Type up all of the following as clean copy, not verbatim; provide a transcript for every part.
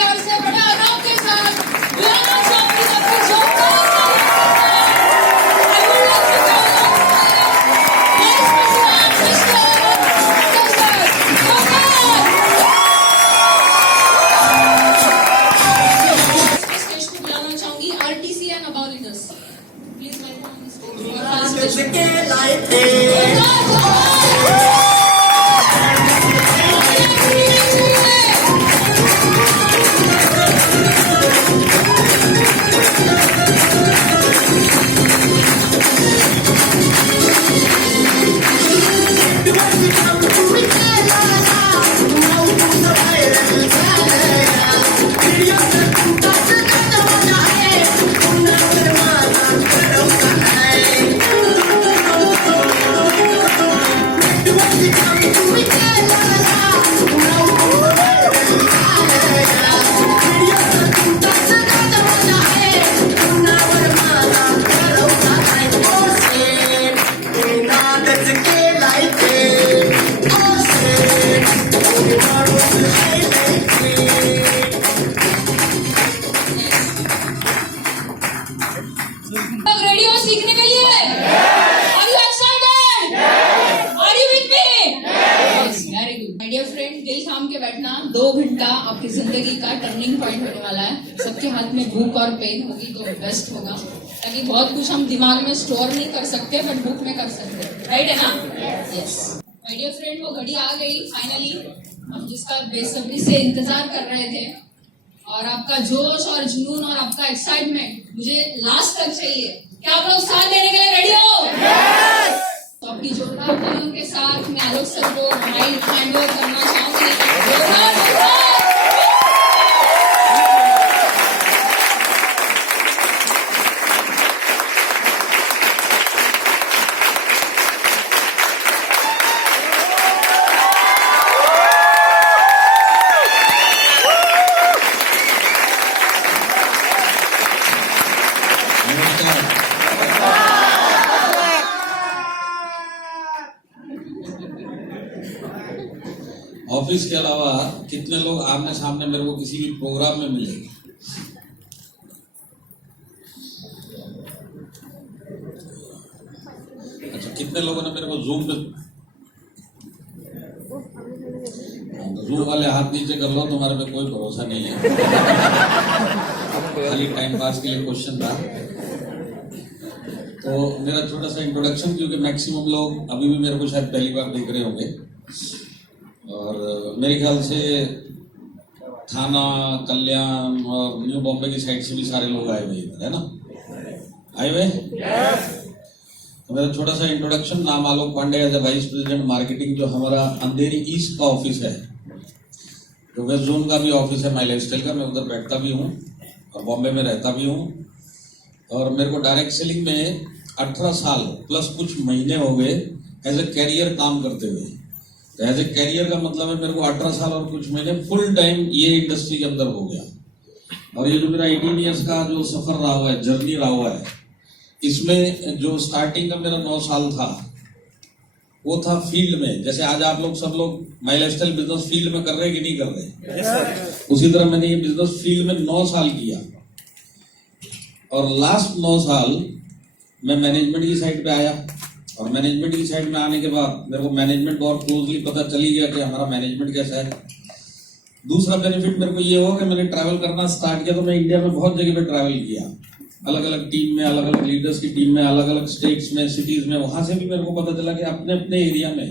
प्यार से बड़े आराम के साथ बुलाना चाहूंगी आपको जोरदार I would like to call on Vice President Mr. Stage पे बुलाना चाहूंगी RTC and above leaders. Please welcome on the stage. Ready हो सीखने के लिए? Are you excited? Are you with me? Yes, very good. My dear friend, दिल थाम के बैठना. 2 घंटा आपकी जिंदगी का टर्निंग पॉइंट होने वाला है. सबके हाथ में भूख और पेन होगी तो बेस्ट होगा, ताकि बहुत कुछ हम दिमाग में स्टोर नहीं कर सकते बट बुक में कर सकते. राइट है ना? यस. माय डियर फ्रेंड, वो घड़ी आ गई फाइनली, हम जिसका बेसब्री से इंतजार कर रहे थे. और आपका जोश और जुनून और आपका एक्साइटमेंट मुझे लास्ट तक चाहिए. क्या आप लोग साथ देने के लिए रेडी हो? yes! तो अपनी जोरदार तालियों के साथ मैं आलोक सर को माइक हैंड ओवर करना चाहूंगी. ऑफिस के अलावा कितने लोग आमने सामने मेरे को किसी भी प्रोग्राम में मिलेंगे? अच्छा, कितने लोगों ने मेरे को जूम पे, जूम वाले हाथ नीचे कर लो, तुम्हारे पे कोई भरोसा नहीं है. खाली टाइम पास के लिए क्वेश्चन था. तो मेरा छोटा सा इंट्रोडक्शन, क्योंकि मैक्सिमम लोग अभी भी मेरे को शायद पहली बार देख रहे होंगे, और मेरे ख्याल से थाना, कल्याण और न्यू बॉम्बे की साइड से भी सारे लोग आए हुए इधर, है ना? आए हुए? तो मेरा छोटा सा इंट्रोडक्शन. नाम Alok Pande, as a vice president marketing, जो हमारा अंधेरी ईस्ट का ऑफिस है, तो वेस्ट जोन का भी ऑफिस है माई लाइफ स्टाइल का. मैं उधर बैठता भी हूँ और बॉम्बे में रहता भी हूँ. और मेरे को डायरेक्ट सेलिंग में 18 साल प्लस कुछ महीने हो गए एज ए कैरियर काम करते हुए. एज ए कैरियर का मतलब है मेरे को 18 साल और कुछ महीने फुल टाइम ये इंडस्ट्री के अंदर हो गया. और ये जो मेरा 18 ईयर्स का जो सफर रहा हुआ है, जर्नी रहा हुआ है, इसमें जो स्टार्टिंग का मेरा 9 साल था वो था फील्ड में. जैसे आज आप लोग सब लोग माई लाइफस्टाइल बिजनेस फील्ड में कर रहे हैं कि नहीं कर रहे? उसी तरह मैंने ये बिजनेस फील्ड में 9 साल किया. और लास्ट 9 साल मैं मैनेजमेंट की साइड पे आया. और मैनेजमेंट की साइड में आने के बाद मेरे को मैनेजमेंट और क्लोजली पता चली गया कि हमारा मैनेजमेंट कैसा है. दूसरा बेनिफिट मेरे को ये हुआ कि मैंने ट्रैवल करना स्टार्ट किया. तो मैं इंडिया में बहुत जगह पे ट्रैवल किया, अलग अलग टीम में, अलग अलग लीडर्स की टीम में, अलग अलग स्टेट्स में, सिटीज में. वहां से भी मेरे को पता चला कि अपने अपने एरिया में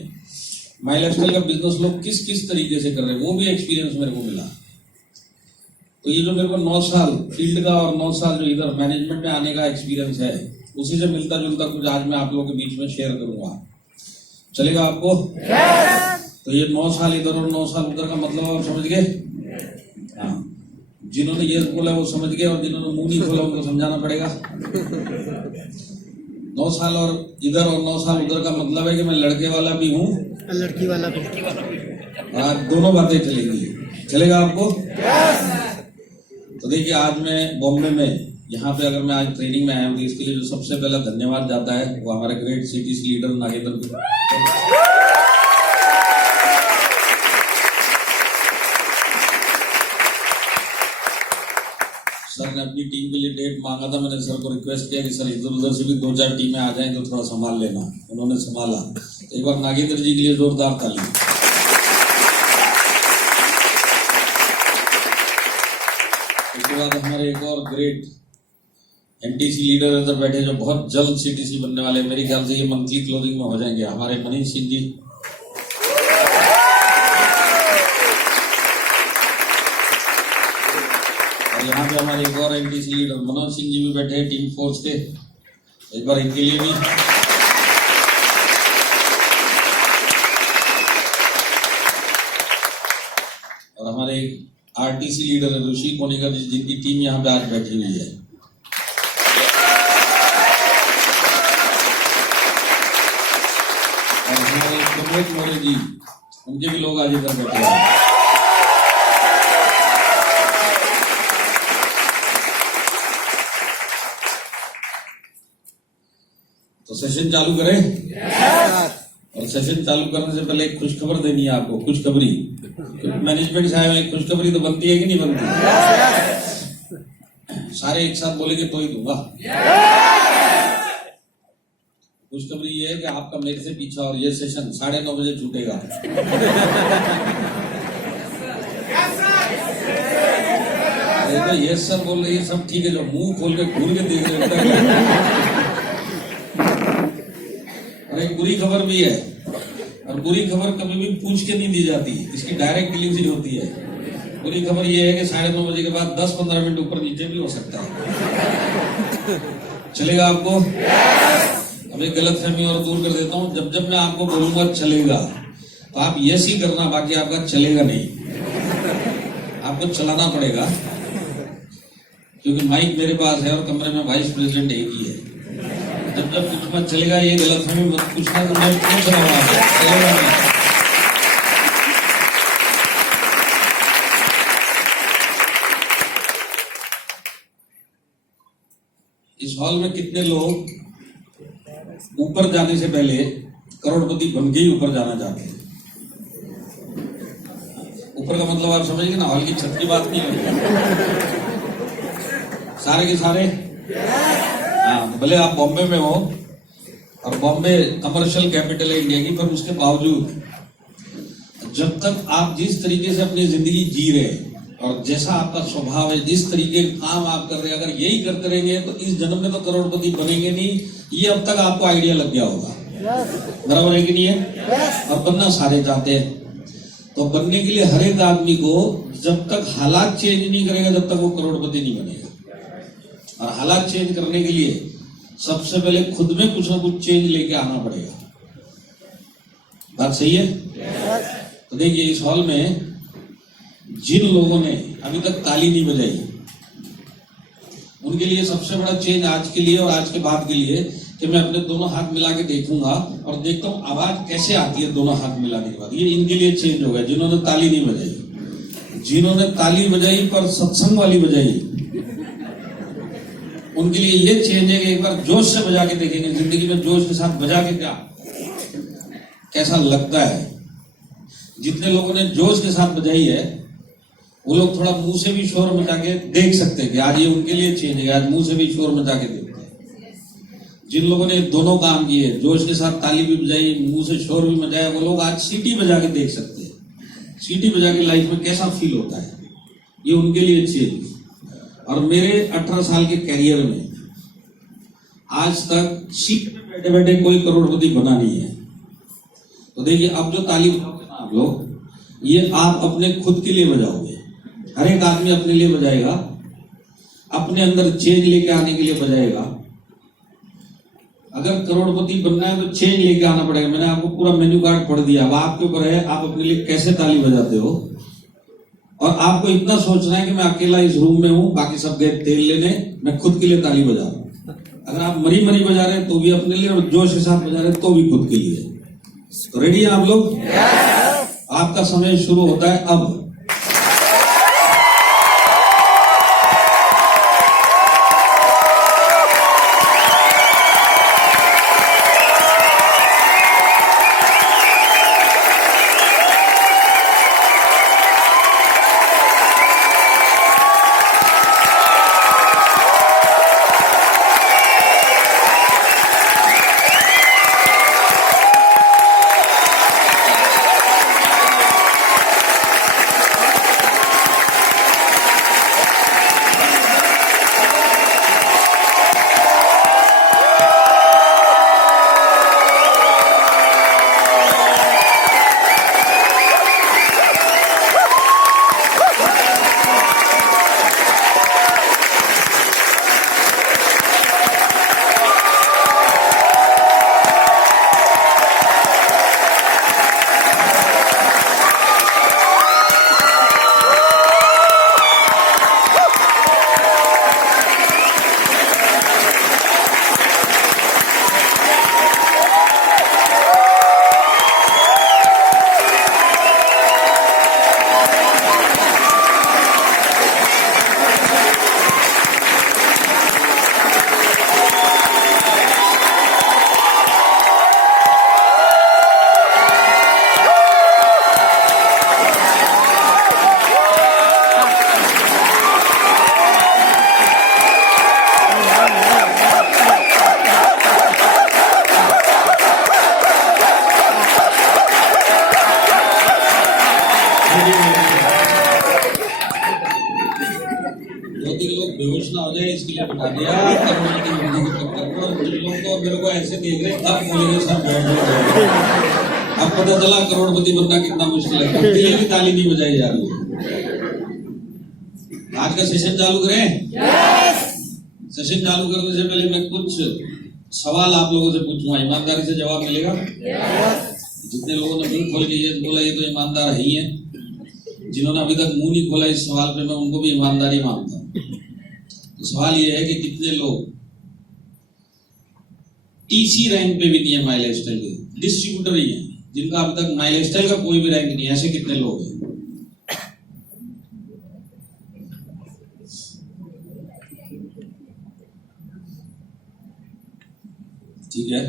माई लाइफस्टाइल का बिजनेस लोग किस किस तरीके से कर रहे हैं, वो भी एक्सपीरियंस मेरे को मिला. तो ये जो मेरे को 9 साल फील्ड का और 9 साल जो इधर मैनेजमेंट में आने का एक्सपीरियंस है, उसी से मिलता जुलता कुछ आज मैं आप लोगों के बीच में शेयर करूंगा. चलेगा आपको? तो ये 9 साल इधर और 9 साल उधर का मतलब आप समझ गए? हाँ, जिन्होंने ये बोला वो समझ गए, और जिन्होंने मुंह नहीं खोला उनको समझाना पड़ेगा. 9 साल और इधर और 9 साल उधर का मतलब है कि मैं लड़के वाला भी हूँ, लड़की वाला भी. आज दोनों बातें चलेंगी. चलेगा आपको? तो देखिए, आज मैं बॉम्बे में यहाँ पे अगर मैं आज ट्रेनिंग में आया हूँ, तो इसके लिए जो सबसे पहला धन्यवाद जाता है वो हमारे great cities leader Nagendra. Sir ने अपनी टीम के लिए डेट मांगा था, मैंने सर को रिक्वेस्ट किया कि सर इधर उधर से भी 2-4 टीमें आ जाएं तो थोड़ा संभाल लेना, उन्होंने संभाला। एक बार नागेंद्र जी के लिए जोरदार ताली। उसके बाद हमारे एक और ग्रेट एनटीसी लीडर इधर बैठे जो बहुत जल्द सीटीसी बनने वाले, मेरे ख्याल से ये मंथली क्लोजिंग में हो जाएंगे, हमारे मनीष सिंह जी। और यहाँ पे हमारे एक और एनटीसी लीडर मनोज सिंह जी भी बैठे हैं टीम फोर्स के, एक बार इनके लिए भी। और हमारे आरटीसी लीडर है ऋषि कोनिकर जी, जिनकी टीम यहाँ पे आज बैठी हुई है। और हमारे प्रमोद मौर्य जी, उनके भी लोग आज इधर बैठे हैं। तो सेशन चालू करें? और सेशन चालू करने से पहले एक खुशखबर देनी है आपको, खुशखबरी। मैनेजमेंट से आए हैं, खुशखबरी तो बनती है कि नहीं बनती? सारे एक साथ बोलेंगे तो ही दूंगा। खुशखबरी ये है कि आपका मेरे से पीछा और ये सेशन 9:30 बजे छूटेगा। तो ये सर बोल रही है, सब ठीक है, जो मुंह खोल के घूर के देख रहे हैं। और एक बुरी खबर भी है, और बुरी खबर कभी भी पूछ के नहीं दी जाती, इसकी डायरेक्ट डिलीवरी होती है। बुरी खबर ये है कि 9:30 बजे के बाद 10-15 मिनट ऊपर नीचे भी हो सकता है। चलेगा आपको? अब एक गलतफहमी और दूर कर देता हूं, जब जब मैं आपको बोलूंगा चलेगा तो आप यस ही करना, बाकी आपका चलेगा नहीं, आपको चलाना पड़ेगा, क्योंकि माइक मेरे पास है और कमरे में वाइस प्रेसिडेंट एक ही है। जब जब कुछ मत चलेगा, ये गलतफहमी मत पूछना तो मैं पूछ रहा हूँ आपसे, चलेगा नहीं। इस हॉल में कितने लोग ऊपर जाने से पहले करोड़पति बन के ही ऊपर जाना चाहते हैं? ऊपर का मतलब आप समझिए ना, हॉल की छत की बात नहीं है, सारे के सारे। हाँ, भले आप बॉम्बे में हो और बॉम्बे कमर्शियल कैपिटल है इंडिया की, पर उसके बावजूद जब तक आप जिस तरीके से अपनी जिंदगी जी रहे और जैसा आपका स्वभाव है, जिस तरीके का काम आप कर रहे हैं, अगर यही करते रहेंगे तो इस जन्म में तो करोड़पति बनेंगे नहीं। ये अब तक आपको आइडिया लग गया होगा, बराबर है कि नहीं है? और बनना सारे चाहते हैं, तो बनने के लिए हर एक आदमी को जब तक हालात चेंज नहीं करेगा तब तक वो करोड़पति नहीं बनेगा। और हालात चेंज करने के लिए सबसे पहले खुद में कुछ ना कुछ चेंज लेके आना पड़ेगा। बात सही है? तो देखिए, इस हॉल में जिन लोगों ने अभी तक ताली नहीं बजाई, उनके लिए सबसे बड़ा चेंज आज के लिए और आज के बाद के लिए कि मैं अपने दोनों हाथ मिला के देखूंगा और देखता हूं आवाज कैसे आती है दोनों हाथ मिलाने के बाद। ये इनके लिए चेंज होगा, जिन्होंने ताली नहीं बजाई। जिन्होंने ताली बजाई पर सत्संग वाली बजाई, उनके लिए ये चेंज है कि एक बार जोश से बजा के देखेंगे, जिंदगी में जोश के साथ बजा के कैसा लगता है। जितने लोगों ने जोश के साथ बजाई है वो लोग थोड़ा मुंह से भी शोर मचा के देख सकते हैं कि आज ये उनके लिए चेंज है, आज मुंह से भी शोर मचा के देखते हैं। जिन लोगों ने दोनों काम किए, जोश के साथ ताली भी बजाई, मुंह से शोर भी मचाया, वो लोग आज सीटी बजा के देख सकते हैं, सीटी बजा के लाइफ में कैसा फील होता है, ये उनके लिए चेंज। और मेरे 18 साल के कैरियर में आज तक सीट पे बैठे बैठे कोई करोड़पति बना नहीं है। तो देखिए, अब जो ताली बजाओगे ना आप लोग, ये आप अपने खुद के लिए बजाओगे, हर एक आदमी अपने लिए बजाएगा, अपने अंदर चेंज लेके आने के लिए बजाएगा। अगर करोड़पति बनना है तो चेंज लेके आना पड़ेगा। मैंने आपको पूरा मेन्यू कार्ड पढ़ दिया, अब आपके ऊपर है आप अपने लिए कैसे ताली बजाते हो। और आपको इतना सोचना है कि मैं अकेला इस रूम में हूं, बाकी सब गए तेल लेने, मैं खुद के लिए ताली बजा रहा हूं। अगर आप मरी मरी बजा रहे हैं तो भी अपने लिए, और जोश के साथ बजा रहे हैं तो भी खुद के लिए। तो रेडी है आप लोग? आपका समय शुरू होता है अब। दो तीन लोग बेहोश ना हो जाए इसके लिए बता दिया करोड़पति बनने के चक्कर में। और जिन लोग तो मेरे को ऐसे देख रहे तब बोलेंगे सर बहुत लोग। अब पता चला करोड़पति बनना कितना मुश्किल है, उसके लिए भी ताली नहीं बजाई जा रही है। आज का सेशन चालू करें? सेशन चालू करने से पहले मैं कुछ सवाल आप लोगों से पूछूंगा, ईमानदारी से जवाब मिलेगा? जितने लोगों ने मुंह खोल के ये बोला ये तो ईमानदार ही है, जिन्होंने अभी तक मुंह नहीं खोला इस सवाल पे मैं उनको भी ईमानदारी मानता हूं। तो सवाल ये है कि कितने लोग टीसी रैंक पे भी नहीं है माई लाइफस्टाइल के, डिस्ट्रीब्यूटर ही है जिनका अभी तक माई लाइफस्टाइल का कोई भी रैंक नहीं है, ऐसे कितने लोग हैं? ठीक है,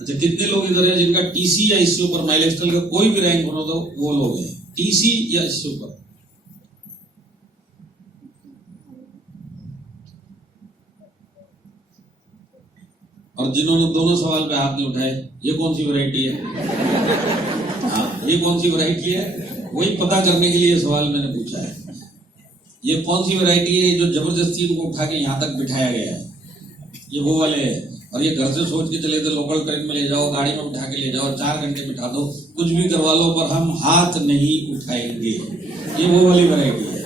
अच्छा कितने लोग इधर है जिनका टीसी या इससे ऊपर माई लाइफस्टाइल का कोई भी रैंक होना तो वो लोग हैं, टीसी या इससे ऊपर? और जिन्होंने दोनों सवाल पे हाथ नहीं उठाए, ये कौन सी वैरायटी है? हाँ, ये कौन सी वैरायटी है? वही पता करने के लिए सवाल मैंने पूछा है। ये कौन सी वैरायटी है जो जबरदस्ती उनको उठा के यहाँ तक बिठाया गया है? ये वो वाले हैं। और ये घर से सोच के चले थे लोकल ट्रेन में ले जाओ, गाड़ी में उठा के ले जाओ, 4 घंटे बिठा दो, कुछ भी करवा लो पर हम हाथ नहीं उठाएंगे, ये वो वाली वैरायटी है।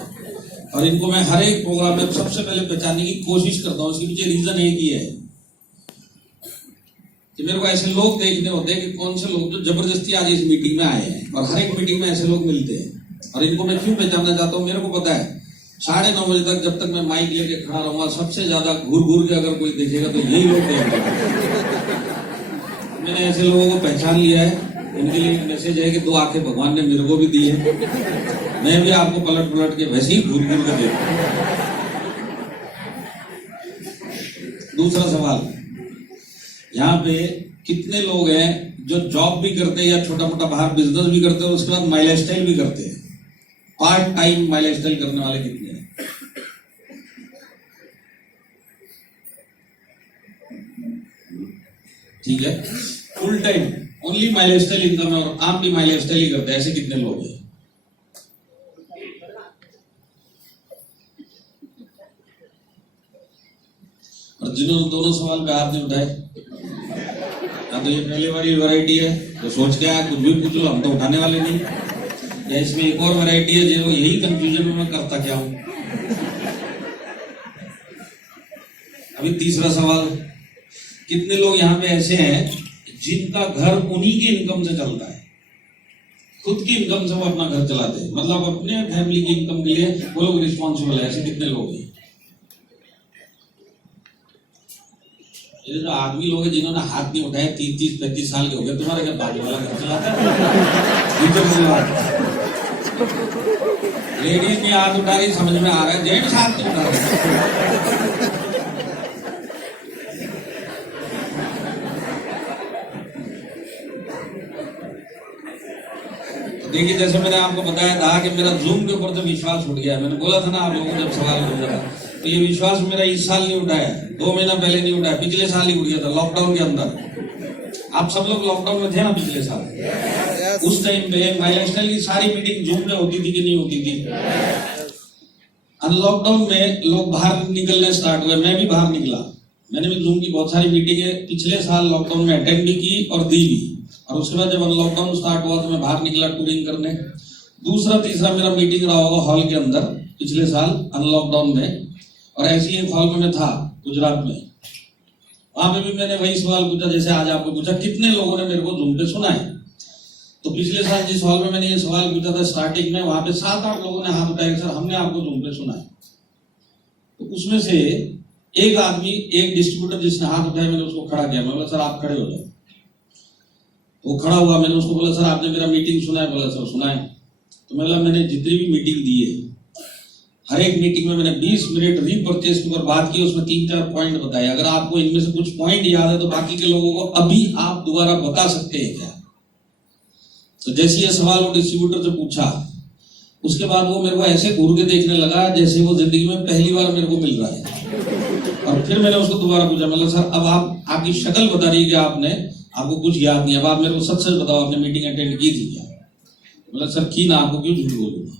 और इनको मैं हर एक प्रोग्राम में सबसे पहले पहचानने की कोशिश करता हूँ। इसके पीछे रीजन एक ही है कि मेरे को ऐसे लोग देखने होते हैं कि कौन से लोग जो जबरदस्ती आज इस मीटिंग में आए हैं, और हर एक मीटिंग में ऐसे लोग मिलते हैं। और इनको मैं क्यों पहचानना चाहता हूँ, मेरे को पता है 9:30 बजे तक जब तक मैं माइक लेके खड़ा रहूंगा सबसे ज्यादा घूर घूर के अगर कोई देखेगा तो यही लोग देखेंगे। मैंने ऐसे लोगों को पहचान लिया है, इनके लिए मैसेज है कि 2 आंखें भगवान ने मेरे को भी दी है, मैं भी आपको पलट पलट के वैसे ही घूर घूर के देखूं। दूसरा सवाल, यहाँ पे कितने लोग हैं जो जॉब भी करते हैं या छोटा मोटा बाहर बिजनेस भी करते हैं, उसके बाद माई लाइफस्टाइल भी करते हैं? पार्ट टाइम माई लाइफस्टाइल करने वाले कितने हैं? ठीक है, full time only my lifestyle income है और आप भी माई लाइफस्टाइल ही करते हैं, ऐसे कितने लोग हैं? और जिन्होंने दोनों सवाल पे हाथ नहीं उठाए, तो ये पहले वाली वैरायटी है तो सोच के आया कुछ भी पूछ लो, हम तो उठाने वाले नहीं। या इसमें एक और वैरायटी है जिनको यही कंफ्यूजन में मैं करता क्या हूं। अभी तीसरा सवाल, कितने लोग यहाँ पे ऐसे हैं जिनका घर उन्हीं की इनकम से चलता है, खुद की इनकम से वो अपना घर चलाते हैं, मतलब अपने फैमिली की इनकम के लिए वो लोग रिस्पॉन्सिबल है, ऐसे कितने लोग हैं? ये जो आदमी लोग हैं जिन्होंने हाथ नहीं उठाए 30-35 साल के हो गए, तुम्हारे घर बाजू वाला घर चलाता है? लेडीज ने हाथ उठा रही, समझ में आ रहा है, जेंट्स हाथ नहीं उठा रहे। तो देखिए, जैसे मैंने आपको बताया था कि मेरा जूम के ऊपर तो विश्वास उठ गया। मैंने बोला था ना आप लोगों को जब सवाल पूछा था, तो ये विश्वास मेरा इस साल नहीं उठाया, 2 महीना पहले नहीं उठाया, पिछले साल ही उठ गया था लॉकडाउन के अंदर। आप सब लोग लॉकडाउन में थे ना पिछले साल? उस टाइम पे माई लाइफस्टाइल की सारी मीटिंग जूम में होती थी कि नहीं होती थी? अनलॉकडाउन में लोग बाहर निकलने स्टार्ट हुए, मैं भी बाहर निकला। मैंने भी जूम की बहुत सारी मीटिंगें पिछले साल लॉकडाउन में अटेंड भी की और दी भी। और उसके बाद जब अनलॉकडाउन स्टार्ट हुआ तो मैं बाहर निकला टूरिंग करने। दूसरा तीसरा मेरा मीटिंग रहा होगा हॉल के अंदर पिछले साल अनलॉकडाउन में, और ऐसी एक हॉल में मैं था गुजरात में। वहां पे भी मैंने वही सवाल पूछा जैसे आज आपको पूछा, कितने लोगों ने मेरे को जूम पे सुना है? तो पिछले साल जिस हॉल में मैंने ये सवाल पूछा था स्टार्टिंग में, वहां पे 7-8 लोगों ने हाथ उठाया, सर हमने आपको जूम पे सुना है। तो उसमें से एक आदमी, एक डिस्ट्रीब्यूटर जिसने हाथ उठाया, मैंने उसको खड़ा किया। मैं बोला सर आप खड़े हो जाओ। वो खड़ा हुआ, मैंने उसको बोला सर आपने मेरा मीटिंग सुना है? बोला सर सुना है। तो मैंने जितनी भी मीटिंग दी है, हर एक मीटिंग में मैंने 20 मिनट रीपरचेज के ऊपर बात की, उसमें 3-4 पॉइंट बताए। अगर आपको इनमें से कुछ पॉइंट याद है तो बाकी के लोगों को अभी आप दोबारा बता सकते हैं क्या? तो जैसे ये सवाल वो डिस्ट्रीब्यूटर से पूछा, उसके बाद वो मेरे को ऐसे घूर के देखने लगा जैसे वो जिंदगी में पहली बार मेरे को मिल रहा है। और फिर मैंने उसको दोबारा पूछा, मतलब सर अब आपकी शक्ल बता रही है कि आपको कुछ याद नहीं, अब आप मेरे को सच सच बताओ आपने मीटिंग अटेंड की थी क्या? बोला सर की ना, आपको क्यों झूठ बोलूंगा,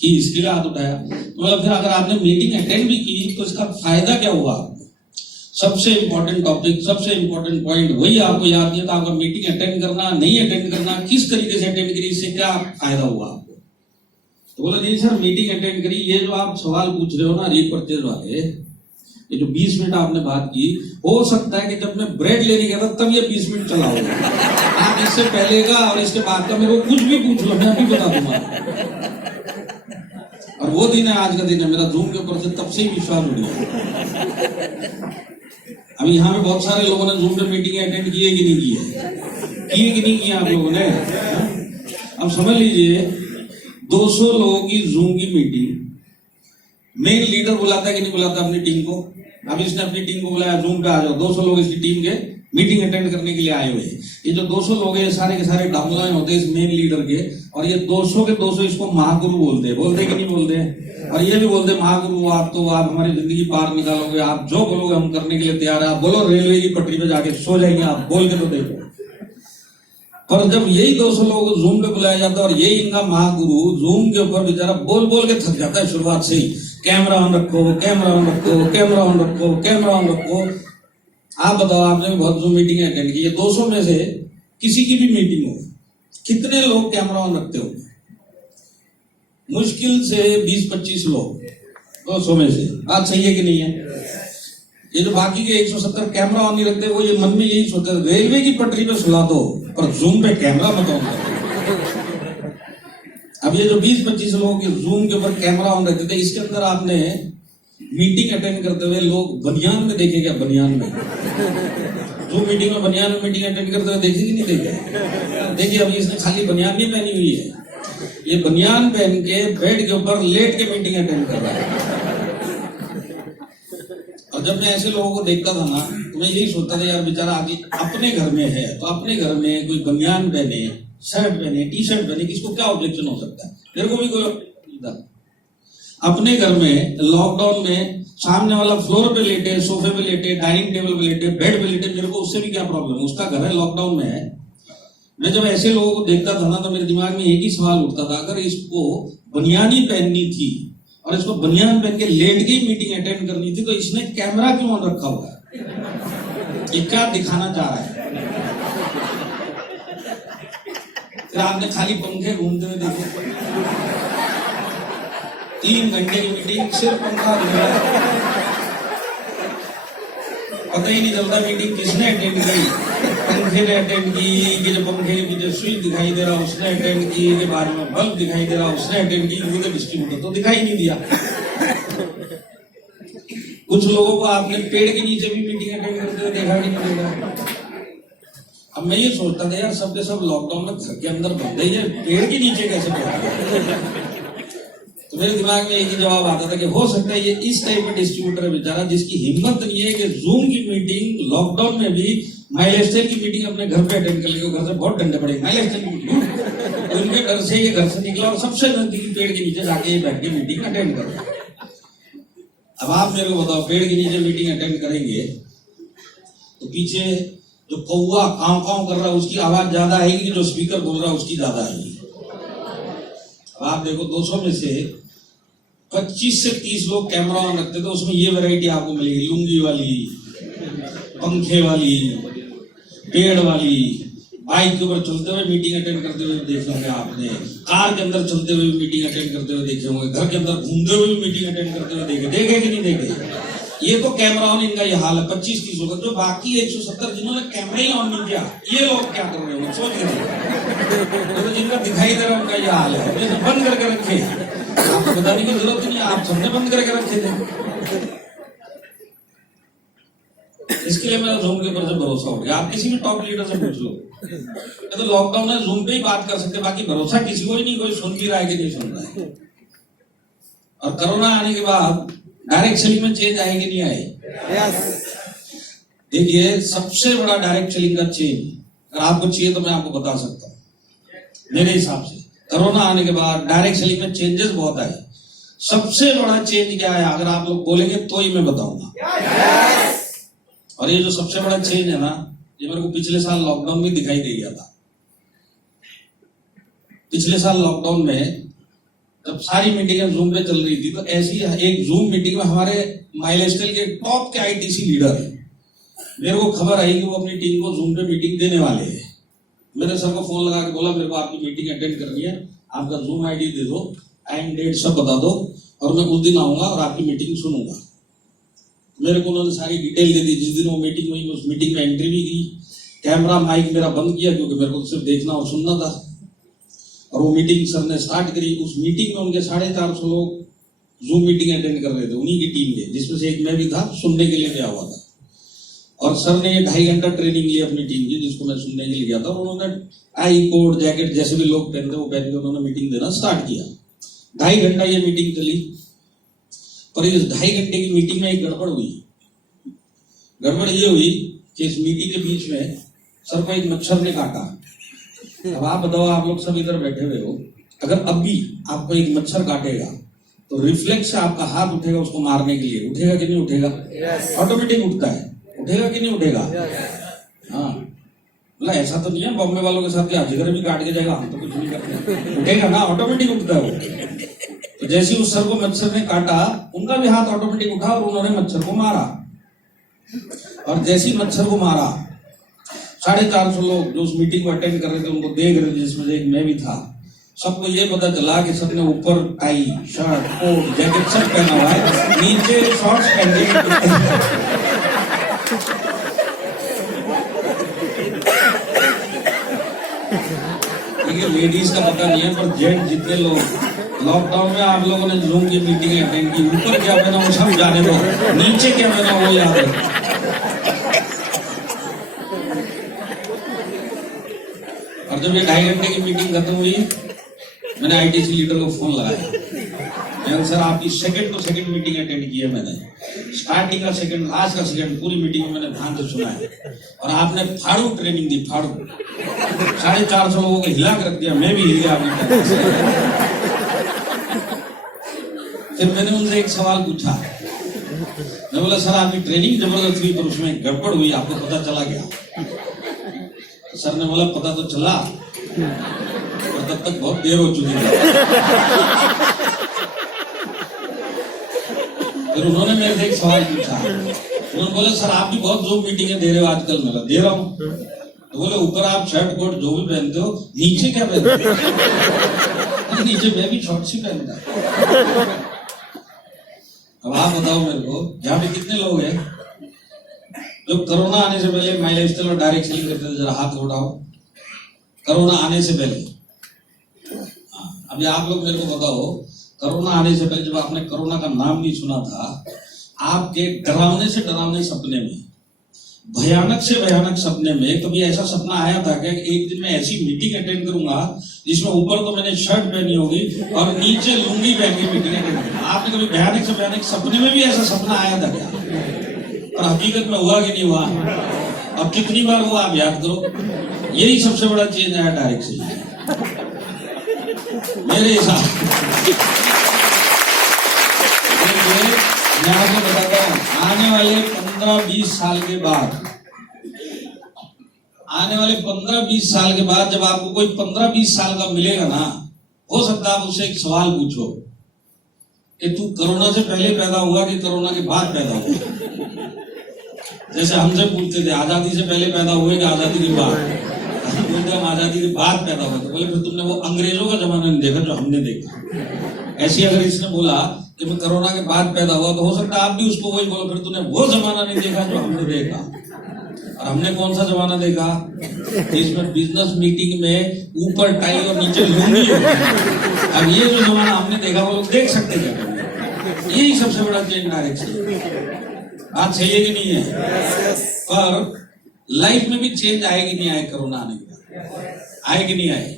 कि इसके लिए हाथ उठाया। मतलब फिर अगर आपने मीटिंग अटेंड भी की तो इसका फायदा क्या हुआ आपको? सबसे इंपॉर्टेंट टॉपिक, सबसे इंपॉर्टेंट पॉइंट वही आपको याद नहीं था। आपका मीटिंग अटेंड करना, नहीं अटेंड करना, किस तरीके से अटेंड करी, इससे क्या फायदा हुआ आपको? तो बोला नहीं सर मीटिंग अटेंड करी। ये जो आप सवाल पूछ रहे हो ना रीपर्चेज वाले, ये जो 20 मिनट आपने बात की, हो सकता है कि जब मैं ब्रेड लेने गया था तब ये 20 मिनट चला होगा। आप इससे पहले का और इसके बाद का मेरे को कुछ भी पूछ लो, मैं अभी बता दूंगा। और वो दिन है आज का दिन है, मेरा जूम के ऊपर से तब से ही विश्वास उड़ गया। अभी यहाँ पे बहुत सारे लोगों ने जूम पे मीटिंग अटेंड की है कि नहीं की है? किए कि नहीं किए आप लोगों ने? अब समझ लीजिए 200 लोगों की जूम की मीटिंग, मेन लीडर बुलाता है कि नहीं बुलाता अपनी टीम को? अब इसने अपनी टीम को बुलाया, जूम पे आ जाओ, 200 लोग इसकी टीम के मीटिंग अटेंड करने के लिए आए हुए हैं। ये जो 200 लोग हैं सारे के सारे डाउनलाइन होते हैं इस मेन लीडर के, और ये 200 के 200 इसको महागुरु बोलते कि नहीं बोलते हैं? और ये भी बोलते हैं महागुरु आप तो आप हमारी जिंदगी पार निकालोगे, आप जो बोलोगे हम करने के लिए तैयार है। आप बोलो रेलवे की पटरी पे जाके सो जाएंगे, आप बोल के तो देखो। पर जब यही 200 लोगों को जूम पे बुलाया जाता है और यही इनका महागुरु जूम के ऊपर बेचारा बोल बोल के थक जाता है शुरुआत से ही, कैमरा ऑन रखो, कैमरा ऑन रखो, कैमरा ऑन रखो, कैमरा ऑन रखो। आप बताओ, आपने भी बहुत जूम मीटिंग अटेंड की है, 200 में से किसी की भी मीटिंग हो, कितने लोग कैमरा ऑन रखते हो? मुश्किल से 20-25 लोग 200 में से। बात सही है कि नहीं है? ये जो बाकी के 170 कैमरा ऑन नहीं रखते, वो ये मन में यही सोचते हैं रेलवे की पटरी पे सुला दो पर जूम पे कैमरा मत ऑन करो। अब ये जो 20-25 लोगों के जूम के ऊपर कैमरा ऑन रखते थे, इसके अंदर आपने मीटिंग अटेंड करते हुए लोग बनियान में देखे क्या? बनियान में जो मीटिंग में बनियान में मीटिंग अटेंड करते हुए देखे कि नहीं देखे? देखिए अभी इसने खाली बनियान नहीं पहनी हुई है, ये बनियान पहन के बेड के ऊपर लेट के मीटिंग अटेंड कर रहा है। और जब मैं ऐसे लोगों को देखता था ना तो मैं यही सोचता था यार बेचारा आगे अपने घर में है तो अपने घर में कोई बनियान पहने, शर्ट पहने, टी शर्ट पहने, किसको क्या ऑब्जेक्शन हो सकता है? मेरे को भी कोई अपने घर में लॉकडाउन में सामने वाला फ्लोर पे लेटे, सोफे पे लेटे, डाइनिंग टेबल पे लेटे, बेड पे लेटे, मेरे को उससे भी क्या प्रॉब्लम? उसका घर है, लॉकडाउन में है। मैं जब ऐसे लोगों को देखता था ना तो मेरे दिमाग में एक ही सवाल उठता था, अगर इसको बनियानी पहननी थी और इसको बनियान पहन के लेट के मीटिंग अटेंड करनी थी तो इसने कैमरा क्यों ऑन रखा हुआ है? ये क्या दिखाना चाह रहा है? फिर आपने खाली पंखे घूमते हुए देखे, 3 घंटे की मीटिंग सिर्फ पंखा घूम रहा है, पता ही नहीं चलता मीटिंग किसने अटेंड की। पंखे ने अटेंड की कि जो पंखे के पीछे स्विच दिखाई दे रहा उसने अटेंड की, के बारे में बल्ब दिखाई दे रहा उसने अटेंड की, मुझे डिस्ट्रीब्यूटर तो दिखाई नहीं दिया। कुछ लोगों को आपने पेड़ के नीचे भी मीटिंग अटेंड करते हुए देखा कि नहीं देखा? अब मैं ये सोचता था यार सबके सब लॉकडाउन में घर के अंदर बंद है, पेड़ के नीचे कैसे बैठा? तो मेरे दिमाग में एक ही जवाब आता था कि हो सकता है ये इस टाइप का डिस्ट्रीब्यूटर है बेचारा जिसकी हिम्मत नहीं है कि जूम की मीटिंग लॉकडाउन में भी माइलस्टाइल की मीटिंग अपने घर पे अटेंड कर लेगा। घर से बहुत डंडे पड़े माइलस्टाइल की मीटिंग, तो उनके घर से ये घर से निकला और सबसे नजदीकी पेड़ के नीचे जाके ये बैठ के मीटिंग अटेंड कर रहा है। अब आप मेरे को बताओ, पेड़ के नीचे मीटिंग अटेंड करेंगे तो पीछे जो कौवा कांव कांव कर रहा है उसकी आवाज ज्यादा आएगी कि जो स्पीकर बोल रहा है उसकी ज्यादा आएगी? आप देखो 200 में से 25 से 30 लोग कैमरा ऑन रखते थे, उसमें ये वैरायटी आपको मिलेगी, लुंगी वाली, पंखे वाली, पेड़ वाली, बाइक के ऊपर चलते हुए मीटिंग अटेंड करते हुए देखे होंगे आपने, कार के अंदर चलते हुए मीटिंग अटेंड करते हुए देखे होंगे, घर के अंदर घूमते हुए मीटिंग अटेंड करते हुए देखे कि नहीं देखे? ये तो कैमरा ऑन इनका ये हाल है 25-30 लोग। जो बाकी 170 जिन्होंने कैमरा ही ऑन नहीं किया, ये लोग क्या कर रहे हो सोच रहे हो? जिनका दिखाई दे रहा है उनका ये हाल है, बंद करके रखे, आपको बताने की जरूरत नहीं है, आप सबने बंद करके रखे थे। इसके लिए मेरा जूम के ऊपर से भरोसा हो गया। आप किसी भी टॉप लीडर से पूछ लो, तो लॉकडाउन में जूम पे ही बात कर सकते, बाकी भरोसा किसी को ही नहीं, कोई सुन भी रहा है कि नहीं सुन रहा है। और कोरोना आने के बाद डायरेक्ट सेलिंग में चेंज आए कि नहीं आए? देखिए सबसे बड़ा डायरेक्ट सेलिंग का चेंज अगर आपको चाहिए तो मैं आपको बता सकता हूं। मेरे हिसाब से कोरोना आने के बाद डायरेक्ट सेलिंग में चेंजेस बहुत आए। सबसे बड़ा चेंज क्या है अगर आप लोग बोलेंगे तो ही मैं बताऊंगा। और ये जो सबसे बड़ा चेंज है ना, ये मेरे को पिछले साल लॉकडाउन में दिखाई दे गया था। पिछले साल लॉकडाउन में जब सारी मीटिंगें जूम पे चल रही थी, तो ऐसी एक जूम मीटिंग में हमारे माइलस्टाइल के टॉप के आईटीसी लीडर है, मेरे को खबर आई कि वो अपनी टीम को जूम पे मीटिंग देने वाले हैं। मैंने सर को फोन लगा के बोला मेरे को आपकी मीटिंग अटेंड करनी है, आपका जूम आईडी दे दो, टाइम डेट सब बता दो, और मैं उस दिन आऊंगा और आपकी मीटिंग सुनूंगा। मेरे को उन्होंने सारी डिटेल दे दी। जिस दिन वो मीटिंग हुई उस मीटिंग में एंट्री भी की, कैमरा माइक मेरा बंद किया क्योंकि मेरे को सिर्फ देखना और सुनना था, और वो मीटिंग सर ने स्टार्ट करी। उस मीटिंग में उनके 450 लोग जूम मीटिंग अटेंड कर रहे थे, उन्हीं की टीम के, जिसमें से एक मैं भी था, सुनने के लिए गया हुआ था। और सर ने 2.5 घंटा ट्रेनिंग ली अपनी टीम की, जिसको मैं सुनने के लिए गया था। उन्होंने टाई कोट जैकेट जैसे भी लोग पहनते वो पहन के उन्होंने मीटिंग देना स्टार्ट किया। 2.5 घंटा ये मीटिंग चली, पर इस 2.5 घंटे की मीटिंग में एक गड़बड़ हुई। गड़बड़ ये हुई कि इस मीटिंग के बीच में सर को एक मच्छर ने काटा। अब आप बताओ, आप लोग सब इधर बैठे हुए हो, अगर अब भी आपको एक मच्छर काटेगा तो रिफ्लेक्स से आपका हाथ उठेगा उसको मारने के लिए, उठेगा कि नहीं उठेगा? ऑटोमेटिक उठता है, उठेगा कि नहीं उठेगा? हाँ, मतलब ऐसा तो नहीं है बॉम्बे वालों के साथ अजगर भी काट के जाएगा, हम तो कुछ नहीं करते, उठेगा ना, ऑटोमेटिक उठता है वो। तो जैसे उस सर को मच्छर ने काटा, उनका भी हाथ ऑटोमेटिक उठा और उन्होंने मच्छर को मारा। और जैसे ही मच्छर को मारा, 450 लोग जो उस मीटिंग को अटेंड कर रहे थे उनको देख रहे थे, जिसमें एक मैं भी था। सबको ये पता चला कि सबने ऊपर टाई शर्ट कोट जैकेट सब पहना हुआ है, नीचे शॉर्ट्स पहन के। लेडीज का पता नहीं है, पर जेंट जितने लोग लॉकडाउन में आप लोगों ने जूम की मीटिंग अटेंड की, ऊपर क्या पहना वो सब जाने दो, नीचे क्या पहना वो याद है। और जब ये 2.5 घंटे की मीटिंग खत्म हुई, मैंने आईटीसी लीडर को फोन लगाया, सर आपकी second to second meeting attend की है मैंने, स्टार्टिंग का सेकंड लास्ट का सेकंड पूरी मीटिंग में मैंने ध्यान से सुना है, और आपने फाड़ू ट्रेनिंग दी, फाड़ू 450 लोगों को हिला कर रख दिया, मैं भी हिल गया आपने। फिर मैंने उनसे एक सवाल पूछा, मैं बोला सर आपकी ट्रेनिंग जबरदस्त हुई पर उसमें गड़बड़ हुई, आपको पता चला क्या? सर ने बोला पता तो चला, पर तब तक बहुत देर हो चुकी है। फिर उन्होंने मेरे से एक सवाल पूछा, उन्होंने बोला सर आप भी बहुत जूम मीटिंगें दे रहे हो आजकल। मैं दे रहा हूँ। तो बोले ऊपर आप शर्ट कोट जो भी पहनते हो, नीचे क्या पहनते हो? नीचे मैं भी शॉर्ट्स ही पहनता। अब आप बताओ मेरे को, यहाँ पे कितने लोग हैं जो कोरोना आने से पहले माई लाइफस्टाइल और डायरेक्ट सेलिंग करते थे? जरा हाथ उठाओ। कोरोना आने से पहले, अभी आप लोग मेरे को बताओ, कोरोना आने से पहले जब आपने कोरोना का नाम नहीं सुना था, आपके डरावने से डरावने सपने में, भयानक से भयानक सपने में कभी ऐसा सपना आया था कि एक दिन मैं ऐसी मीटिंग अटेंड करूंगा जिसमें ऊपर तो मैंने शर्ट पहनी होगी और नीचे लुंगी पहन के मीटिंग अटेंड करूंगा? आपने कभी भयानक से भयानक सपने में भी ऐसा सपना आया था क्या? और हकीकत में हुआ कि नहीं हुआ? और कितनी बार हुआ आप याद करो। यही सबसे बड़ा चेंज आया डायरेक्ट से मेरे हिसाब। मैं आपको बताता हूँ, आने वाले 15-20 साल के बाद, आने वाले 15-20 साल के बाद जब आपको कोई 15-20 साल का मिलेगा ना, हो सकता है आप उससे एक सवाल पूछो कि तू कोरोना से पहले पैदा हुआ कि कोरोना के बाद पैदा हुआ? जैसे हमसे पूछते थे आजादी से पहले पैदा हुए कि आजादी के बाद? बोलते हम आजादी के बाद पैदा हुए। तो बोले फिर तुमने वो अंग्रेजों का जमाना नहीं देखा जो हमने देखा। ऐसी अगर इसने बोला कि मैं कोरोना के बाद पैदा हुआ, तो हो सकता है आप भी उसको वही बोलो, फिर तूने वो जमाना नहीं देखा जो हमने देखा। और हमने कौन सा जमाना देखा? इसमें बिजनेस मीटिंग में ऊपर टाई और नीचे लुंगी हो। अब ये जो जमाना हमने देखा वो लोग देख सकते थे। यही सबसे बड़ा चेंज डायरेक्शन। बात सही है कि नहीं है? पर लाइफ में भी चेंज आएगी नहीं आए कोरोना आने के बाद? आए कि नहीं आए?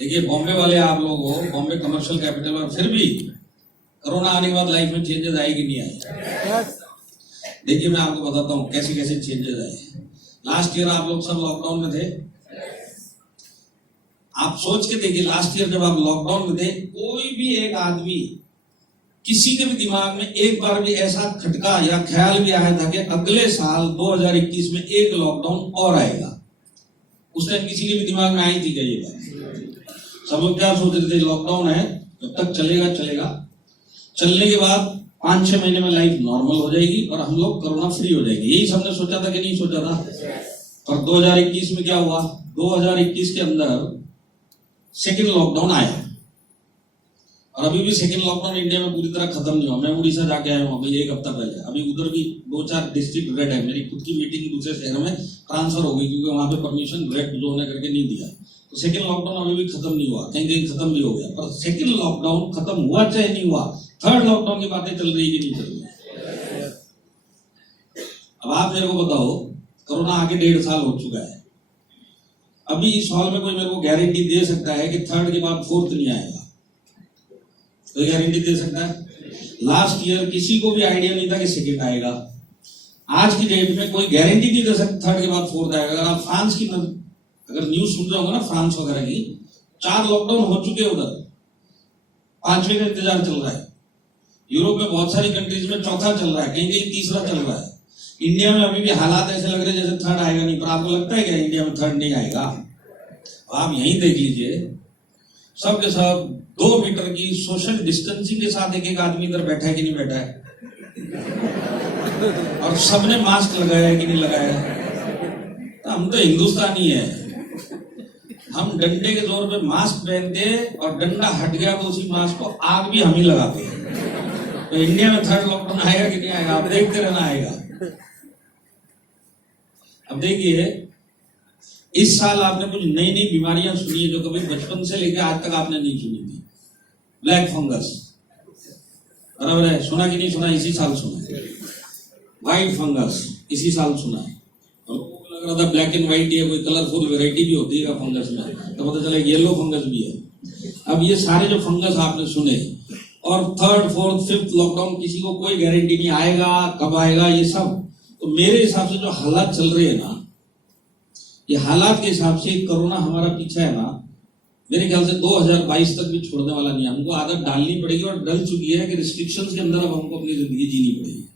देखिए बॉम्बे वाले आप लोग हो, बॉम्बे कमर्शियल कैपिटल, और फिर भी कोरोना आने के बाद लाइफ में चेंजेस आए कि नहीं आए? देखिए मैं आपको बताता हूँ कैसे कैसे चेंजेस आए। लास्ट ईयर आप लोग सब लॉकडाउन में थे। आप सोच के देखिए, लास्ट ईयर जब आप लॉकडाउन में थे, कोई भी एक आदमी, किसी के भी दिमाग में एक बार भी ऐसा खटका या ख्याल भी आया था कि अगले साल 2021 में एक लॉकडाउन और आएगा? उस टाइम किसी के भी दिमाग में आई थी क्या ये बात? सब लोग क्या सोच रहे थे? लॉकडाउन है जब तक चलेगा चलेगा, चलने के बाद 5-6 महीने में लाइफ नॉर्मल हो जाएगी और हम लोग कोरोना फ्री हो जाएंगे। यही सबने सोचा था कि नहीं सोचा था? पर 2021 में क्या हुआ? 2021 के अंदर सेकेंड लॉकडाउन आया और अभी भी सेकेंड लॉकडाउन इंडिया में पूरी तरह खत्म नहीं हुआ। मैं उड़ीसा जाके आया हूँ अभी 1 हफ्ता पहले, अभी उधर भी 2-4 डिस्ट्रिक्ट रेड है। मेरी खुद की मीटिंग दूसरे शहर में ट्रांसफर हो गई क्योंकि वहां पे परमिशन रेड जोन है करके नहीं दिया। तो सेकेंड लॉकडाउन अभी भी खत्म नहीं हुआ, कहीं कहीं खत्म भी हो गया। पर सेकेंड लॉकडाउन खत्म हुआ चाहे नहीं हुआ, थर्ड लॉकडाउन की बातें चल रही है कि नहीं चल रही है? अब आप मेरे को बताओ, कोरोना आगे 1.5 साल हो चुका है, अभी इस हॉल में कोई मेरे को गारंटी दे सकता है कि थर्ड के बाद फोर्थ नहीं आएगा? कोई गारंटी दे सकता है? लास्ट ईयर किसी को भी आइडिया नहीं था कि सेकेंड आएगा। आज की डेट में कोई गारंटी नहीं दे सकता थर्ड के बाद फोर्थ आएगा। अगर आप फ्रांस की अगर न्यूज सुन रहे होंगे ना, फ्रांस वगैरह की 4 लॉकडाउन हो चुके हैं, उधर 5वें का इंतजार चल रहा है। यूरोप में बहुत सारी कंट्रीज में चौथा चल रहा है, कहीं कहीं तीसरा चल रहा है। इंडिया में अभी भी हालात ऐसे लग रहे हैं जैसे थर्ड आएगा नहीं। पर आपको लगता है क्या इंडिया में थर्ड नहीं आएगा? आप यहीं देख लीजिए, सब के सब 2 मीटर की सोशल डिस्टेंसिंग के साथ एक आदमी इधर बैठा है कि नहीं बैठा है, और सबने मास्क लगाया है कि नहीं लगाया है? तो हम तो हिंदुस्तानी है, हम डंडे के जोर पे मास्क पहनते और डंडा हट गया तो उसी मास्क को आग भी हम ही लगाते हैं। तो इंडिया में थर्ड लॉकडाउन आएगा कि नहीं आएगा? आप देखते रहना आएगा। अब देखिए, इस साल आपने कुछ नई नई बीमारियां सुनी है जो कभी बचपन से लेकर आज तक आपने नहीं सुनी थी। ब्लैक फंगस, बराबर है, सुना कि नहीं सुना? इसी साल सुना है। व्हाइट फंगस इसी साल सुना है। लग रहा था ब्लैक एंड व्हाइट है, कोई कलरफुल वैरायटी भी होती है फंगस में, तो पता चला येलो फंगस भी है। अब ये सारे जो फंगस आपने सुने, और थर्ड फोर्थ फिफ्थ लॉकडाउन किसी को कोई गारंटी नहीं आएगा, कब आएगा ये सब। तो मेरे हिसाब से जो हालात चल रहे हैं ना, ये हालात के हिसाब से कोरोना हमारा पीछा है ना, मेरे ख्याल से 2022 तक भी छोड़ने वाला नहीं है। हमको आदत डालनी पड़ेगी और डल चुकी है कि रिस्ट्रिक्शंस के अंदर अब हमको अपनी जिंदगी जीनी पड़ेगी।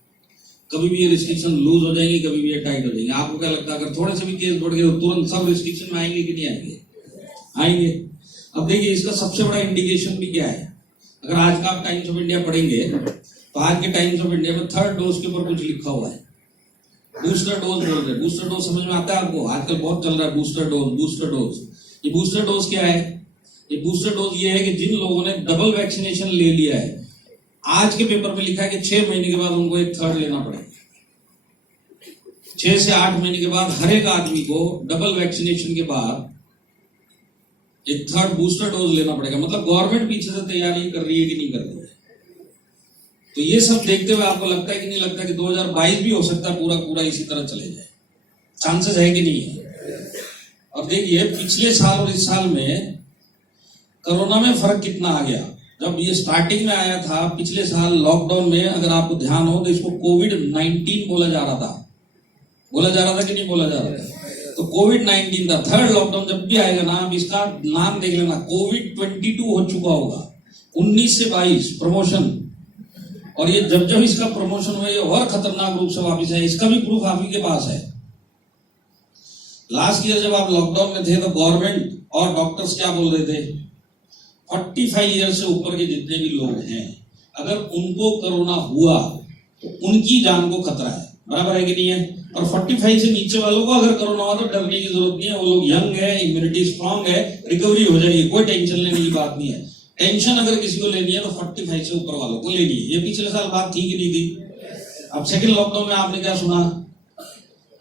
कभी भी ये रिस्ट्रिक्शन लूज हो जाएंगे, कभी भी ये टाइट हो जाएंगे। आपको क्या लगता है अगर थोड़े से भी केस बढ़ गए तो तुरंत सब रिस्ट्रिक्शन में आएंगे कि नहीं आएंगे? आएंगे। अब देखिए, इसका सबसे बड़ा इंडिकेशन भी क्या है? अगर आज का आप टाइम्स ऑफ इंडिया पढ़ेंगे तो आज के टाइम्स ऑफ इंडिया में थर्ड डोज के ऊपर कुछ लिखा हुआ है, बूस्टर डोज बोल रहे। बूस्टर डोज समझ में आता है आपको? आजकल बहुत चल रहा है बूस्टर डोज, बूस्टर डोज। ये बूस्टर डोज क्या है? ये बूस्टर डोज ये है कि जिन लोगों ने डबल वैक्सीनेशन ले लिया है, आज के पेपर में लिखा है कि 6 महीने के बाद उनको एक थर्ड लेना पड़ेगा। 6 से 8 महीने के बाद हर एक आदमी को डबल वैक्सीनेशन के बाद एक थर्ड बूस्टर डोज लेना पड़ेगा। मतलब गवर्नमेंट पीछे से तैयारी कर रही है कि नहीं कर रही है? तो ये सब देखते हुए आपको लगता है कि नहीं लगता कि 2022 भी हो सकता है पूरा पूरा इसी तरह चले जाए? चांसेस है कि नहीं है? और देखिए, पिछले साल और इस साल में कोरोना में फर्क कितना आ गया। जब ये स्टार्टिंग में आया था पिछले साल लॉकडाउन में, अगर आपको ध्यान हो तो इसको कोविड-19 बोला जा रहा था। बोला जा रहा था कि नहीं बोला जा रहा था? तो कोविड-19 था। थर्ड लॉकडाउन जब भी आएगा ना, अब इसका नाम देख लेना, कोविड-22 हो चुका होगा। 19 से 22 प्रमोशन, और ये जब जब इसका प्रमोशन हुआ ये और खतरनाक रूप से वापिस है। इसका भी प्रूफ आप ही के पास है। लास्ट ईयर जब आप लॉकडाउन में थे तो गवर्नमेंट और डॉक्टर्स क्या बोल रहे थे? 45 ईयर से ऊपर के जितने भी लोग हैं, अगर उनको कोरोना हुआ तो उनकी जान को खतरा है। बराबर है कि नहीं है? और 45 से नीचे वालों को अगर कोरोना हुआ तो डरने की जरूरत नहीं है। वो लोग यंग है, इम्यूनिटी स्ट्रांग है, रिकवरी हो जाएगी, कोई टेंशन लेने की बात नहीं है। टेंशन अगर किसी को लेनी है तो 45 से ऊपर वालों को लेनी है। ये पिछले साल बात थी कि नहीं थी? अब सेकंड लॉकडाउन में आपने क्या सुना?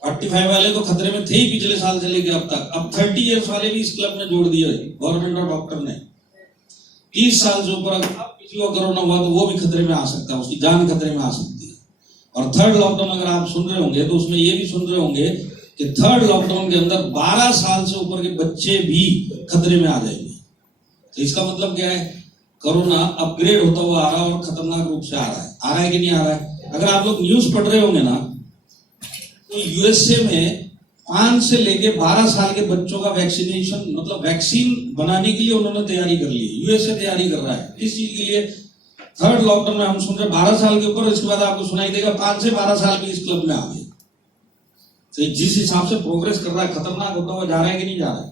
45 वाले तो खतरे में थे ही पिछले साल से लेकर अब तक। अब 30 ईयर्स वाले भी इस क्लब में जोड़ दिए गवर्नमेंट और डॉक्टर ने। 30 साल से ऊपर अगर किसी को कोरोना हुआ तो वो भी खतरे में आ सकता है, उसकी जान खतरे में आ सकती है। और थर्ड लॉकडाउन अगर आप सुन रहे होंगे तो उसमें ये भी सुन रहे होंगे कि थर्ड लॉकडाउन के अंदर 12 साल से ऊपर के बच्चे भी खतरे में आ जाएंगे। तो इसका मतलब क्या है? कोरोना अपग्रेड होता हुआ आ रहा है और खतरनाक रूप से आ रहा है। आ रहा है कि नहीं आ रहा है? अगर आप लोग न्यूज पढ़ रहे होंगे ना, तो यूएसए में 5 से लेके 12 साल के बच्चों का वैक्सीनेशन, मतलब वैक्सीन बनाने के लिए उन्होंने तैयारी कर ली है। यूएसए तैयारी कर रहा है किस चीज के लिए? थर्ड लॉकडाउन में हम सुन रहे 12 साल के ऊपर, इसके बाद आपको सुनाई देगा 5 से 12 साल भी इस क्लब में आ गए। तो जिस हिसाब से प्रोग्रेस कर रहा है, खतरनाक होता हुआ जा रहा है कि नहीं जा रहा है?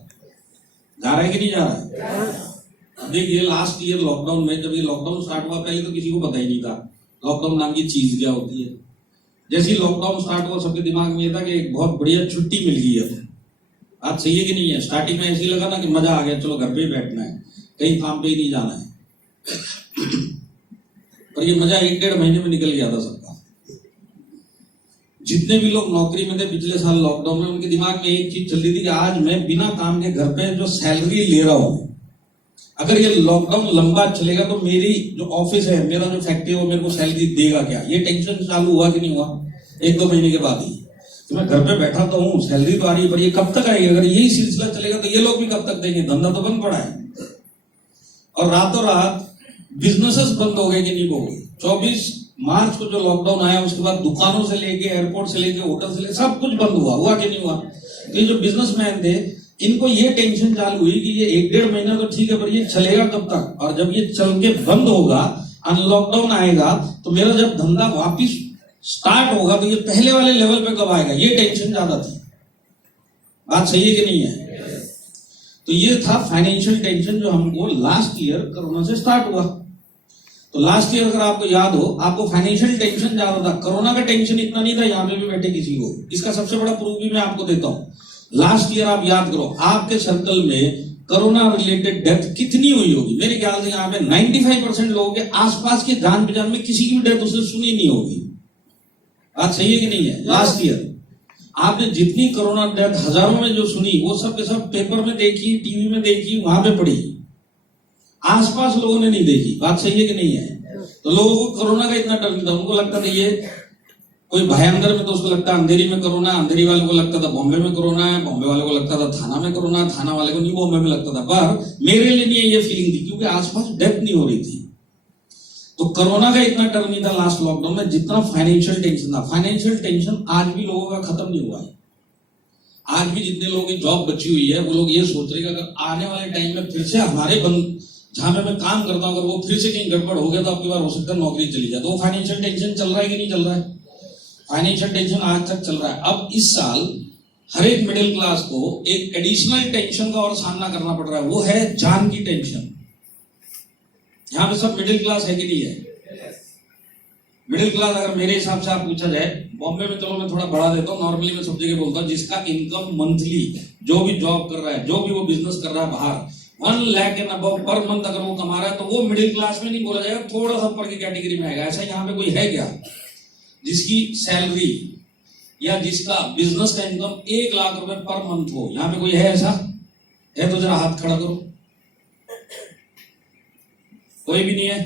जा रहा है कि नहीं जा रहा है? देखिए लास्ट ईयर लॉकडाउन में, जब ये लॉकडाउन स्टार्ट हुआ पहले तो किसी को पता ही नहीं था लॉकडाउन नाम की चीज क्या होती है। जैसे ही लॉकडाउन स्टार्ट हुआ सबके दिमाग में ये था कि एक बहुत बढ़िया छुट्टी मिल गई है। बात सही है कि नहीं है? स्टार्टिंग में ऐसे ही लगा ना कि मजा आ गया, चलो घर पे ही बैठना है, कहीं काम पे ही नहीं जाना है। पर ये मजा 1-1.5 महीने में निकल गया था सबका। जितने भी लोग नौकरी में थे पिछले साल लॉकडाउन में, उनके दिमाग में एक चीज चल रही थी कि आज मैं बिना काम के घर पे जो सैलरी ले रहा हूं, अगर ये लॉकडाउन लंबा चलेगा तो मेरी जो ऑफिस है, मेरा जो फैक्ट्री है, वो मेरे को सैलरी देगा क्या? ये टेंशन चालू हुआ कि नहीं हुआ 1-2 महीने के बाद ही। तो मैं घर पे बैठा तो हूँ, सैलरी तो आ रही है, पर ये कब तक आएगी? अगर यही सिलसिला चलेगा तो ये लोग भी कब तक देंगे? धंधा तो बंद पड़ा है। और रातों रात बिजनेसेस बंद हो गए कि नहीं हो गए? 24 मार्च को जो लॉकडाउन आया उसके बाद दुकानों से लेके, एयरपोर्ट से लेके, होटल से लेके सब कुछ बंद हुआ कि नहीं हुआ? तो ये जो बिजनेसमैन थे इनको ये टेंशन चालू हुई कि ये 1-1.5 महीना तो ठीक है, पर ये चलेगा कब तक? और जब ये चल के बंद होगा, अनलॉकडाउन आएगा, तो मेरा जब धंधा वापिस स्टार्ट होगा तो ये पहले वाले लेवल पे कब आएगा? ये टेंशन ज्यादा थी। बात सही है कि नहीं है? तो ये था फाइनेंशियल टेंशन जो हमको लास्ट ईयर कोरोना से स्टार्ट हुआ। तो लास्ट ईयर अगर आपको याद हो, आपको फाइनेंशियल टेंशन ज्यादा था, कोरोना का टेंशन इतना नहीं था। यहां पे भी बैठे किसी को इसका सबसे बड़ा प्रूफ भी मैं आपको देता हूं। लास्ट ईयर आप याद करो, आपके सर्कल में कोरोना रिलेटेड डेथ कितनी हुई होगी? मेरे ख्याल से यहाँ पे 95% लोगों के आसपास के जान पहचान में किसी की भी डेथ उसने सुनी नहीं होगी। बात सही है कि नहीं है? लास्ट ईयर आपने जितनी कोरोना डेथ हजारों में जो सुनी, वो सब के सब पेपर में देखी, टीवी में देखी, वहां पे पढ़ी, आसपास लोगों ने नहीं देखी। बात सही है कि नहीं है? तो लोगों को कोरोना का इतना डर नहीं था। उनको लगता था ये कोई भाई अंदर में, तो उसको लगता अंधेरी में कोरोना, अंधेरी वाले को लगता था बॉम्बे में कोरोना है, बॉम्बे वाले को लगता था थाना में कोरोना, थाना वाले को नहीं बॉम्बे में लगता था। पर मेरे लिए नहीं ये फीलिंग थी, क्योंकि आसपास डेथ नहीं हो रही थी। तो कोरोना का इतना डर नहीं था लास्ट लॉकडाउन में, जितना फाइनेंशियल टेंशन था। फाइनेंशियल टेंशन आज भी लोगों का खत्म नहीं हुआ है। आज भी जितने लोगों की जॉब बची हुई है, वो लोग ये सोच रहे हैं कि अगर आने वाले टाइम में फिर से हमारे बंद जहां पे मैं काम करता हूं, अगर वो फिर से कहीं गड़बड़ हो गया तो आपकी बार हो सकता है नौकरी चली जाए। तो वो फाइनेंशियल टेंशन चल रहा है कि नहीं चल रहा है? फाइनेंशियल टेंशन आज तक चल रहा है। अब इस साल हर एक मिडिल क्लास को एक एडिशनल टेंशन का और सामना करना पड़ रहा है, वो है जान की टेंशन। यहां पे सब मिडिल क्लास है कि नहीं है? मिडिल क्लास अगर मेरे हिसाब से आप पूछा जाए, बॉम्बे में चलो मैं थोड़ा बढ़ा देता हूँ, नॉर्मली मैं सब जगह बोलता हूँ, जिसका इनकम मंथली, जो भी जॉब कर रहा है, जो भी वो बिजनेस कर रहा है बाहर, 1 lakh and above per month अगर वो कमा रहा है, तो वो मिडिल क्लास में नहीं बोला जाएगा, थोड़ा सा ऊपर की कैटेगरी में आएगा। ऐसा यहाँ पे कोई है क्या जिसकी सैलरी या जिसका बिजनेस का इनकम 1 लाख रुपए पर मंथ हो? यहाँ पे कोई है ऐसा? है तो जरा हाथ खड़ा करो। कोई भी नहीं है,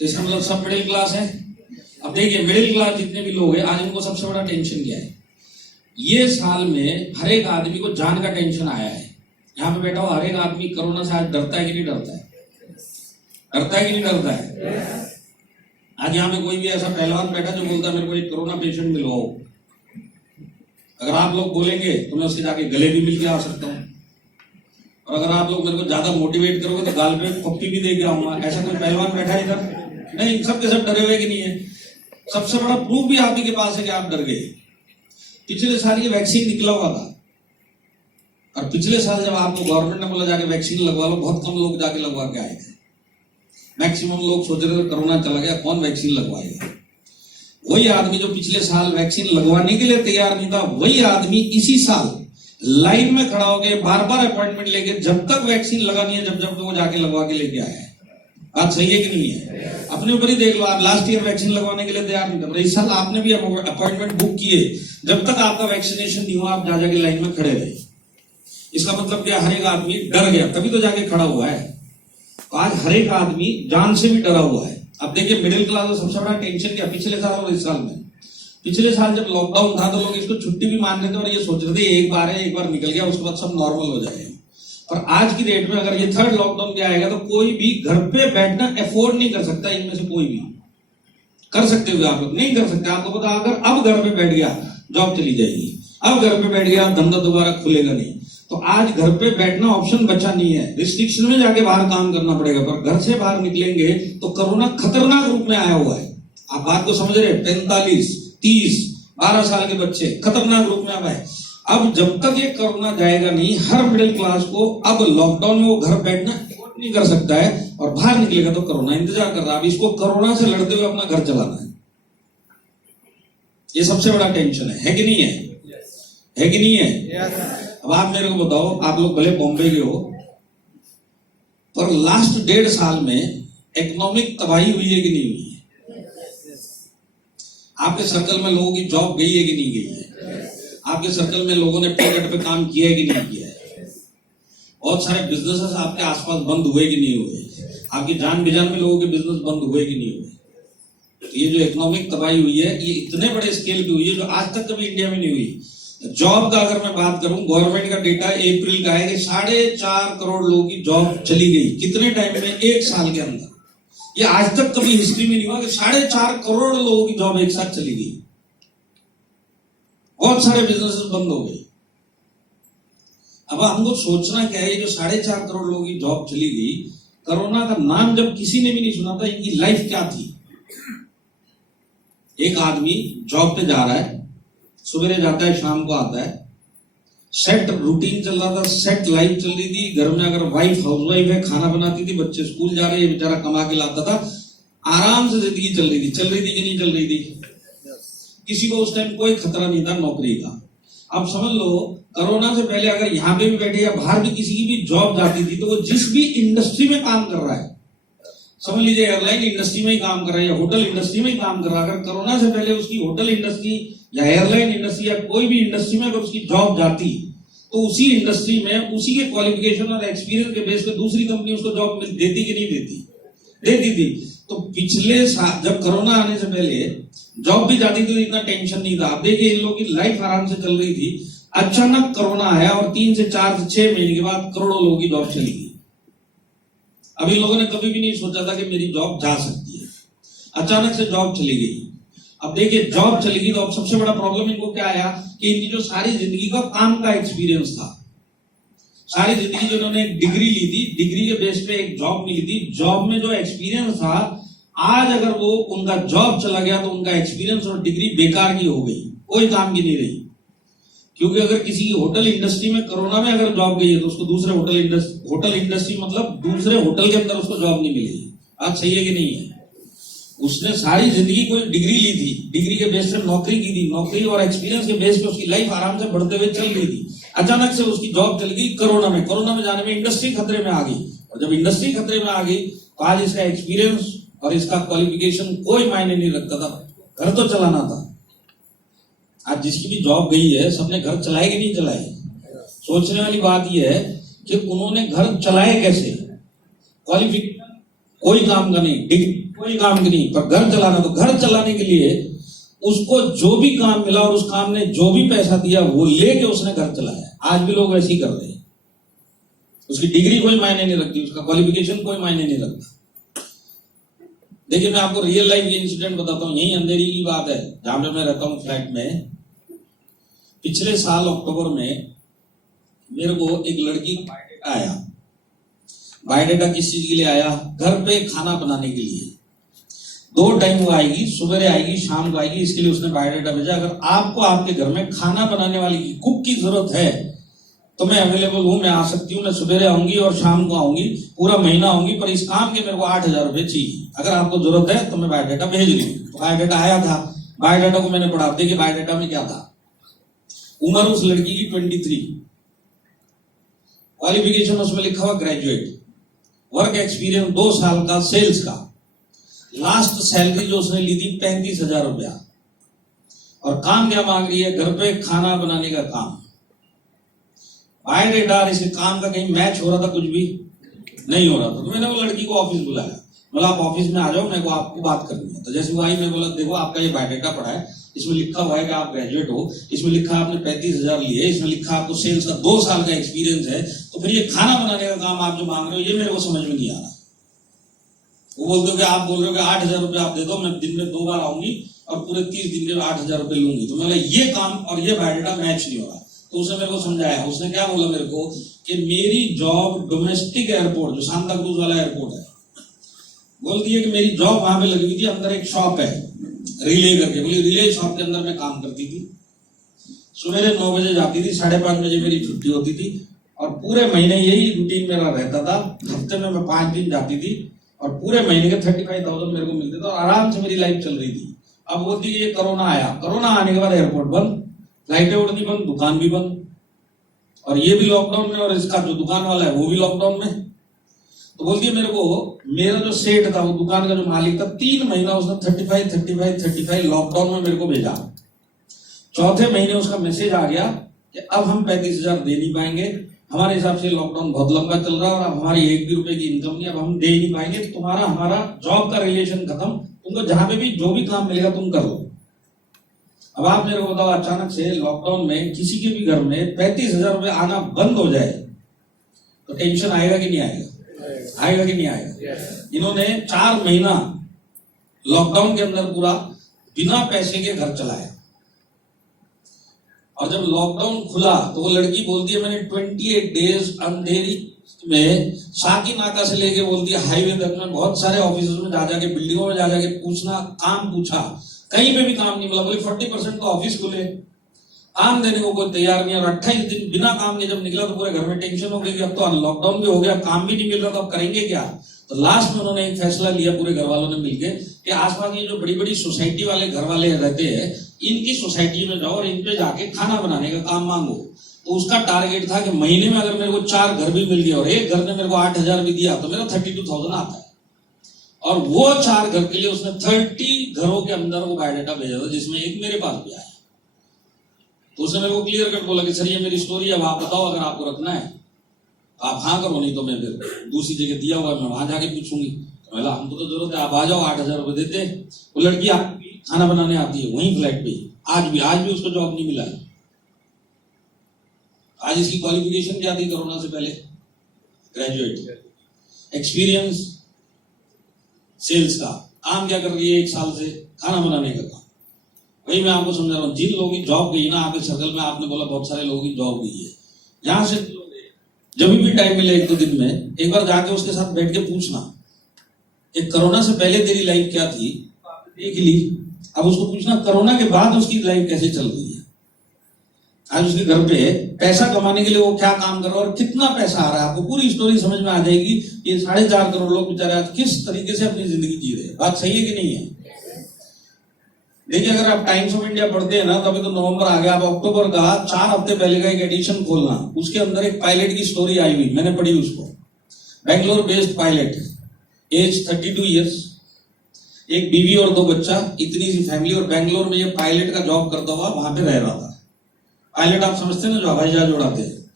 तो इसका मतलब सब मिडिल क्लास है। अब देखिए मिडिल क्लास जितने भी लोग हैं, आज इनको सबसे बड़ा टेंशन क्या है? ये साल में हर एक आदमी को जान का टेंशन आया है। यहाँ पे बैठा हुआ हर एक आदमी कोरोना से आज डरता है कि नहीं डरता है? डरता है कि नहीं डरता है? आज यहाँ पे कोई भी ऐसा पहलवान बैठा जो बोलता है मेरे को एक कोरोना पेशेंट मिलवाओ, अगर आप लोग बोलेंगे तो मैं उसके जाके गले भी मिल के आ सकता हूँ, और अगर आप लोग मेरे को ज्यादा मोटिवेट करोगे तो गाल पे पप्पी भी दे के आऊंगा। ऐसा कोई पहलवान बैठा है इधर? नहीं, सबके सब डरे हुए कि नहीं है? सबसे बड़ा प्रूफ भी आप ही के पास है कि आप डर गए। पिछले साल ये वैक्सीन निकला हुआ था, और पिछले साल जब आपको गवर्नमेंट ने बोला जाके वैक्सीन लगवा लो, बहुत कम लोग जाके लगवा के आए थे। मैक्सिमम लोग सोच रहे थे कोरोना चला गया, कौन वैक्सीन लगवाएगा। वही आदमी जो पिछले साल वैक्सीन लगवाने के लिए तैयार नहीं था, वही आदमी इसी साल लाइन में खड़ा हो गए, बार-बार अपॉइंटमेंट लेके, जब तक वैक्सीन लगानी है जब वो जाके लगवा के लेके आया है। बात सही है कि नहीं है? अपने ऊपर ही देख लो, आप लास्ट ईयर वैक्सीन लगवाने के लिए तैयार नहीं थे, इस साल आपने भी अपॉइंटमेंट बुक किए, जब तक आपका वैक्सीनेशन नहीं हुआ आप जा जाके लाइन में खड़े रहे। इसका मतलब क्या? हर एक आदमी डर गया, तभी तो जाके खड़ा हुआ है। तो आज हर एक आदमी जान से भी डरा हुआ है। अब देखिए मिडिल क्लास का सबसे बड़ा टेंशन क्या पिछले साल और इस साल में? पिछले साल जब लॉकडाउन था तो लोग इसको छुट्टी भी मान रहे थे और ये सोच रहे थे एक बार है, एक बार निकल गया उसके बाद सब नॉर्मल हो जाएगा। और आज की डेट में अगर ये 3rd लॉकडाउन भी आएगा तो कोई भी घर पे बैठना अफोर्ड नहीं कर सकता। इनमें से कोई भी कर सकते हो आप लोग? नहीं कर सकते। आपको पता, अगर अब घर पे बैठ गया जॉब चली जाएगी, अब घर पे बैठ गया धंधा दोबारा खुलेगा नहीं। तो आज घर पे बैठना ऑप्शन बचा नहीं है, रिस्ट्रिक्शन में जाके बाहर काम करना पड़ेगा। पर घर से बाहर निकलेंगे तो कोरोना खतरनाक रूप में आया हुआ है। आप बात को समझ रहे? 45, 30, 12 साल के बच्चे खतरनाक रूप में आया है। अब जब तक ये कोरोना जाएगा नहीं, हर मिडिल क्लास को अब लॉकडाउन में वो घर बैठना नहीं कर सकता है और बाहर निकलेगा तो कोरोना इंतजार कर रहा है। अब इसको कोरोना से लड़ते हुए अपना घर चलाना है, ये सबसे बड़ा टेंशन है कि नहीं है? है कि नहीं है? अब आप मेरे को बताओ, आप लोग भले बॉम्बे के हो, पर लास्ट 1.5 साल में इकोनॉमिक तबाही हुई है कि नहीं हुई है? आपके सर्कल में लोगों की जॉब गई है कि नहीं गई है? आपके सर्कल में लोगों ने पॉकेट पे काम किया है कि नहीं किया है? बहुत सारे बिजनेसेस आपके आसपास बंद हुए कि नहीं हुए? आपकी जान बेजान में लोगों के बिजनेस बंद हुए कि नहीं हुए? तो ये जो इकोनॉमिक तबाही हुई है, ये इतने बड़े स्केल पे हुई है जो आज तक कभी इंडिया में नहीं हुई। जॉब का अगर मैं बात करूं, गवर्नमेंट का डेटा अप्रैल का है कि 4.5 करोड़ लोगों की जॉब चली गई। कितने टाइम में? 1 साल के अंदर। ये आज तक कभी हिस्ट्री में नहीं हुआ कि 4.5 करोड़ लोगों की जॉब एक साथ चली गई। बहुत सारे बिजनेसेस बंद हो गए। अब हमको सोचना क्या है, ये जो 4.5 करोड़ लोगों की जॉब चली गई, कोरोना का नाम जब किसी ने भी नहीं सुना था, इनकी लाइफ क्या थी? एक आदमी जॉब पे जा रहा है, सुबह जाता है, शाम को आता है, सेट रूटीन चल रहा था, सेट लाइफ चल रही थी। घर में अगर वाइफ हाउसवाइफ है, खाना बनाती थी, बच्चे स्कूल जा रहे हैं, बेचारा कमा के लाता था, आराम से जिंदगी चल रही थी कि नहीं चल रही थी? किसी को उस टाइम कोई खतरा नहीं था नौकरी का। अब समझ लो, कोरोना से पहले अगर यहाँ पे भी बैठे या बाहर भी किसी की भी जॉब जाती थी, तो वो जिस भी इंडस्ट्री में काम कर रहा है, समझ लीजिए एयरलाइन इंडस्ट्री में ही काम कर रहा है या होटल इंडस्ट्री में ही काम कर रहा है, अगर कोरोना से पहले उसकी होटल इंडस्ट्री या एयरलाइन इंडस्ट्री या कोई भी इंडस्ट्री में अगर उसकी जॉब जाती, तो उसी इंडस्ट्री में उसी के क्वालिफिकेशन और एक्सपीरियंस के बेस पे दूसरी कंपनी उसको जॉब देती कि नहीं देती? देती थी। तो पिछले साल जब कोरोना आने से पहले जॉब भी जाती थी तो इतना टेंशन नहीं था। अब देखिए, इन लोगों की लाइफ आराम से चल रही थी, अचानक कोरोना आया और 3 से 4 से 6 महीने के बाद करोड़ों लोगों की जॉब चली गई। अभी लोगों ने कभी भी नहीं सोचा था कि मेरी जॉब जा सकती है, अचानक से जॉब चली गई। अब देखिए, जॉब चली गई तो अब सबसे बड़ा प्रॉब्लम इनको क्या आया कि इनकी जो सारी जिंदगी का काम का एक्सपीरियंस था, सारी जिंदगी जो इन्होंने एक डिग्री ली थी, डिग्री के बेस पे एक जॉब मिली थी, जॉब में जो एक्सपीरियंस था, आज अगर वो उनका जॉब चला गया तो उनका एक्सपीरियंस और डिग्री बेकार की हो गई, कोई काम की नहीं रही। क्योंकि अगर किसी की होटल इंडस्ट्री में कोरोना में अगर जॉब गई है तो उसको दूसरे होटल इंडस्ट्री मतलब दूसरे होटल के अंदर उसको जॉब नहीं मिलेगी। बात सही है कि नहीं है? उसने सारी जिंदगी कोई डिग्री ली थी, डिग्री के बेस पे नौकरी की थी, नौकरी और एक्सपीरियंस के बेस पे उसकी लाइफ आराम से बढ़ते हुए चल रही थी, अचानक से उसकी जॉब चल गई कोरोना में। कोरोना में जाने में इंडस्ट्री खतरे में आ गई, और जब इंडस्ट्री खतरे में आ गई तो आज इसका एक्सपीरियंस और इसका क्वालिफिकेशन कोई मायने नहीं रखता था, घर तो चलाना था। आज जिसकी भी जॉब गई है, सबने घर चलाए कि नहीं चलाए? सोचने वाली बात यह है कि उन्होंने घर चलाए कैसे? क्वालिफिकेशन कोई काम का नहीं, डिग्री कोई काम की नहीं, पर घर चलाना। तो घर चलाने के लिए उसको जो भी काम मिला और उस काम ने जो भी पैसा दिया वो लेके उसने घर चलाया। आज भी लोग ऐसे ही कर रहे हैं। उसकी डिग्री कोई मायने नहीं रखती, उसका क्वालिफिकेशन कोई मायने नहीं रखता। देखिए, मैं आपको रियल लाइफ इंसिडेंट बताता हूँ। यही अंधेरी की बात है जहां पे मैं रहता हूँ फ्लैट में। पिछले साल अक्टूबर में मेरे को एक लड़की आया, बायोडाटा किस चीज के लिए आया? घर पे खाना बनाने के लिए। 2 टाइम वो आएगी, सुबह आएगी, शाम को आएगी, इसके लिए उसने बायोडाटा भेजा। अगर आपको आपके घर में खाना बनाने वाली की कुक की जरूरत है तो मैं अवेलेबल हूं, मैं आ सकती हूँ। मैं सुबह आऊंगी और शाम को आऊंगी, पूरा महीना आऊंगी, पर इस काम के मेरे को 8,000 रुपए चाहिए। अगर आपको जरूरत है तो मैं बायोडाटा भेज रही हूँ। तो बायोडाटा आया था, बायोडाटा को मैंने पढ़ा। देखिए बायोडाटा में क्या था। उम्र उस लड़की की 23, क्वालिफिकेशन उसमें लिखा हुआ ग्रेजुएट, वर्क एक्सपीरियंस 2 साल का सेल्स का, लास्ट सैलरी जो उसने ली थी 35,000 रुपया, और काम क्या मांग रही है? घर पे खाना बनाने का काम। बायोडाटा और इसके काम का कहीं मैच हो रहा था? कुछ भी नहीं हो रहा था। तो मैंने वो लड़की को ऑफिस बुलाया, बोला आप ऑफिस में आ जाओ, मेरे को आपको बात करनी है। तो जैसे वो आई, मैं बोला देखो आपका ये बायोडाटा पड़ा है, इसमें लिखा हुआ है कि आप ग्रेजुएट हो, इसमें लिखा है आपने 35,000 लिए, इसमें लिखा है आपको सेल्स का 2 साल का एक्सपीरियंस है, तो फिर ये खाना बनाने का काम आप जो मांग रहे हो ये मेरे को समझ में नहीं आ रहा। वो बोलते हो कि आप बोल रहे हो कि 8,000 रुपये आप दे दो, मैं दिन में 2 बार आऊंगी और पूरे 30 दिन में 8,000 रुपये लूंगी। तो मैं ये काम और ये बायोडाटा मैच नहीं हो रहा। तो उसने मेरे को समझाया। उसने क्या बोला मेरे को कि मेरी जॉब डोमेस्टिक एयरपोर्ट, जो सांता क्रूज वाला एयरपोर्ट है, बोलती है कि मेरी जॉब वहां पे लगी हुई थी, अंदर एक शॉप है रिले करके। बोली रिले शॉप के अंदर मैं काम करती थी, सुबह 9 बजे जाती थी, 5:30 बजे मेरी छुट्टी होती थी, और पूरे महीने यही रूटीन मेरा रहता था। हफ्ते में मैं 5 दिन जाती थी और पूरे महीने के 35,000 मेरे को मिलते थे और आराम से मेरी लाइफ चल रही थी। अब वो थी ये कोरोना आया, कोरोना आने के बाद एयरपोर्ट बंद, फ्लाइटें उड़नी बंद, दुकान भी बंद, और ये भी लॉकडाउन में और इसका जो दुकान वाला है वो भी लॉकडाउन में। तो बोलती है मेरे को, मेरा जो सेठ था, वो दुकान का जो मालिक था, 3 महीना उसने 35 लॉकडाउन में मेरे को भेजा। चौथे महीने उसका मैसेज आ गया कि अब हम 35,000 दे नहीं पाएंगे, हमारे हिसाब से लॉकडाउन बहुत लंबा चल रहा है और अब हमारी 1 भी रुपए की इनकम नहीं, अब हम दे ही नहीं पाएंगे, तुम्हारा हमारा जॉब का रिलेशन खत्म, तुमको जहां पे भी जो भी काम मिलेगा तुम कर लो। अब आप मेरे को बताओ, अचानक से लॉकडाउन में किसी के भी घर में 35,000 रुपए आना बंद हो जाए तो टेंशन आएगा कि नहीं आएगा? आएगा कि नहीं आएगा? इन्होंने 4 महीना लॉकडाउन के अंदर पूरा बिना पैसे के घर चलाया, और जब लॉकडाउन खुला तो वो लड़की बोलती है मैंने 28 डेज अंधेरी में साकी नाका से लेके बोलती है हाईवे तक में बहुत सारे ऑफिस में जा जाके, बिल्डिंगों में जा जाके पूछना, काम पूछा, कहीं पे भी काम नहीं मिला। बोली 40% तो ऑफिस खुले, काम देने को कोई तैयार नहीं, और 28 दिन बिना काम के जब निकला तो पूरे घर में टेंशन हो गई कि अब तो लॉकडाउन भी हो गया, काम भी नहीं मिल रहा, तो अब करेंगे क्या। तो लास्ट में उन्होंने एक फैसला लिया पूरे घर वालों ने मिलकर कि आसपास की जो बड़ी बड़ी सोसाइटी वाले घर वाले रहते हैं, इनकी सोसाइटी में जाओ और इन पे जाके खाना बनाने का काम मांगो। तो उसका टारगेट था कि महीने में अगर मेरे को 4 घर भी मिल गए और एक घर ने मेरे को 8,000 भी दिया तो मेरा 32,000 आता है। और वो 4 घर के लिए उसने 30 घरों के अंदर वो बायोडाटा भेजा था, जिसमें एक मेरे पास भी आया। तो उसने मेरे को क्लियर कट बोला कि सर ये मेरी स्टोरी, अब आप बताओ अगर आपको रखना है आप हाँ करो, नहीं तो मैं फिर दूसरी जगह दिया हुआ मैं वहां जाके पूछूंगी। तो बोला हमको तो जरूरत है, आप आ जाओ, 8,000 रुपए देते। वो लड़की आपकी खाना बनाने आती है वहीं फ्लैट पे, आज भी उसको जॉब नहीं मिला है। आज इसकी क्वालिफिकेशन क्या थी कोरोना से पहले? ग्रेजुएट, एक्सपीरियंस सेल्स का, काम क्या कर रही है 1 साल से? खाना बनाने का काम। वही मैं आपको समझा रहा हूँ, जिन लोगों की जॉब गई ना आपके सर्कल में, आपने बोला बहुत सारे लोगों की जॉब गई है, यहां से जब भी टाइम मिले 1-2 दिन में एक बार जाके उसके साथ बैठ के पूछना कि कोरोना से पहले तेरी लाइफ क्या थी, देख ली, अब उसको पूछना कोरोना के बाद उसकी लाइफ कैसे चल रही है। आज उसके घर पे पैसा कमाने के लिए वो क्या काम कर रहा है और कितना पैसा आ रहा है, आपको पूरी स्टोरी समझ में आ जाएगी। ये 4.5 करोड़ लोग बेचारे आज किस तरीके से अपनी जिंदगी जी रहे हैं। बात सही है कि नहीं है? देखिए, अगर आप टाइम्स ऑफ इंडिया पढ़ते हैं ना, तभी तो नवंबर आ गया, आप अक्टूबर का 4 हफ्ते पहले का एक एडिशन खोलना, उसके अंदर एक पायलट की स्टोरी आई हुई, मैंने पढ़ी उसको। Bangalore based pilot, age 32 years, एक बीवी और 2 बच्चा, इतनी सी फैमिली, और बेंगलोर में ये पायलट का जॉब करता हुआ वहां पे रह रहा था। पायलट आप समझते हैं ना, जो हवाई जहाज उड़ाते हैं।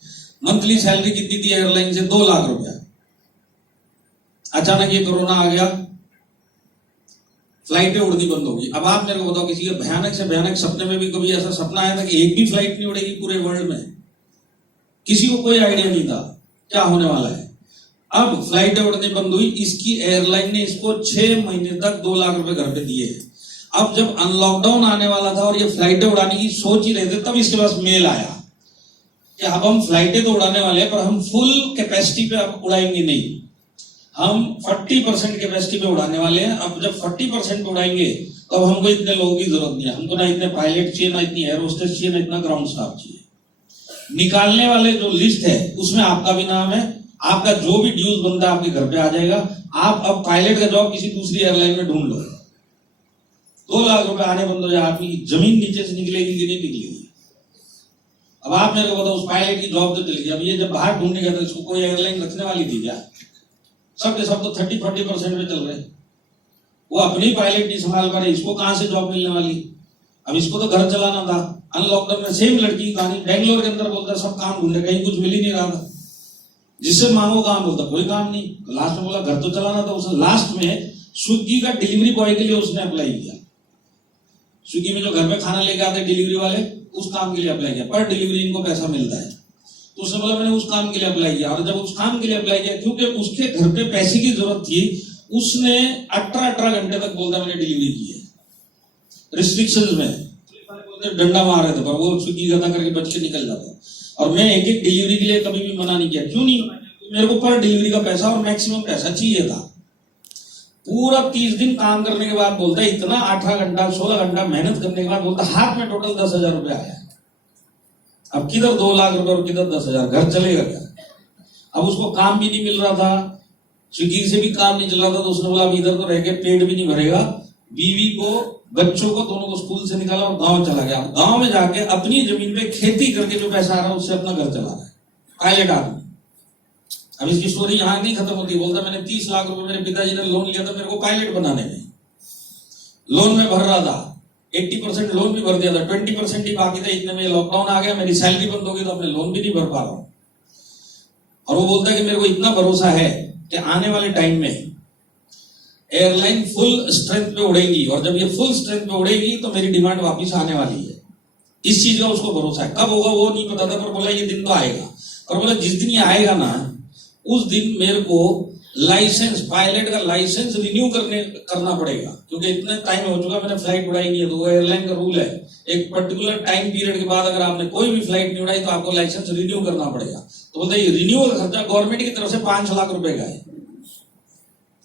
मंथली सैलरी कितनी थी एयरलाइन से? 2 लाख रुपया। अचानक ये कोरोना आ गया, फ्लाइटें उड़नी बंद होगी। अब आप मेरे को बताओ, किसी के भयानक से भयानक सपने में भी कभी ऐसा सपना आया था कि एक भी फ्लाइट नहीं उड़ेगी पूरे वर्ल्ड में? किसी को कोई आइडिया नहीं था क्या होने वाला है। अब फ्लाइटें उड़नी बंद हुई, इसकी एयरलाइन ने इसको 6 महीने तक 2 लाख रुपए घर पे दिए। अब जब अनलॉकडाउन आने वाला था और ये फ्लाइटें उड़ाने की सोच ही रहे थे, तब इसके पास मेल आया कि अब हम फ्लाइटें तो उड़ाने वाले हैं, पर हम फुल कैपेसिटी पे अब उड़ाएंगे नहीं, हम 40% कैपेसिटी पे उड़ाने वाले हैं। अब जब 40% पे उड़ाएंगे तो अब हमको इतने लोगों की जरूरत नहीं है, हमको ना इतने पायलट चाहिए, ना इतनी एयर होस्टेस चाहिए, ना इतना ग्राउंड स्टाफ चाहिए। निकालने वाले जो लिस्ट है उसमें आपका भी नाम है, आपका जो भी ड्यूज बनता है आपके घर पे आ जाएगा। आप अब पायलट का जॉब किसी दूसरी एयरलाइन में ढूंढ लो। 2 लाख रुपए आने बंद हो जाए, आपकी जमीन नीचे से निकलेगी कि नहीं निकलेगी? अब आप मेरे को बताओ, उस पायलट की जॉब तो चली गई। अब ये जब बाहर ढूंढने गया तो इसको कोई एयरलाइन रखने वाली थी क्या? सब के सब तो 30-40% पे चल रहे, वो अपनी पायलट नहीं संभाल पा रहे, इसको कहां से जॉब मिलने वाली? अब इसको तो घर चलाना था। अनलॉकडाउन में सेम लड़की की कहानी, बेंगलोर के अंदर बोलता सब काम ढूंढे, कहीं कुछ मिल ही नहीं रहा था, जिससे मांगो काम, बोलता कोई काम नहीं। तो लास्ट में बोला घर तो चलाना था, उसने लास्ट में स्विगी का डिलीवरी बॉय के लिए उसने अप्लाई किया। स्विगी में जो घर पे खाना लेके आते डिलीवरी वाले, उस काम के लिए अप्लाई किया, पर डिलीवरी इनको पैसा मिलता है। तो उसने बोला मैंने उस काम के लिए अप्लाई किया, और जब उस काम के लिए अप्लाई किया, क्योंकि उसके घर पे पैसे की जरूरत थी, उसने 18 घंटे तक बोलता मैंने डिलीवरी की है, रिस्ट्रिक्शंस में। डंडा मार रहे थे, पर वो स्विगी गदा करके बच के निकल जाता। और मैं एक डिलीवरी के लिए कभी भी मना नहीं किया। क्यों नहीं? मेरे को पर डिलीवरी का पैसा और मैक्सिमम पैसा चाहिए था। पूरा 30 दिन काम करने के बाद बोलता इतना 18 घंटा 16 घंटा मेहनत करने के बाद बोलता हाथ में टोटल 10,000 रुपए आया। अब किधर 2 लाख रुपए और किधर 10,000, घर चलेगा क्या? अब उसको काम भी नहीं मिल रहा था, स्विगी से भी काम नहीं चल रहा था, तो उसने बोला अब इधर तो रह के पेट भी नहीं भरेगा, बीवी को बच्चों को दोनों को स्कूल से निकाला और गांव चला गया। गांव में जाके अपनी जमीन पे खेती करके जो पैसा आ रहा है उससे अपना घर चला रहा है, पायलट आदमी। अब इसकी स्टोरी यहां नहीं खत्म होती। बोलता मैंने 30 लाख रुपए मेरे पिताजी ने लोन लिया था मेरे को पायलट बनाने में, लोन में भर रहा था, 80% लोन भी भर दिया था, 20% ही बाकी था। इतने में लॉकडाउन आ गया, मेरी सैलरी बंद हो गई तो अपने लोन भी नहीं भर पा रहा हूं। और वो बोलता है कि मेरे को इतना भरोसा है कि आने वाले टाइम में एयरलाइन फुल स्ट्रेंथ पे उड़ेगी, और जब ये फुल स्ट्रेंथ पे उड़ेगी तो मेरी डिमांड वापस आने वाली है। इस चीज का उसको भरोसा है। कब होगा वो नहीं पता था, पर बोला ये दिन तो आएगा। और बोला जिस दिन ये आएगा ना, उस दिन मेरे को लाइसेंस, पायलट का लाइसेंस रिन्यू करना पड़ेगा, क्योंकि इतना टाइम हो चुका मैंने फ्लाइट उड़ाई नहीं है। तो वो एयरलाइन का रूल है, एक पर्टिकुलर टाइम पीरियड के बाद अगर आपने कोई भी फ्लाइट नहीं उड़ाई तो आपको लाइसेंस रिन्यू करना पड़ेगा। तो बोलते हैं रिन्यू का खर्चा गवर्नमेंट की तरफ से 5 लाख रुपए का है।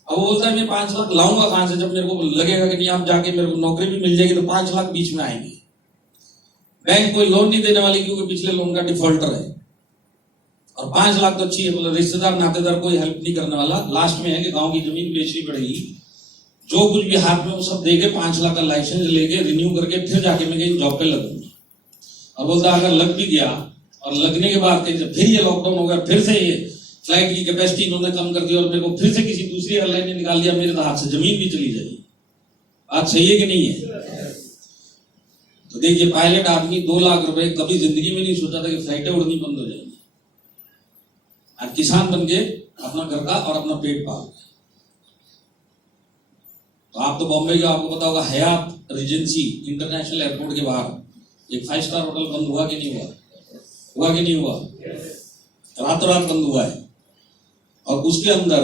अब वो बोलता है मैं 5 लाख लाऊंगा कहां से, जब मेरे को लगेगा कि नहीं आप जाके मेरे को नौकरी भी मिल जाएगी तो 5 लाख बीच में आएंगे। बैंक कोई लोन नहीं देने वाली क्योंकि पिछले लोन का डिफॉल्टर है, और 5 लाख तो अच्छी है, बोले रिश्तेदार नातेदार कोई हेल्प नहीं करने वाला। लास्ट में है कि गांव की जमीन बेचनी पड़ेगी, जो कुछ भी हाथ में वो सब देके 5 लाख का लाइसेंस लेके रिन्यू करके फिर जाके मैं कहीं जॉब पे लगूंगा। और बोलता अगर लग भी गया और लगने के बाद फिर ये लॉकडाउन हो गया, फिर से ये फ्लाइट की कैपेसिटी इन्होंने कम कर दी और मेरे को फिर से किसी दूसरी एयरलाइन ने निकाल दिया, मेरे तो हाथ से जमीन भी चली जाएगी। बात सही है कि नहीं है? तो देखिए पायलट आदमी 2 लाख रुपए कभी जिंदगी में नहीं सोचा था कि फ्लाइटें उड़नी बंद हो जाएंगी। आज किसान बन के अपना घर का और अपना पेट पाल गए। तो आप तो बॉम्बे का, आपको पता होगा हयात रीजेंसी इंटरनेशनल एयरपोर्ट के बाहर एक 5 स्टार होटल बंद हुआ कि नहीं हुआ? हुआ कि नहीं हुआ? रातों रात बंद हुआ है। और उसके अंदर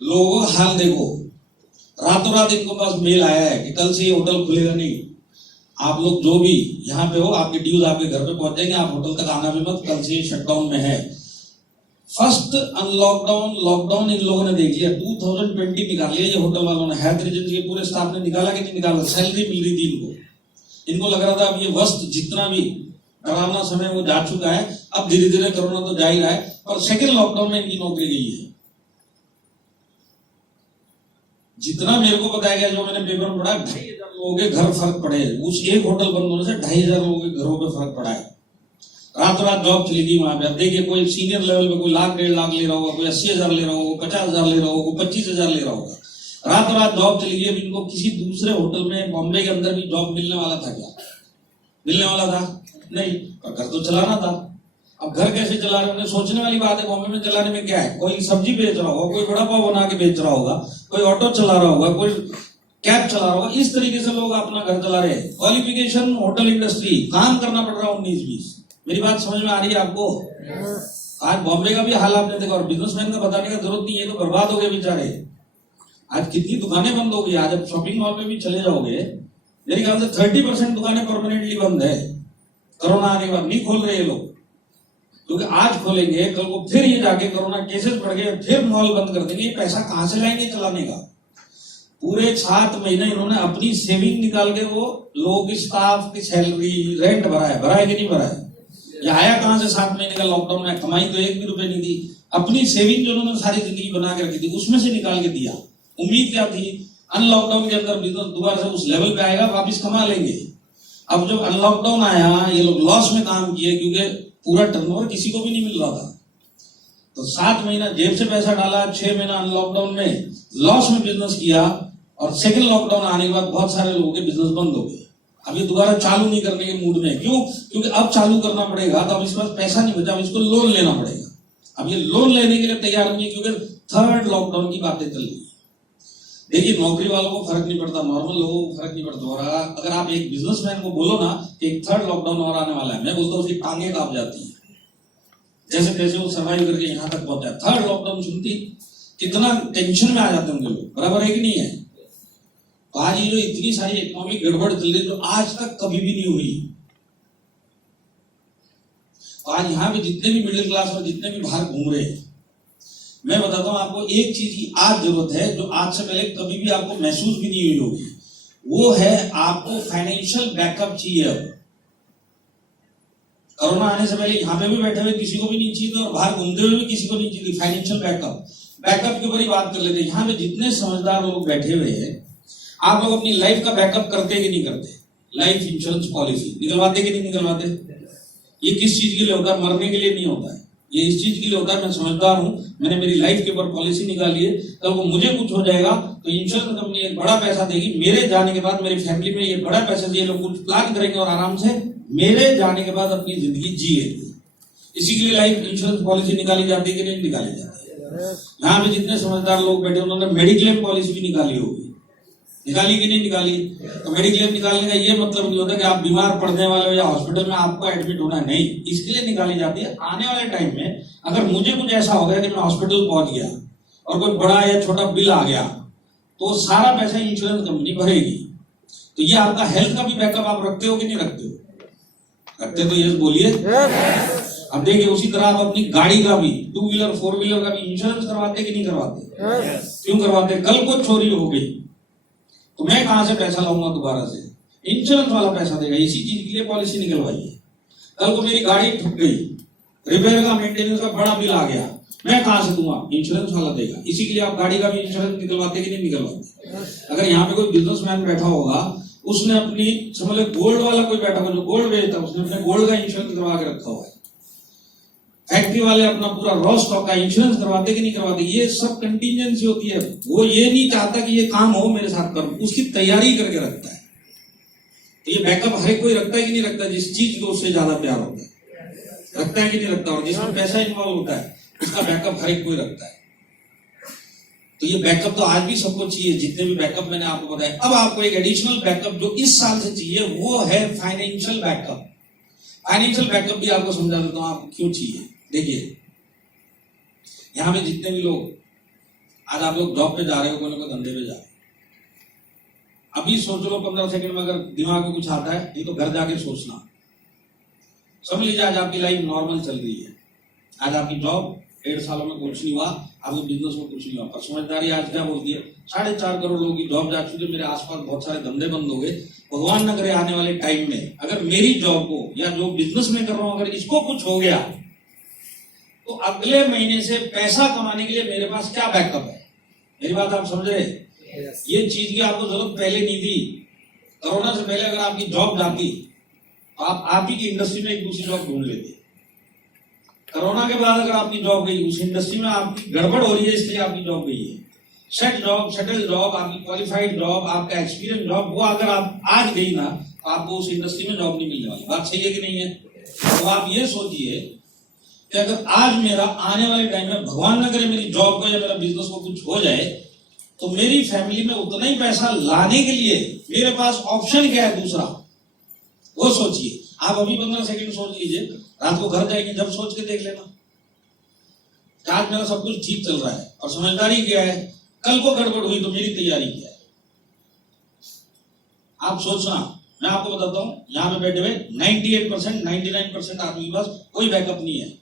लोगों का हाल देखो, रातों रात इनको पास मेल आया है कि कल से ये होटल खुलेगा नहीं, आप लोग जो भी यहाँ पे हो आपके ड्यूज आपके घर पे पहुंच जाएंगे, आप होटल तक आना भी मत, कल से ये शटडाउन में है। फर्स्ट लॉकडाउन इन लोगों ने देख लिया, 2020 निकाल लिया ये होटल वालों ने, हैत रीजेंसी के पूरे स्टाफ ने निकाला कि नहीं निकाला? सैलरी मिल रही थी इनको लग रहा था अब ये वस्त जितना भी डरावना समय वो जा चुका है, अब धीरे धीरे कोरोना तो जा ही रहा है, पर सेकेंड लॉकडाउन में इनकी नौकरी गई है। जितना मेरे को बताया गया, जो मैंने पेपर में पढ़ा, 2,500 लोगों के घर फर्क पड़े, उस एक होटल बंद होने से 2,500 लोगों के घरों पे फर्क पड़ा है। रातों रात जॉब चली गई वहां पे। अब देखिए कोई सीनियर लेवल पे कोई 1,00,000 1,50,000 ले रहा होगा, कोई 80,000 ले रहा होगा, 50,000 ले रहा होगा, कोई 25,000 ले रहा होगा। रातों रात जॉब चली गई। अब इनको किसी दूसरे होटल में बॉम्बे के अंदर भी जॉब मिलने वाला था क्या? मिलने वाला था नहीं, पर घर तो चलाना था। अब घर कैसे चला रहे होंगे, सोचने वाली बात है। बॉम्बे में चलाने में क्या है, कोई सब्जी बेच रहा होगा, कोई बड़ा पाव बना के बेच रहा होगा, कोई ऑटो चला रहा होगा, कोई कैब चला रहा होगा। इस तरीके से लोग अपना घर चला रहे हैं। क्वालिफिकेशन होटल इंडस्ट्री, काम करना पड़ रहा है 19-20। मेरी बात समझ में आ रही है आपको? आज बॉम्बे का भी हाल आपने देखा, और बिजनेसमैन का बताने का जरूरत नहीं है, तो बर्बाद हो गए बेचारे। आज कितनी दुकानें बंद हो गई। आज अब शॉपिंग मॉल में भी चले जाओगे, मेरे ख्याल से 30% दुकानें परमानेंटली बंद है। कोरोना आने के बाद नहीं खोल रहे ये लोग, क्योंकि आज खोलेंगे कल को फिर ये जाके कोरोना केसेस बढ़ गए, फिर मॉल बंद कर देंगे। ये पैसा कहां से लाएंगे चलाने का? पूरे 7 महीने इन्होंने अपनी सेविंग निकाल के वो लोगों की स्टाफ की सैलरी, रेंट भरा है कि नहीं भरा है? ये आया कहां से 7 महीने का लॉकडाउन में? कमाई तो 1 भी रुपए नहीं दी। अपनी सेविंग जो उन्होंने सारी जिंदगी बना के रखी थी उसमें से निकाल के दिया। उम्मीद क्या थी, अनलॉकडाउन के अंदर बिजनेस दोबारा से उस लेवल पे आएगा, वापिस कमा लेंगे। अब जब अनलॉकडाउन आया, ये लोग लॉस में काम किए, क्योंकि पूरा टर्नओवर किसी को भी नहीं मिल रहा था। तो 7 महीना जेब से पैसा डाला, 6 महीना अनलॉकडाउन में लॉस में बिजनेस किया, और सेकंड लॉकडाउन आने के बाद बहुत सारे लोगों के बिजनेस बंद हो गए। अब ये दोबारा चालू नहीं करने के मूड में। क्यों? क्योंकि अब चालू करना पड़ेगा, तो अब इसके पास पैसा नहीं बचा, अब इसको लोन लेना पड़ेगा। अब ये लोन लेने के लिए तैयार नहीं है, क्योंकि थर्ड लॉकडाउन की बातें चल रही है। देखिए नौकरी वालों को फर्क नहीं पड़ता, नॉर्मल लोगों को फर्क नहीं पड़ता। और अगर आप एक बिजनेसमैन को बोलो ना एक थर्ड लॉकडाउन और आने वाला है, मैं बोलता हूँ उसकी टांगे कांप जाती है। जैसे तैसे वो सर्वाइव करके यहाँ तक पहुंचा। थर्ड लॉकडाउन सुनती कितना टेंशन में आ जाते होंगे लोग, बराबर है कि नहीं है? तो आज ये जो इतनी सारी इकोनॉमिक गड़बड़ चल रही जो आज तक कभी भी नहीं हुई, तो आज यहाँ पे जितने भी मिडिल क्लास और जितने भी बाहर घूम रहे हैं, मैं बताता हूं आपको एक चीज की आज जरूरत है जो आज से पहले कभी भी आपको महसूस भी नहीं हुई होगी। वो है आपको फाइनेंशियल बैकअप चाहिए। अब कोरोना आने से पहले यहाँ पे भी बैठे हुए किसी को भी नहीं चाहिए और बाहर घूमते हुए भी किसी को नहीं चाहिए। फाइनेंशियल बैकअप के ऊपर ही बात कर लेते हैं। यहाँ पे जितने समझदार लोग बैठे हुए हैं, आप लोग अपनी लाइफ का बैकअप करते कि नहीं करते? लाइफ इंश्योरेंस पॉलिसी निकलवाते कि नहीं निकलवाते? ये किस चीज के लिए होता है? मरने के लिए नहीं होता है, ये इस चीज के लिए होता है। मैं समझदार हूं, मैंने मेरी लाइफ के ऊपर पॉलिसी निकाली है, कल को मुझे कुछ हो जाएगा तो इंश्योरेंस कंपनी एक बड़ा पैसा देगी। मेरे जाने के बाद मेरी फैमिली में ये बड़ा पैसा दिए, लोग कुछ प्लान करेंगे और आराम से मेरे जाने के बाद अपनी जिंदगी जिएंगे। इसी के लिए लाइफ इंश्योरेंस पॉलिसी निकाली जाती है कि नहीं निकाली जाती है? यहाँ पे जितने समझदार लोग बैठे उन्होंने मेडिक्लेम पॉलिसी भी निकाली होगी, निकाली कि नहीं निकाली? तो मेडिक्लेम निकालने का ये मतलब नहीं होता कि आप बीमार पड़ने वाले हो या हॉस्पिटल में आपको एडमिट होना है, नहीं। इसके लिए निकाली जाती है आने वाले टाइम में अगर मुझे कुछ ऐसा हो गया कि मैं हॉस्पिटल पहुंच गया और कोई बड़ा या छोटा बिल आ गया तो सारा पैसा इंश्योरेंस कंपनी भरेगी। तो ये आपका हेल्थ का भी बैकअप आप रखते हो कि नहीं रखते हो? रखते तो यस बोलिए। अब देखिए उसी तरह आप अपनी गाड़ी का भी, 2 व्हीलर 4 व्हीलर का भी इंश्योरेंस करवाते कि नहीं करवाते? क्यों करवाते? कल को चोरी हो गई तो मैं कहां से पैसा लाऊंगा दोबारा से? इंश्योरेंस वाला पैसा देगा। इसी चीज के लिए पॉलिसी निकलवाई है। कल को मेरी गाड़ी ठुक गई, रिपेयर का मेंटेनेंस का बड़ा बिल आ गया, मैं कहां से दूंगा? इंश्योरेंस वाला देगा। इसी के लिए आप गाड़ी का भी इंश्योरेंस निकलवाते कि नहीं निकलवाते? अगर यहाँ पे कोई बिजनेसमैन बैठा होगा, उसने अपनी समझ लो गोल्ड वाला कोई बैठा हो जो गोल्ड बेचता है, उसने अपने गोल्ड का इंश्योरेंस करवा के रखा हुआ है। फैक्ट्री वाले अपना पूरा रॉ स्टॉक का इंश्योरेंस करवाते कि नहीं करवाते? ये सब कंटीजेंसी होती है। वो ये नहीं चाहता कि ये काम हो मेरे साथ, कर उसकी तैयारी करके रखता है। तो ये बैकअप हर कोई रखता है कि नहीं रखता? जिस चीज को उससे ज्यादा प्यार होता है रखता है कि नहीं रखता? और जिसमें पैसा इन्वॉल्व होता है उसका बैकअप हर एक कोई रखता है। तो ये बैकअप तो आज भी सबको चाहिए, जितने भी बैकअप मैंने आपको बताया। अब आपको एक एडिशनल बैकअप जो इस साल से चाहिए वो है फाइनेंशियल बैकअप। फाइनेंशियल बैकअप भी आपको समझा देता हूं आपको क्यों चाहिए। देखिए यहां पे जितने भी लोग आज आप लोग जॉब पे जा रहे हो, कोई ना कोई धंधे पे जा रहे हो, अभी सोच लो 15 सेकंड में अगर दिमाग में कुछ आता है, ये तो घर जाके सोचना। समझ लीजिए आज आपकी लाइफ नॉर्मल चल रही है, आज आपकी जॉब 1.5 सालों में कुछ नहीं हुआ, आपके बिजनेस में कुछ नहीं हुआ, पर समझदारी आज क्या बोलती है? 4.5 करोड़ लोगों की जॉब जा चुकी है, मेरे आसपास बहुत सारे धंधे बंद हो गए। भगवान न करे आने वाले टाइम में अगर मेरी जॉब को या जो बिजनेस में कर रहा हूं अगर इसको कुछ हो गया तो अगले महीने से पैसा कमाने के लिए मेरे पास क्या बैकअप है? मेरी बात आप समझ रहे? ये चीज की आपको जरूरत पहले नहीं थी। कोरोना से पहले अगर आपकी जॉब जाती तो आप ही की इंडस्ट्री में एक दूसरी जॉब ढूंढ लेते। कोरोना के बाद अगर आपकी जॉब गई, उस इंडस्ट्री में आपकी गड़बड़ हो रही है इसलिए आपकी जॉब गई है। सेटल जॉब, आपकी क्वालिफाइड जॉब, आपका एक्सपीरियंस जॉब, वो अगर आप आज गई ना तो आपको उस इंडस्ट्री में जॉब नहीं मिलने वाली। बात सही है कि नहीं है? तो आप ये सोचिए कि अगर आज मेरा आने वाले टाइम में भगवान न करे मेरी जॉब को या मेरा बिजनेस को कुछ हो जाए तो मेरी फैमिली में उतना ही पैसा लाने के लिए मेरे पास ऑप्शन क्या है दूसरा, वो सोचिए। आप अभी 15 सेकंड सोच लीजिए, रात को घर जाएंगे जब सोच के देख लेना आज मेरा सब कुछ ठीक चल रहा है और समझदारी क्या है, कल को गड़बड़ हुई तो मेरी तैयारी क्या है। आप सोचना, मैं आपको बताता हूं यहां पे बैठे हुए 98% 99% आदमी के पास कोई बैकअप नहीं है।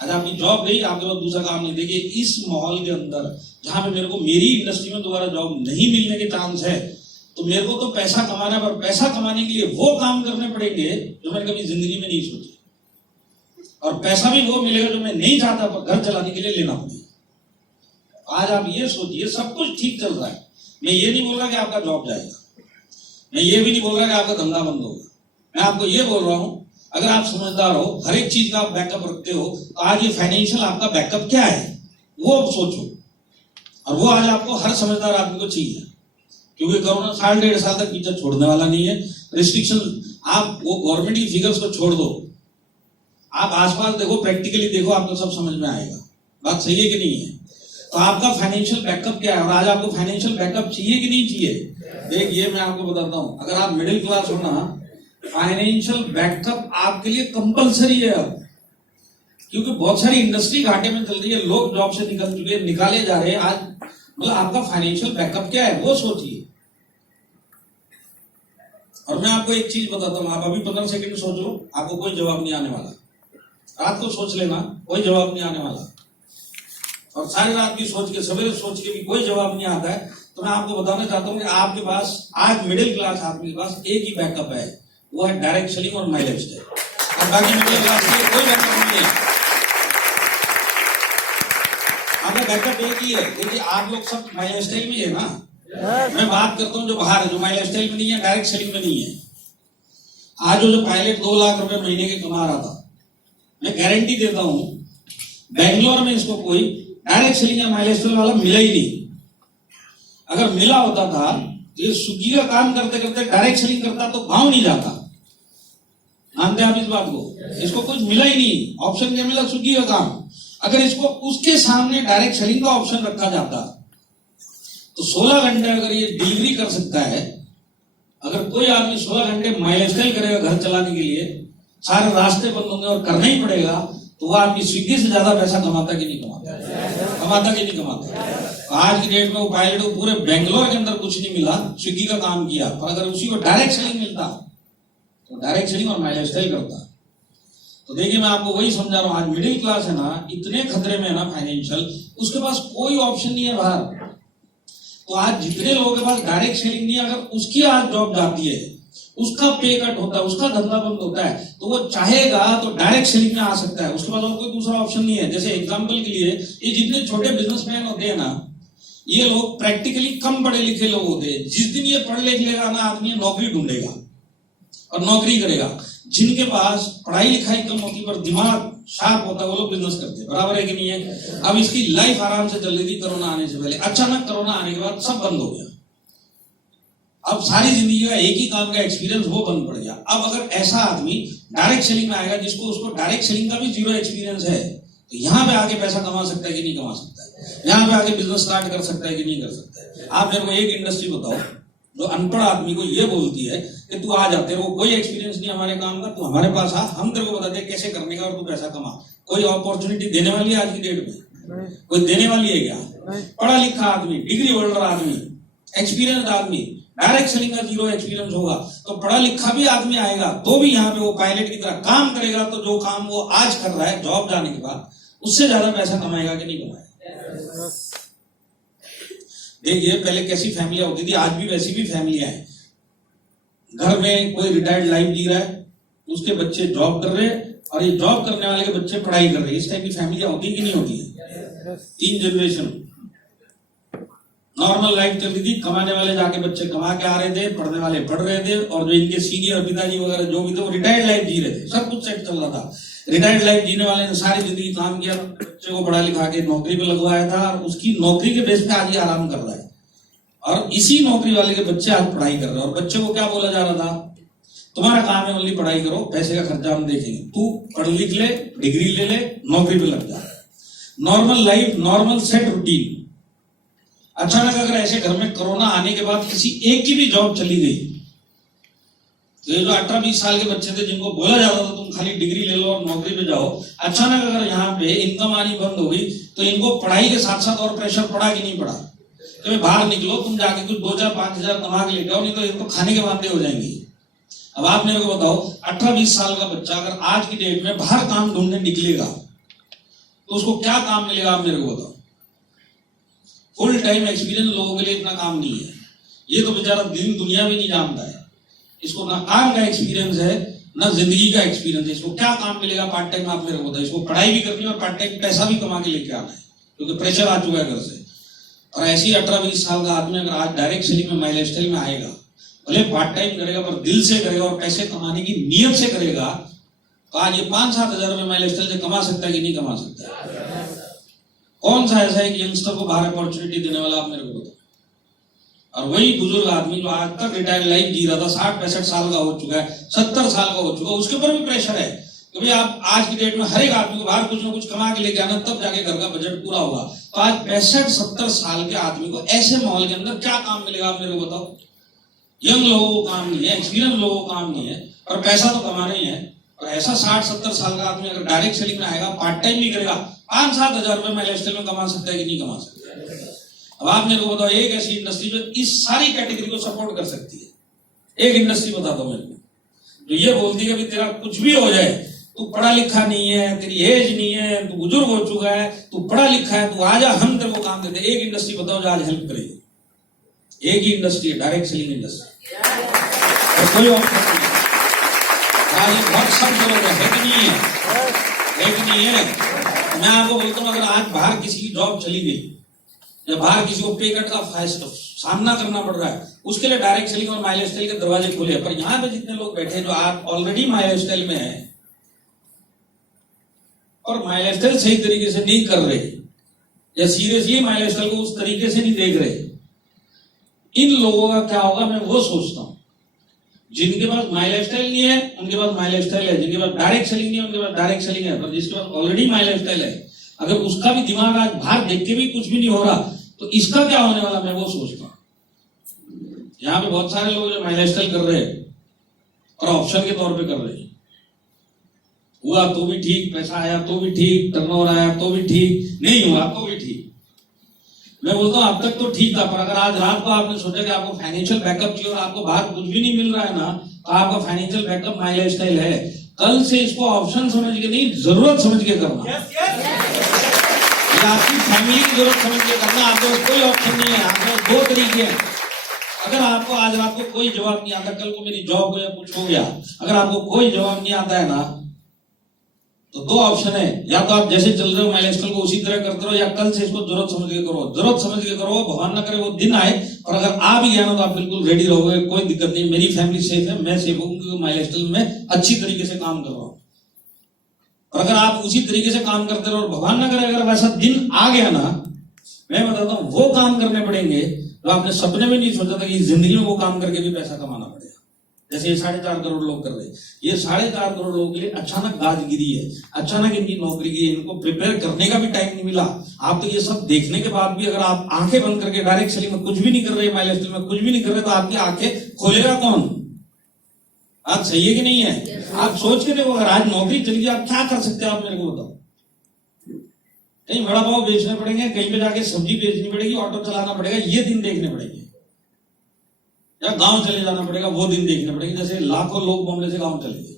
आज आपकी जॉब गई, आपके पास दूसरा काम नहीं। देखिए इस माहौल के अंदर जहां पे मेरे को मेरी इंडस्ट्री में दोबारा जॉब नहीं मिलने के चांस है तो मेरे को तो पैसा कमाना है, पर पैसा कमाने के लिए वो काम करने पड़ेंगे जो मैंने कभी जिंदगी में नहीं सोचे, और पैसा भी वो मिलेगा जो मैं नहीं चाहता पर घर चलाने के लिए लेना पड़ेगा। आज आप ये सोचिए सब कुछ ठीक चल रहा है। मैं ये नहीं बोल रहा कि आपका जॉब जाएगा, मैं ये भी नहीं बोल रहा कि आपका धंधा बंद होगा। मैं आपको ये बोल रहा हूं अगर आप समझदार हो, हर एक चीज का आप बैकअप रखते हो, तो आज ये फाइनेंशियल आपका बैकअप क्या है वो सोचो। और वो आज आपको हर समझदार आदमी को चाहिए, क्योंकि कोरोना 1.5 साल तक पीछे छोड़ने वाला नहीं है। रिस्ट्रिक्शन आप वो गवर्नमेंट की फिगर्स को छोड़ दो, आप आसपास देखो, प्रैक्टिकली देखो, आपको सब समझ में आएगा। बात सही है कि नहीं है? तो आपका फाइनेंशियल बैकअप क्या है और आज आपको फाइनेंशियल बैकअप चाहिए कि नहीं चाहिए? देखिए मैं आपको बताता हूं, अगर आप मिडिल क्लास हो ना, फाइनेंशियल बैकअप आपके लिए कंपलसरी है अब, क्योंकि बहुत सारी इंडस्ट्री घाटे में चल रही है, लोग जॉब से निकल चुके हैं, निकाले जा रहे हैं। आज मतलब आपका फाइनेंशियल बैकअप क्या है वो सोचिए। और मैं आपको एक चीज बताता हूं, आप अभी 15 सेकंड सोच लो, आपको कोई जवाब नहीं आने वाला। रात को सोच लेना, कोई जवाब नहीं आने वाला। और सारी रात की सोच के, सवेरे सोच के भी कोई जवाब नहीं आता है, तो मैं आपको बताना चाहता हूं कि आपके पास आज मिडिल क्लास आदमी के पास एक ही बैकअप है, वो है डायरेक्ट सेलिंग और माइलेज टेक। और बाकी मिडिल क्लास के लिए कोई बैकअप नहीं है। हमें बैकअप एक ही है। देखिए आप लोग सब माई लाइफ स्टाइल में है ना, मैं बात करता हूँ जो बाहर है, जो माई लाइफ स्टाइल में नहीं है, डायरेक्ट सेलिंग में नहीं है। आज जो पायलट 2 लाख रुपए महीने के कमा रहा था, मैं गारंटी देता हूं बेंगलोर में इसको कोई डायरेक्ट सेलिंग या माई लाइफ स्टाइल वाला मिला ही नहीं। अगर मिला होता था तो ये स्विगी का काम करते करते डायरेक्ट सेलिंग करता तो गांव नहीं जाता। मानते हैं आप इस बात को? इसको कुछ मिला ही नहीं, ऑप्शन क्या मिला? स्विगी का काम। अगर इसको उसके सामने डायरेक्ट सेलिंग का ऑप्शन रखा जाता तो 16 घंटे अगर ये डिलीवरी कर सकता है, अगर कोई आदमी 16 घंटे माई लाइफ स्टाइल करेगा घर चलाने के लिए, सारे रास्ते बंद होंगे और करना ही पड़ेगा, तो वो आदमी स्विगी से ज्यादा पैसा कमाता कि नहीं कमाता? कमाता कि नहीं कमाता? आज की डेट में वो पायलट को पूरे बेंगलोर के अंदर कुछ नहीं मिला, स्विगी का काम किया, पर अगर उसी को डायरेक्ट सेलिंग मिलता तो डायरेक्ट सेलिंग और माई लाइफ स्टाइल करता। तो देखिए मैं आपको वही समझा रहा हूं, आज मिडिल क्लास है ना, इतने खतरे में है ना फाइनेंशियल, उसके पास कोई ऑप्शन नहीं है बाहर। तो आज जितने लोगों के पास डायरेक्ट सेलिंग नहीं है, अगर उसकी आज जॉब जाती है, उसका पे कट होता है, उसका धंधा बंद होता है, तो वो चाहेगा तो डायरेक्ट सेलिंग में आ सकता है। उसके पास और कोई दूसरा ऑप्शन नहीं है। जैसे एग्जांपल के लिए ये जितने छोटे बिजनेसमैन होते हैं ना, ये लोग प्रैक्टिकली कम पढ़े लिखे लोग होते हैं। जिस दिन ये पढ़ लिख लेगा ना आदमी, नौकरी ढूंढेगा और नौकरी करेगा। जिनके पास पढ़ाई लिखाई कम होती पर दिमाग शार्प होता है, वो लोग बिजनेस करते हैं। बराबर है कि नहीं है? अब इसकी लाइफ आराम से चल रही थी कोरोना आने से पहले, अचानक कोरोना आने के बाद सब बंद हो गया। अब सारी जिंदगी का एक ही काम का एक्सपीरियंस वो बंद पड़ गया। अब अगर ऐसा आदमी डायरेक्ट सेलिंग में आएगा, जिसको उसको डायरेक्ट सेलिंग का भी 0 एक्सपीरियंस है, तो यहाँ पे आके पैसा कमा सकता है कि नहीं कमा सकता है? यहाँ पे आके बिजनेस स्टार्ट कर सकता है कि नहीं कर सकता है? आप मेरे को एक इंडस्ट्री बताओ जो अनपढ़ आदमी को ये बोलती है कि तू आ जा, तेरे को कोई एक्सपीरियंस नहीं हमारे काम का, तू हमारे पास आ, हम तेरे को बताते हैं कैसे करने का और तू पैसा कमा। कोई अपॉर्चुनिटी देने वाली है आज की डेट में? कोई देने वाली है क्या? पढ़ा लिखा आदमी, डिग्री होल्डर आदमी, एक्सपीरियंस आदमी, डायरेक्ट सेलिंग का 0 एक्सपीरियंस होगा, तो पढ़ा लिखा भी आदमी आएगा तो भी यहाँ पे वो पायलट की तरह काम करेगा, तो जो काम वो आज कर रहा है जॉब जाने के बाद, उससे ज्यादा पैसा कमाएगा कि नहीं कमाएगा? देखिए पहले कैसी फैमिलियां होती थी, आज भी वैसी भी फैमिलियां हैं। घर में कोई रिटायर्ड लाइफ जी रहा है, उसके बच्चे जॉब कर रहे हैं और ये जॉब करने वाले के बच्चे पढ़ाई कर रहे हैं। इस टाइप की फैमिलियां होती कि नहीं होती है? 3 जनरेशन नॉर्मल लाइफ चल रही थी। कमाने वाले जाके बच्चे कमा के आ रहे थे, पढ़ने वाले पढ़ रहे थे, और जो इनके सीनियर पिताजी वगैरह जो भी थे वो रिटायर्ड लाइफ जी रहे थे। सब कुछ सेट चल रहा था। रिटायर्ड लाइफ जीने वाले ने सारी जिंदगी काम किया, बच्चे को पढ़ा लिखा के नौकरी पे लगवाया था, और उसकी नौकरी के बेस पे आज ये आराम कर रहा है। और इसी नौकरी वाले के बच्चे आज पढ़ाई कर रहे हैं, और बच्चे को क्या बोला जा रहा था? तुम्हारा काम है ओनली पढ़ाई करो, पैसे का खर्चा हम देखेंगे, तू पढ़ लिख ले, डिग्री ले ले, नौकरी पे लग जा। Normal life, normal set routine. अचानक अगर ऐसे घर में कोरोना आने के बाद किसी एक की भी जॉब चली गई, तो ये जो 18-20 साल के बच्चे थे जिनको बोला जाता था तुम खाली डिग्री ले लो और नौकरी पे जाओ, अचानक अगर यहाँ पे इनकम आनी बंद हो गई, तो इनको पढ़ाई के साथ साथ और प्रेशर पड़ा कि नहीं पड़ा? तो बाहर निकलो, तुम जाके कुछ 2-4-5 हजार कमा के लेके आओ, नहीं तो इनको खाने के वादे हो जाएंगे। अब आप मेरे को बताओ, 18-20 साल का बच्चा अगर आज की डेट में बाहर काम ढूंढने निकलेगा तो उसको क्या काम मिलेगा? आप मेरे को बताओ। फुल टाइम एक्सपीरियंस लोगों के लिए इतना काम नहीं है। ये तो बेचारा दिन दुनिया भी नहीं जानता है, इसको ना काम का एक्सपीरियंस है ना जिंदगी का एक्सपीरियंस है। इसको क्या काम मिलेगा पार्ट टाइम? आप मेरे को बताओ। इसको पढ़ाई भी करनी है और पार्ट टाइम पैसा भी कमा के लेके आना है, क्योंकि प्रेशर आ चुका है घर से। और ऐसे ही 18-20 साल का आदमी अगर आज डायरेक्ट सेलिंग में माई लाइफ स्टाइल में आएगा, भले पार्ट टाइम करेगा पर दिल से करेगा और पैसे कमाने की नीयत से करेगा, तो आज ये 5-7 हजार रुपए माई लाइफ स्टाइल से कमा सकता है कि नहीं कमा सकता है? कौन सा ऐसा है कि यंगस्टर को बाहर अपॉर्चुनिटी देने वाला? आप मेरे को बताओ। और वही बुजुर्ग आदमी जो आज तक रिटायर्ड लाइफ जी रहा था, 60-65 साल का हो चुका है, 70 साल का हो चुका है, उसके ऊपर भी प्रेशर है कि भाई आप आज की डेट में हर एक आदमी को बाहर कुछ ना कुछ कमा के लेके आना, तब जाके घर का बजट पूरा होगा। तो आज 65-70 साल के आदमी को ऐसे माहौल के अंदर क्या काम मिलेगा? आप मेरे को बताओ। यंग लोगों को काम नहीं है, एक्सपीरियंस लोगों को काम नहीं है, और पैसा तो कमाना ही है। और ऐसा 60-70 साल का आदमी अगर डायरेक्ट सेलिंग में आएगा, पार्ट टाइम भी करेगा, 5-7 हजार रुपए माई लाइफ स्टाइल में कमा सकता है कि नहीं कमा सकता है? अब आप मेरे को बताओ, एक ऐसी इंडस्ट्री जो इस सारी कैटेगरी को सपोर्ट कर सकती है, एक इंडस्ट्री बता दो मेरे को जो ये बोलती है कि तेरा कुछ भी हो जाए, तू पढ़ा लिखा नहीं है, तेरी एज नहीं है, तू बुजुर्ग हो चुका है, तू पढ़ा लिखा है, तू आजा, हम तेरे को काम देते। एक इंडस्ट्री बताओ जो आज हेल्प करेगी। एक ही इंडस्ट्री है, डायरेक्ट सेलिंग इंडस्ट्री, कोई ऑप्शन नहीं। आज ये बहुत सख्त लोग है कि नहीं है? है कि नहीं है? मैं आपको बोलता हूँ, अगर आज बाहर किसी की जॉब चली गई या बाहर किसी को पे कट का सामना करना पड़ रहा है, उसके लिए डायरेक्ट सेलिंग और माई लाइफस्टाइल के दरवाजे खुले। पर यहाँ पे जितने लोग बैठे हैं जो आप ऑलरेडी माई लाइफस्टाइल में है और माई लाइफस्टाइल सही तरीके से नहीं कर रहे या सीरियसली माई लाइफस्टाइल को उस तरीके से नहीं देख रहे, इन लोगों का क्या होगा मैं वो सोचता हूं। जिनके पास माई लाइफस्टाइल नहीं है उनके पास माई लाइफस्टाइल है, जिनके पास डायरेक्ट सेलिंग नहीं है उनके पास डायरेक्ट सेलिंग है। पर जिसके पास ऑलरेडी माई लाइफस्टाइल है, अगर उसका भी दिमाग आज बाहर देख के भी कुछ भी नहीं हो रहा तो इसका क्या होने वाला मैं वो सोचता हूं। यहाँ पे बहुत सारे लोग जो माई लाइफस्टाइल कर रहे हैं और ऑप्शन के तौर पे कर रहे हैं, हुआ तो भी ठीक, पैसा आया तो भी ठीक, टर्नओवर आया तो भी ठीक, नहीं हुआ तो भी ठीक। मैं बोलता हूं अब तक तो ठीक था, पर अगर आज रात को आपने सोचा कि आपको फाइनेंशियल बैकअप चाहिए और आपको बाहर कुछ भी नहीं मिल रहा है ना, तो आपका फाइनेंशियल बैकअप माई लाइफस्टाइल है। कल से इसको ऑप्शन समझ के नहीं, जरूरत समझ के करना। आपकी फैमिली की जरूरत समझ के करना। आपके पास कोई ऑप्शन नहीं है, आपके पास दो तरीके हैं। अगर आपको आज रात को कोई जवाब नहीं आता, कल को मेरी जॉब को या कुछ हो गया, अगर आपको कोई जवाब नहीं आता है ना, तो दो ऑप्शन है, या तो आप जैसे चल रहे हो माई लाइफस्टाइल को उसी तरह करते रहो, या कल से इसको जरूरत समझ के करो। जरूरत समझ के करो, भगवान ना करे वो दिन आए, और अगर आ भी गया ना तो आप बिल्कुल रेडी रहोगे, कोई दिक्कत नहीं, मेरी फैमिली सेफ है, मैं सेफ हूं क्योंकि माई लाइफस्टाइल में अच्छी तरीके से काम कर रहा हूं। और अगर आप उसी तरीके से काम करते रहो, भगवान ना करे अगर वैसा दिन आ गया ना, मैं बताता हूं वो काम करने पड़ेंगे जो आपने सपने में नहीं सोचा था कि जिंदगी में वो काम करके भी पैसा कमाना पड़ेगा। जैसे ये 4.5 करोड़ लोग कर रहे हैं, ये 4.5 करोड़ लोगों के लिए अचानक गाजगिरी है, अचानक इनकी नौकरी की, इनको प्रिपेयर करने का भी टाइम नहीं मिला। आप तो ये सब देखने के बाद भी अगर आप आंखें बंद करके डायरेक्ट सेलिंग में कुछ भी नहीं कर रहे, माई लाइफस्टाइल में कुछ भी नहीं कर रहे, तो आपकी आंखें खोलेगा कौन? आज सही है कि नहीं है? आप सोच के देखो, अगर आज नौकरी चली गई आप क्या कर सकते हैं? आप मेरे को बताओ। कहीं बड़ा पाव बेचने पड़ेंगे, कहीं पे जाके सब्जी बेचनी पड़ेगी, ऑटो चलाना पड़ेगा, ये दिन देखने पड़ेंगे, या गांव चले जाना पड़ेगा, वो दिन देखने पड़ेंगे। जैसे लाखों लोग बॉम्बे से गांव चले गए।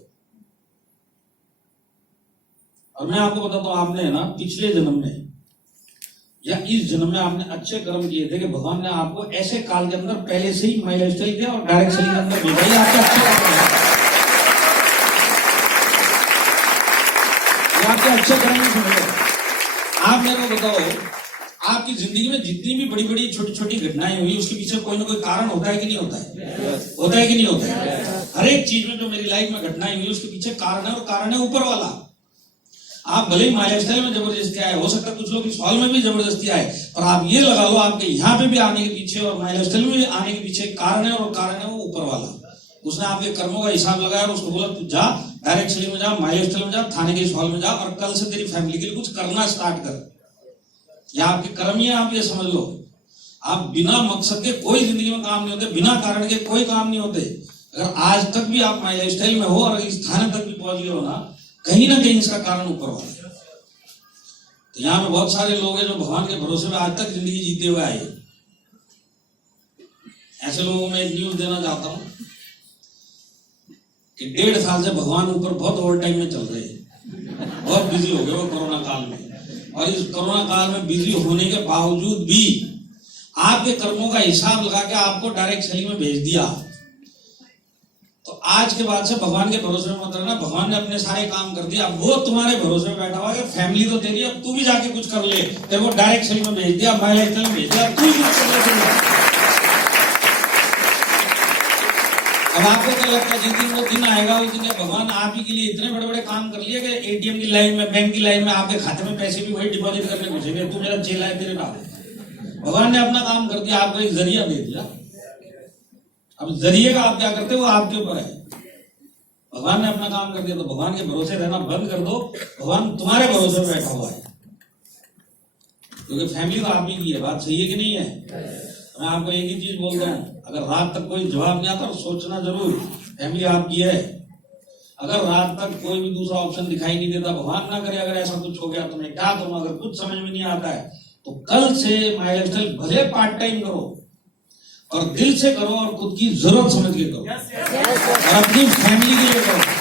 और मैं आपको बताता हूं, आपने ना पिछले जन्म में या इस जन्म में आपने अच्छे कर्म किए थे कि भगवान ने आपको ऐसे काल के अंदर पहले से ही माई लाइफस्टाइल किया और डायरेक्ट सेलिंग के अंदर भेजा ही आपके अच्छे कर्म है। आपके अच्छे कर्म नहीं समझे। आप मेरे को बताओ, आपकी जिंदगी में जितनी भी बड़ी बड़ी छोटी छोटी घटनाएं हुई, उसके पीछे कोई ना कोई कारण होता है कि नहीं होता है? होता है कि नहीं होता है? हर एक चीज में जो मेरी लाइफ में घटनाएं हुई उसके पीछे कारण है, और कारण है ऊपर वाला। आप भले ही माई लाइफस्टाइल में जबरदस्ती आए, हो सकता है कुछ लोग इस हॉल में भी जबरदस्ती आए, पर आप ये लगा लो आपके यहाँ पे भी आने के पीछे और माई लाइफस्टाइल में भी आने के पीछे कारण है, और कारण है वो ऊपर वाला। उसने आपके कर्मों का हिसाब लगाया और उसको बोला तू जा, डायरेक्ट सेलिंग में जा, माई लाइफस्टाइल में जा, थाने के इस हॉल में जा, और कल से तेरी फैमिली के लिए कुछ करना स्टार्ट कर। या आपके कर्म ही है, आप ये समझ लो। आप बिना मकसद के कोई जिंदगी में काम नहीं होते, बिना कारण के कोई काम नहीं होते। अगर आज तक भी आप माई लाइफस्टाइल में हो और इस थाने तक भी पहुंच गए हो ना, कहीं ना कहीं इसका कारण ऊपर वाला है। तो यहाँ पे बहुत सारे लोग हैं जो भगवान के भरोसे में आज तक जिंदगी जीते हुए आए। ऐसे लोगों में एक न्यूज देना चाहता हूं कि 1.5 साल से भगवान ऊपर बहुत ओवर टाइम में चल रहे हैं, बहुत बिजी हो गए वो कोरोना काल में। और इस कोरोना काल में बिजी होने के बावजूद भी आपके कर्मों का हिसाब लगा के आपको डायरेक्ट सेलिंग में भेज दिया। तो आज के बाद से भगवान के भरोसे में मत रहना। भगवान ने अपने सारे काम कर दिया, वो तुम्हारे भरोसे में बैठा हुआ है। फैमिली तो तेरी, अब तू भी जाके कुछ कर ले। तेरे को डायरेक्ट सेलिंग में भेज दिया, माई लाइफस्टाइल में भेज दिया, तू भी कुछ कर ले। अब आपको क्या लगता है जिस दिन वो दिन आएगा उस दिन भगवान आप ही के लिए इतने बड़े बड़े काम कर लिए कि एटीएम की लाइन में, बैंक की लाइन में आपके खाते में पैसे भी वही डिपॉजिट करने घुसेंगे, तू मेरा चेला है तेरे नाम। भगवान ने अपना काम कर दिया, आपको एक जरिया दे दिया। अब जरिए का आप क्या करते हो वो आपके ऊपर है। भगवान ने अपना काम कर दिया, तो भगवान के भरोसे रहना बंद कर दो। भगवान तुम्हारे भरोसे में बैठा हुआ है, क्योंकि फैमिली तो आप ही की है। बात सही है कि नहीं है? मैं आपको एक ही चीज बोलता हूँ, अगर रात तक कोई जवाब नहीं आता तो सोचना जरूर, फैमिली आपकी है। अगर रात तक कोई भी दूसरा ऑप्शन दिखाई नहीं देता, भगवान ना करे अगर ऐसा कुछ हो गया तो मैं क्या करूँ, अगर कुछ समझ में नहीं आता है, तो कल से माई लाइफस्टाइल भले पार्ट टाइम करो और दिल से करो और खुद की जरूरत समझ के करो और अपनी फैमिली के लिए करो।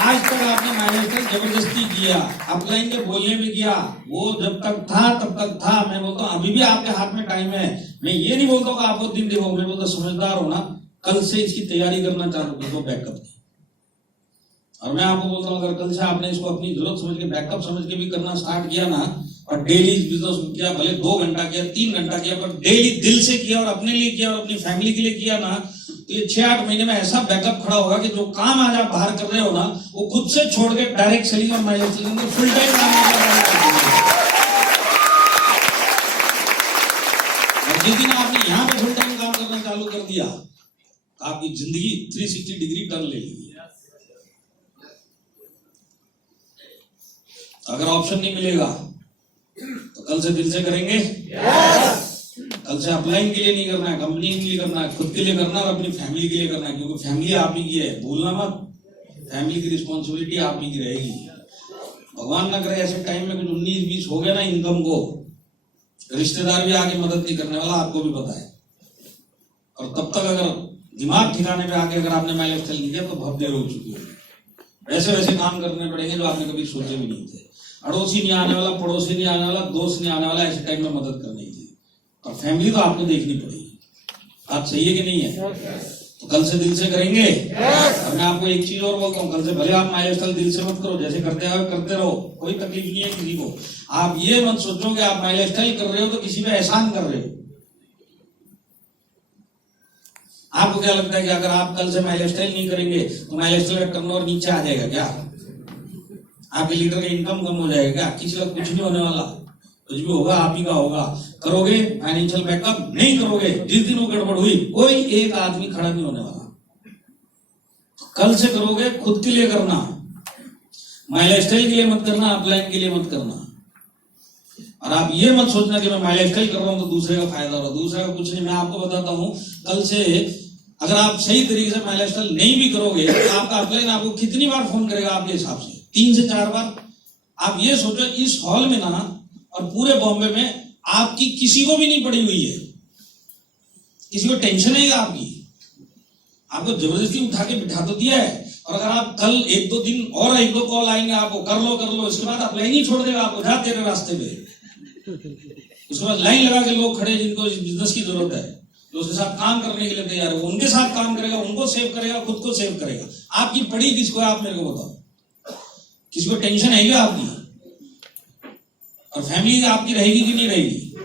आज तक आपने माई लाइफस्टाइल जबरदस्ती किया, अपलाइन के बोलने में किया, वो जब तक था तब तक था। मैं बोलता हूँ अभी भी आपके हाथ में टाइम है। मैं ये नहीं बोलता हूँ कि आप वो दिन देखो, मैं बोलता समझदार हो ना, कल से इसकी तैयारी करना चालू कर दो बैकअप की। और मैं आपको बोलता हूँ, अगर कल से आपने इसको अपनी जरूरत समझ के, बैकअप समझ के भी करना स्टार्ट किया ना, और डेली बिजनेस किया, भले 2 घंटा किया, 3 घंटा किया, पर डेली दिल से किया और अपने लिए किया और अपनी फैमिली के लिए किया ना, तो ये 6-8 महीने में ऐसा बैकअप खड़ा होगा कि जो काम आज आप बाहर कर रहे हो ना, वो खुद से छोड़ के डायरेक्ट सेलिंग और माइलेज सेलिंग में फुल टाइम और जिस दिन आपने यहाँ पे फुल टाइम काम करना चालू कर दिया, आपकी जिंदगी 360 डिग्री टर्न ले लेगी। अगर ऑप्शन नहीं मिलेगा तो कल से दिल से करेंगे। कल से अपलाइन के लिए नहीं करना है, कंपनी के लिए करना है, खुद के लिए करना है और अपनी फैमिली के लिए करना है, क्योंकि फैमिली आप ही की है, भूलना मत। फैमिली की रिस्पॉन्सिबिलिटी आप ही की रहेगी। भगवान ना करे ऐसे टाइम में कुछ 19-20 हो गया ना इनकम को, रिश्तेदार भी आके मदद नहीं करने वाला, आपको भी पता है। और तब तक अगर दिमाग ठिकाने पे आके अगर आपने माइलेज स्टाइल नहीं किया तो बहुत देर हो चुकी है। वैसे वैसे काम करने पड़ेंगे जो आपने कभी सोचे भी नहीं थे। अड़ोसी नहीं आने वाला, पड़ोसी नहीं आने वाला, दोस्त नहीं आने वाला, ऐसे टाइम में मदद करनी थी। और फैमिली तो आपको देखनी पड़ेगी। बात सही है कि नहीं है? तो कल से दिल से करेंगे। और मैं आपको एक चीज और बोलता हूँ, कल से भले आप माइलेज स्टाइल दिल से मत करो, जैसे करते आओ करते रहो, कोई तकलीफ नहीं है किसी को। आप ये मत सोचो कि आप माइलेज स्टाइल कर रहे हो तो किसी पे एहसान कर रहे हो। आपको क्या लगता है कि अगर आप कल से माइलेज स्टाइल नहीं करेंगे तो माइलेज स्टाइल का टर्नओवर नीचे आ जाएगा क्या? आपके लीडर का इनकम कम हो जाएगा क्या? किसी का कुछ नहीं होने वाला, कुछ भी होगा आप ही का होगा। करोगे फाइनेंशियल बैकअप, नहीं करोगे जिस दिन वो गड़बड़ हुई कोई एक आदमी खड़ा नहीं होने वाला। कल से करोगे खुद के लिए करना, माइलेज स्टाइल के लिए मत करना, अपलाइन के लिए मत करना। और आप ये मत सोचना कि मैं माइलेज स्टाइल कर रहा हूं तो दूसरे का फायदा हो रहा है, दूसरे का कुछ नहीं। मैं आपको बताता हूं, कल से अगर आप सही तरीके से माइलेज स्टाइल नहीं भी करोगे तो आपका अपलाइन आपको कितनी बार फोन करेगा आपके हिसाब से? 3 से 4 बार। आप ये सोचो इस हॉल में ना और पूरे बॉम्बे में आपकी किसी को भी नहीं पड़ी हुई है, किसी को टेंशन है आपकी, आपको जबरदस्ती उठा के बिठा तो दिया है। और अगर आप कल 1-2 दिन और 1-2 कॉल आएंगे आपको, कर लो, इसके बाद अपलाइन ही छोड़ देगा आपको, जा तेरे रास्ते पे। उसके बाद लाइन लगा के लोग खड़े जिनको इस बिजनेस की जरूरत है, तो उसके साथ काम करने के लिए तैयार है, उनके साथ काम करेगा, उनको सेव करेगा, खुद को सेव करेगा। आपकी पड़ी किसको है आप मेरे को बताओ? किसी को टेंशन है क्या आपकी? और फैमिली आपकी रहेगी कि नहीं रहेगी?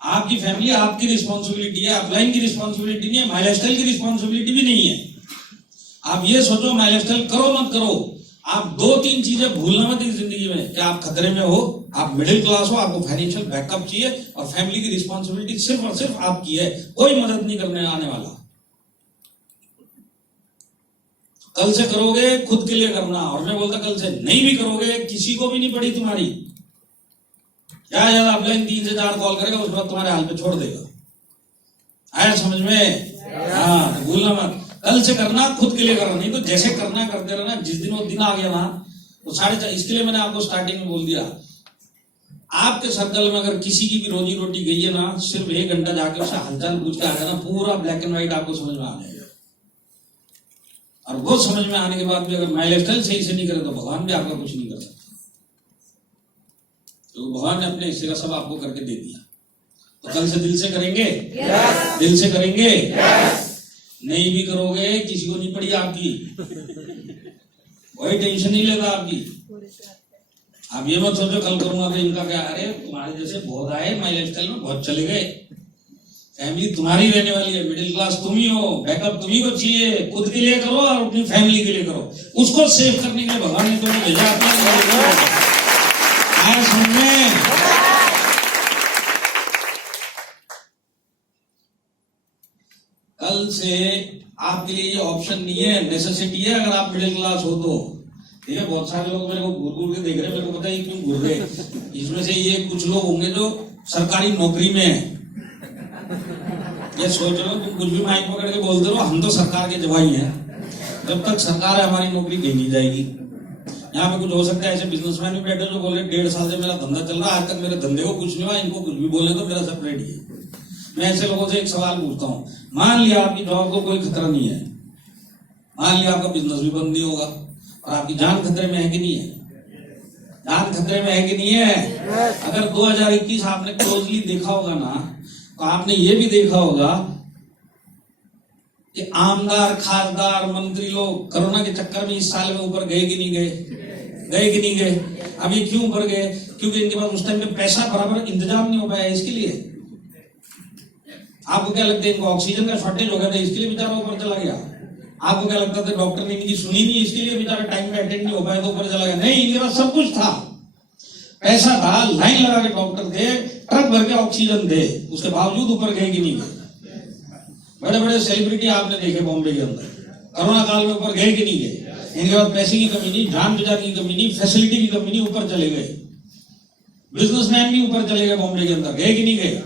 आपकी फैमिली आपकी रिस्पॉन्सिबिलिटी है, अपलाइन की रिस्पॉन्सिबिलिटी नहीं है, माइलेज स्टाइल की रिस्पॉन्सिबिलिटी भी नहीं है। आप ये सोचो माइलेज स्टाइल करो मत करो, आप 2-3 चीजें भूलना मत इस जिंदगी में कि आप खतरे में हो, आप मिडिल क्लास हो, आपको फाइनेंशियल बैकअप चाहिए और फैमिली की रिस्पॉन्सिबिलिटी सिर्फ और सिर्फ आपकी है, कोई मदद नहीं करने आने वाला। कल से करोगे खुद के लिए करना। और मैं बोलता कल से नहीं भी करोगे किसी को भी नहीं पड़ी तुम्हारी, ज्यादा अपलाइन 3 से 4 कॉल करेगा, उसके बाद तुम्हारे हाल पे छोड़ देगा। आया समझ में? हाँ, तो भूलना मत, कल से करना खुद के लिए करना, नहीं तो जैसे करना करते रहना। जिस दिन वो दिन आ गया ना तो 4:30, इसके लिए मैंने आपको स्टार्टिंग में बोल दिया, आपके सर्कल में अगर किसी की भी रोजी रोटी गई है ना, सिर्फ 1 घंटा जाके उससे हालचाल पूछ के आ जाना, पूरा ब्लैक एंड व्हाइट आपको समझ में आ जाएगा। और वो समझ में आने के बाद भी अगर माइलेज स्टाइल सही से नहीं करे तो भगवान भी आपका कुछ नहीं कर सकता, तो भगवान ने अपने हिस्से का सब आपको करके दे दिया। तो कल से दिल से करेंगे, दिल से करेंगे। नहीं भी करोगे किसी को नहीं पड़ी आपकी, कोई टेंशन नहीं लेगा आपकी। आप ये मत सोचो कल करूंगा तो इनका क्या, अरे तुम्हारे जैसे बहुत आए माइलेज स्टाइल में, बहुत चले गए। फैमिली तुम्हारी रहने वाली है, मिडिल क्लास तुम ही हो, बैकअप तुम ही को चाहिए। खुद के लिए करो और अपनी फैमिली के लिए करो, उसको सेव करने के लिए भगवान ने तुम्हें भेजा अपना। कल से आपके लिए ये ऑप्शन नहीं है, नेसेसिटी है। अगर आप मिडिल क्लास हो तो ठीक है। बहुत सारे लोग मेरे को घूर घूर के देख रहे हैं, मेरे को पता है क्यों घूर रहे। इसमें से ये कुछ लोग होंगे जो सरकारी नौकरी में है। ये सोच रहे हो तुम कुछ भी माइक पकड़ के बोलते रहो, हम तो सरकार के जवाई हैं, जब तक सरकार है हमारी नौकरी कहीं नहीं जाएगी। यहाँ पे कुछ हो सकता है ऐसे बिजनेसमैन भी बैठे जो बोल रहे 1.5 साल से मेरा धंधा चल रहा है, आज तक मेरे धंधे को कुछ नहीं हुआ, इनको कुछ भी बोले तो मेरा सब रेडी है। मैं ऐसे लोगों से एक सवाल पूछता हूँ, मान लिया आपकी जॉब को कोई खतरा नहीं है, मान लिया आपका बिजनेस भी बंद नहीं होगा और आपकी जान खतरे में है कि नहीं है? जान खतरे में है कि नहीं है? अगर 2021 आपने क्लोजली देखा होगा ना, तो आपने ये भी देखा होगा कि आमदार, खासदार, मंत्री लोग कोरोना के चक्कर में इस साल में ऊपर गए कि नहीं गए? गए कि नहीं गए? अब ये क्यों ऊपर गए? क्योंकि इनके पास उस टाइम में पैसा बराबर इंतजाम नहीं हो पाया, इसके लिए। आपको क्या लगता है इनको ऑक्सीजन का शॉर्टेज हो गया था, इसके लिए बेचारा ऊपर चला गया? आपको क्या लगता था डॉक्टर ने इनकी सुनी नहीं, इसके लिए बेचारा टाइम पे अटेंड नहीं हो पाया तो ऊपर चला गया? नहीं, इनके पास सब कुछ था, पैसा था, लाइन लगा के डॉक्टर थे, ट्रक भर के ऑक्सीजन थे, उसके बावजूद ऊपर गए कि नहीं गए? बड़े बड़े सेलिब्रिटी आपने देखे बॉम्बे के अंदर, कोरोना काल में ऊपर गए कि नहीं गए? इनके पास पैसे की कमी नहीं, जान बचाने की कमी नहीं, फैसिलिटी की कमी नहीं, ऊपर चले गए। बिजनेसमैन भी ऊपर चले गए बॉम्बे के अंदर, गए कि नहीं गए?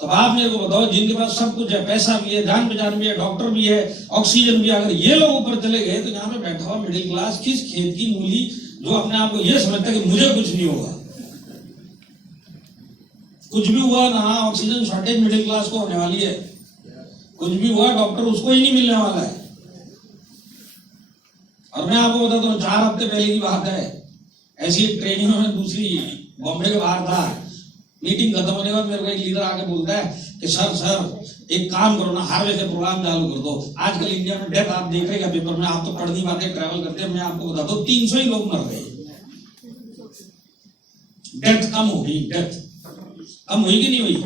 तो आप मेरे को बताओ, जिनके पास सब कुछ है, पैसा भी है, जान पहचान भी है, डॉक्टर भी है, ऑक्सीजन भी है, अगर ये लोग ऊपर चले गए तो यहाँ पे बैठा हुआ मिडिल क्लास किस खेत की मूली जो अपने आप को ये समझता है कि मुझे कुछ नहीं होगा, कुछ भी हुआ ना ऑक्सीजन शॉर्टेज मिडिल क्लास को होने वाली है, कुछ भी हुआ डॉक्टर उसको ही नहीं मिलने वाला है। और मैं आपको बताता हूँ, 4 हफ्ते पहले की बात है, ऐसी एक ट्रेनिंग में दूसरी बॉम्बे के बाहर था, मीटिंग खत्म होने के बाद मेरे को एक लीडर आके बोलता है कि सर एक काम करो ना, हाईवे से प्रोग्राम चालू कर दो। आजकल इंडिया में डेथ आप देख रहे हैं पेपर में, आप तो पढ़ नहीं पाते, ट्रैवल करते हैं, मैं आपको बताता हूँ 300 ही लोग मर गए। डेथ कम हो गई, डेथ कम हुई कि नहीं हुई?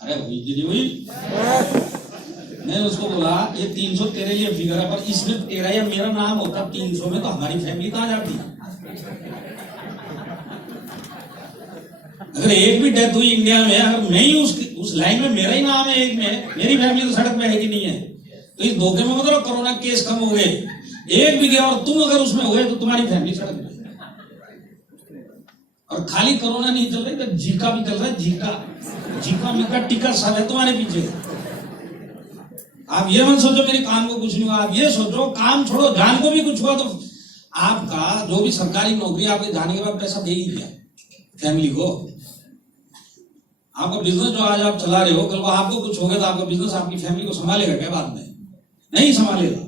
अरे हुई कि नहीं हुई? मैंने उसको बोला ये 300 तेरे लिए फिगर है, पर इसमें तेरा या मेरा नाम होता 300 में तो हमारी फैमिली कहां जाती? अगर एक भी डेथ हुई इंडिया में, अगर मैं ही उस लाइन में मेरा ही नाम है एक में, मेरी फैमिली तो सड़क में है कि नहीं है? तो इस धोखे में मतलब कोरोना केस कम हो गए, एक भी गया और तुम अगर उसमें हो गए तो तुम्हारी फैमिली सड़क में। और खाली कोरोना नहीं चल रही, तो जीका भी चल रहा है, जीका मीका टीका सब है तुम्हारे पीछे। आप ये मत सोचो मेरे काम को कुछ नहीं हुआ, आप ये सोचो काम छोड़ो, जान को भी कुछ हुआ तो आपका जो भी सरकारी नौकरी आपके जाने के बाद पैसा देगी क्या फैमिली को? आपका बिजनेस जो आज आप चला रहे हो, कल को आपको कुछ हो गया तो आपका बिजनेस आपकी फैमिली को संभालेगा क्या बाद में? नहीं संभालेगा।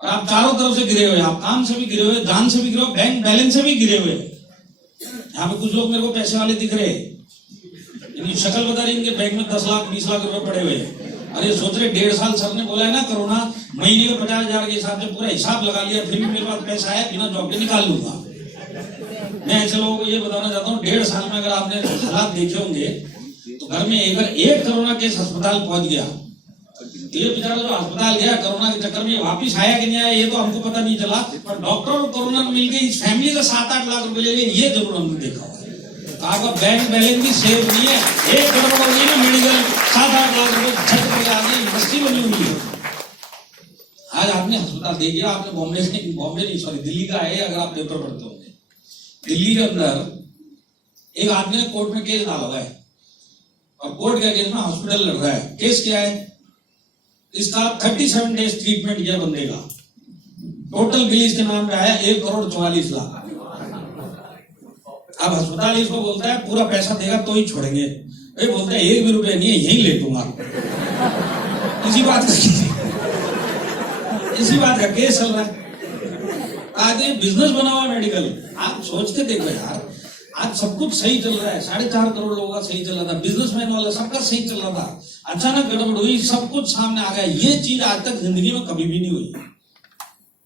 और आप चारों तरफ से गिरे हुए, आप काम से भी गिरे हुए, जान से भी गिरे हुए, बैंक बैलेंस से भी गिरे हुए। यहाँ पे कुछ लोग मेरे को पैसे वाले दिख रहे, इनकी शक्ल बता रही, इनके बैंक में 10 लाख 20 लाख रुपए पड़े हुए। अरे सोच रहे 1.5 साल सर ने बोला है ना कोरोना महीने में 50,000 के हिसाब से पूरा हिसाब लगा लिया, फिर भी मेरे पास पैसा है, बिना जॉब के निकाल लूंगा। मैं ऐसे लोगों को ये बताना चाहता हूँ, 1.5 साल में अगर आपने हालात देखे होंगे तो घर में अगर एक कोरोना केस अस्पताल पहुंच गया तो ये बेचारा जो अस्पताल गया कोरोना के चक्कर में वापिस आया कि नहीं आया ये तो हमको पता नहीं चला, पर डॉक्टर और कोरोना में मिलकर इस फैमिली का 7-8 लाख रुपए ले लिए, ये जरूर हमने देखा हुआ है। तो आपका बैंक बैलेंस भी सेव नहीं है, 1 करोड़ का नहीं ना मेडिकल 7-8 लाख रुपए छठ के आगे यूनिवर्सिटी बनी हुई है। आज आपने अस्पताल देख लिया, आपने बॉम्बे नहीं सॉरी दिल्ली का है, अगर आप पेपर पढ़ते होंगे, दिल्ली के अंदर एक आदमी ने कोर्ट में केस डाला हुआ है और कोर्ट के केस में हॉस्पिटल लड़ रहा है। केस क्या है? इसका 37 डेज ट्रीटमेंट किया बंदे का, टोटल बिल इसके नाम पे आया 1,44 लाख। अब अस्पताल इसको बोलता है पूरा पैसा देगा तो ही छोड़ेंगे, ये बोलता है 1 भी रुपया नहीं है, यही ले लूंगा। इसी बात का केस चल रहा है। आज ये बिजनेस बना हुआ मेडिकल, आप सोच के देखो यार, आज सब कुछ सही चल रहा है, 4.5 करोड़ लोगों का सही चल रहा था, बिजनेसमैन वाला सबका सही चल रहा था, अचानक गड़बड़ हुई, सब कुछ सामने आ गया। ये चीज आज तक जिंदगी में कभी भी नहीं हुई।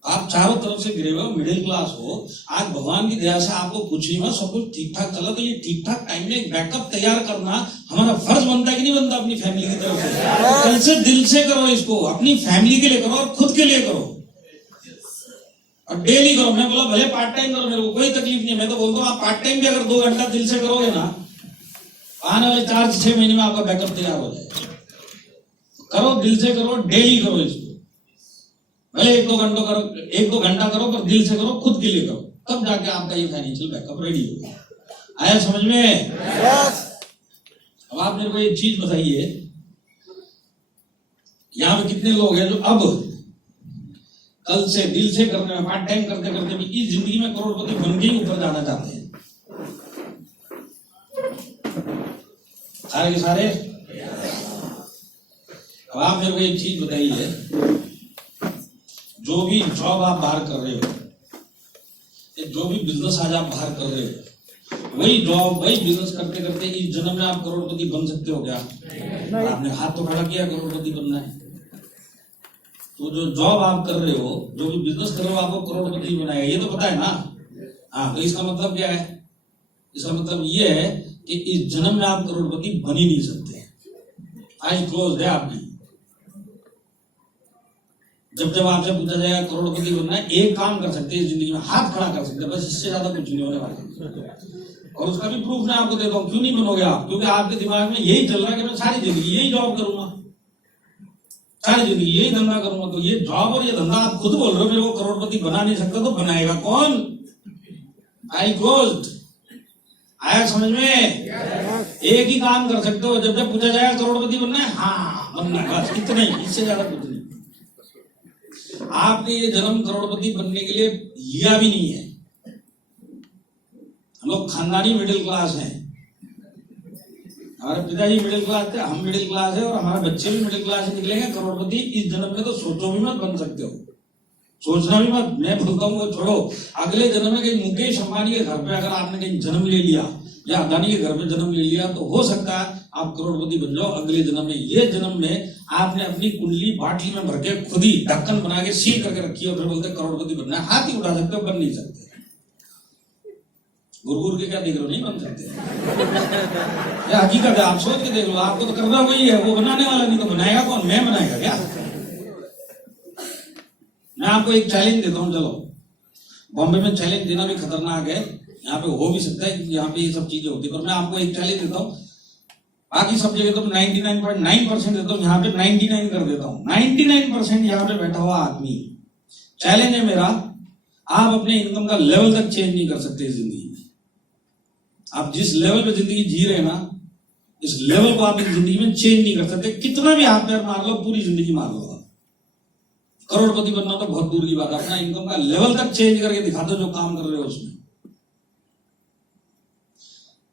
आप चारों तरफ से गिरे हुए मिडिल क्लास हो, आज भगवान की दया से आपको कुछ नहीं हुआ, सब कुछ ठीक ठाक चला, तो ये ठीक ठाक टाइम में एक बैकअप तैयार करना हमारा फर्ज बनता है कि नहीं बनता? अपनी फैमिली की तरफ से कल से दिल से करो इसको, अपनी फैमिली के लिए करो और खुद के लिए करो और डेली करो। मैं बोला भले पार्ट टाइम करो, मेरे को कोई तकलीफ नहीं है, मैं तो बोलता हूँ आप पार्ट टाइम भी अगर 2 घंटा दिल से करोगे ना, आने वाले 4 से 6 महीने में आपका बैकअप तैयार हो जाएगा। करो, दिल से करो, डेली करो इसको, भले 1-2 घंटा करो, पर दिल से करो, खुद के लिए करो, तब जाके आपका ये फाइनेंशियल बैकअप रेडी होगा। आया समझ में? अब आप मेरे को एक चीज बताइए, यहाँ पे कितने लोग हैं जो अब कल से दिल से करने में, पार्ट टाइम करते करते भी इस जिंदगी में करोड़पति बन के ही ऊपर जाना चाहते हैं? सारे के सारे। अब आप मेरे को एक चीज बताइए, जो भी जॉब आप बाहर कर रहे हो, जो भी बिजनेस आज आप बाहर कर रहे हो, वही जॉब वही बिजनेस करते करते इस जन्म में आप करोड़पति बन सकते हो क्या? आपने हाथ तो खड़ा किया करोड़पति बनना है, तो जो जॉब आप कर रहे हो, जो भी बिजनेस कर रहे हो, आपको करोड़पति बनाएगा, ये तो पता है ना। हाँ, तो इसका मतलब क्या है? इसका मतलब ये है कि इस जन्म में आप करोड़पति बन ही नहीं सकते। आज क्लोज है आपकी। जब आपसे पूछा जाएगा करोड़पति बनना है, एक काम कर सकते हैं जिंदगी में, हाथ खड़ा कर सकते हैं, बस इससे ज्यादा कुछ नहीं होने वाला। और उसका भी प्रूफ मैं आपको देता हूँ। क्यों नहीं बनोगे आप? क्योंकि आपके दिमाग में यही चल रहा है कि मैं सारी जिंदगी यही जॉब करूंगा, सारी जिंदगी यही धंधा करूंगा। तो ये जॉब और ये धंधा आप खुद बोल रहे हो मेरे को करोड़पति बना नहीं सकता, तो बनाएगा कौन? आई क्लोज्ड। आया समझ में? एक ही काम कर सकते हो, जब पूछा जाएगा करोड़पति बनना है, हाँ बनना है, बस इतना ही, इससे ज्यादा कुछ नहीं। आपने ये जन्म करोड़पति बनने के लिए लिया भी नहीं है। हम लोग खानदानी मिडिल क्लास हैं, हमारे पिताजी मिडिल क्लास थे, हम मिडिल क्लास है, और हमारे बच्चे भी मिडिल क्लास से निकलेंगे। करोड़पति इस जन्म में तो सोचो भी मत बन सकते हो, सोचना भी मत। मैं बोलता हूँ छोड़ो, अगले जन्म में कहीं मुकेश अंबानी के घर पे अगर आपने कहीं जन्म ले लिया, या अदानी के घर पे जन्म ले लिया, तो हो सकता है आप करोड़पति बन जाओ अगले जन्म में। ये जन्म में आपने अपनी कुंडली बाटली में भर के खुद ही ढक्कन बना के सील करके रखी है, और फिर बोलते करोड़पति बनना है। हाथ ही उठा सकते हो, बन नहीं सकते। गुरगुर के क्या देख रहे हो? नहीं बन सकते। क्या हकीकत है? आप सोच के देख लो, आपको तो करना वही है, वो बनाने वाला नहीं, तो बनाएगा कौन? मैं बनाएगा क्या? मैं आपको एक चैलेंज देता हूं, चलो। बॉम्बे में चैलेंज देना भी खतरनाक है, यहाँ पे हो भी सकता है कि यहाँ पे ये सब चीजें होती है, पर मैं आपको एक चैलेंज देता हूँ। बाकी सब जगह तो 99.9% देता हूँ, यहाँ पे 99 कर देता हूँ। 99% यहाँ पे बैठा हुआ आदमी, चैलेंज है मेरा, आप अपने इनकम का लेवल तक चेंज नहीं कर सकते जिंदगी में। आप जिस लेवल पे जिंदगी जी रहे हैं ना, इस लेवल को आप इस जिंदगी में चेंज नहीं कर सकते। कितना भी हाथ पैर मार लो, पूरी जिंदगी मार लो। करोड़पति बनना तो बहुत दूर की बात है, अपना इनकम का लेवल तक चेंज करके दिखा दो जो काम कर रहे हो उसमें।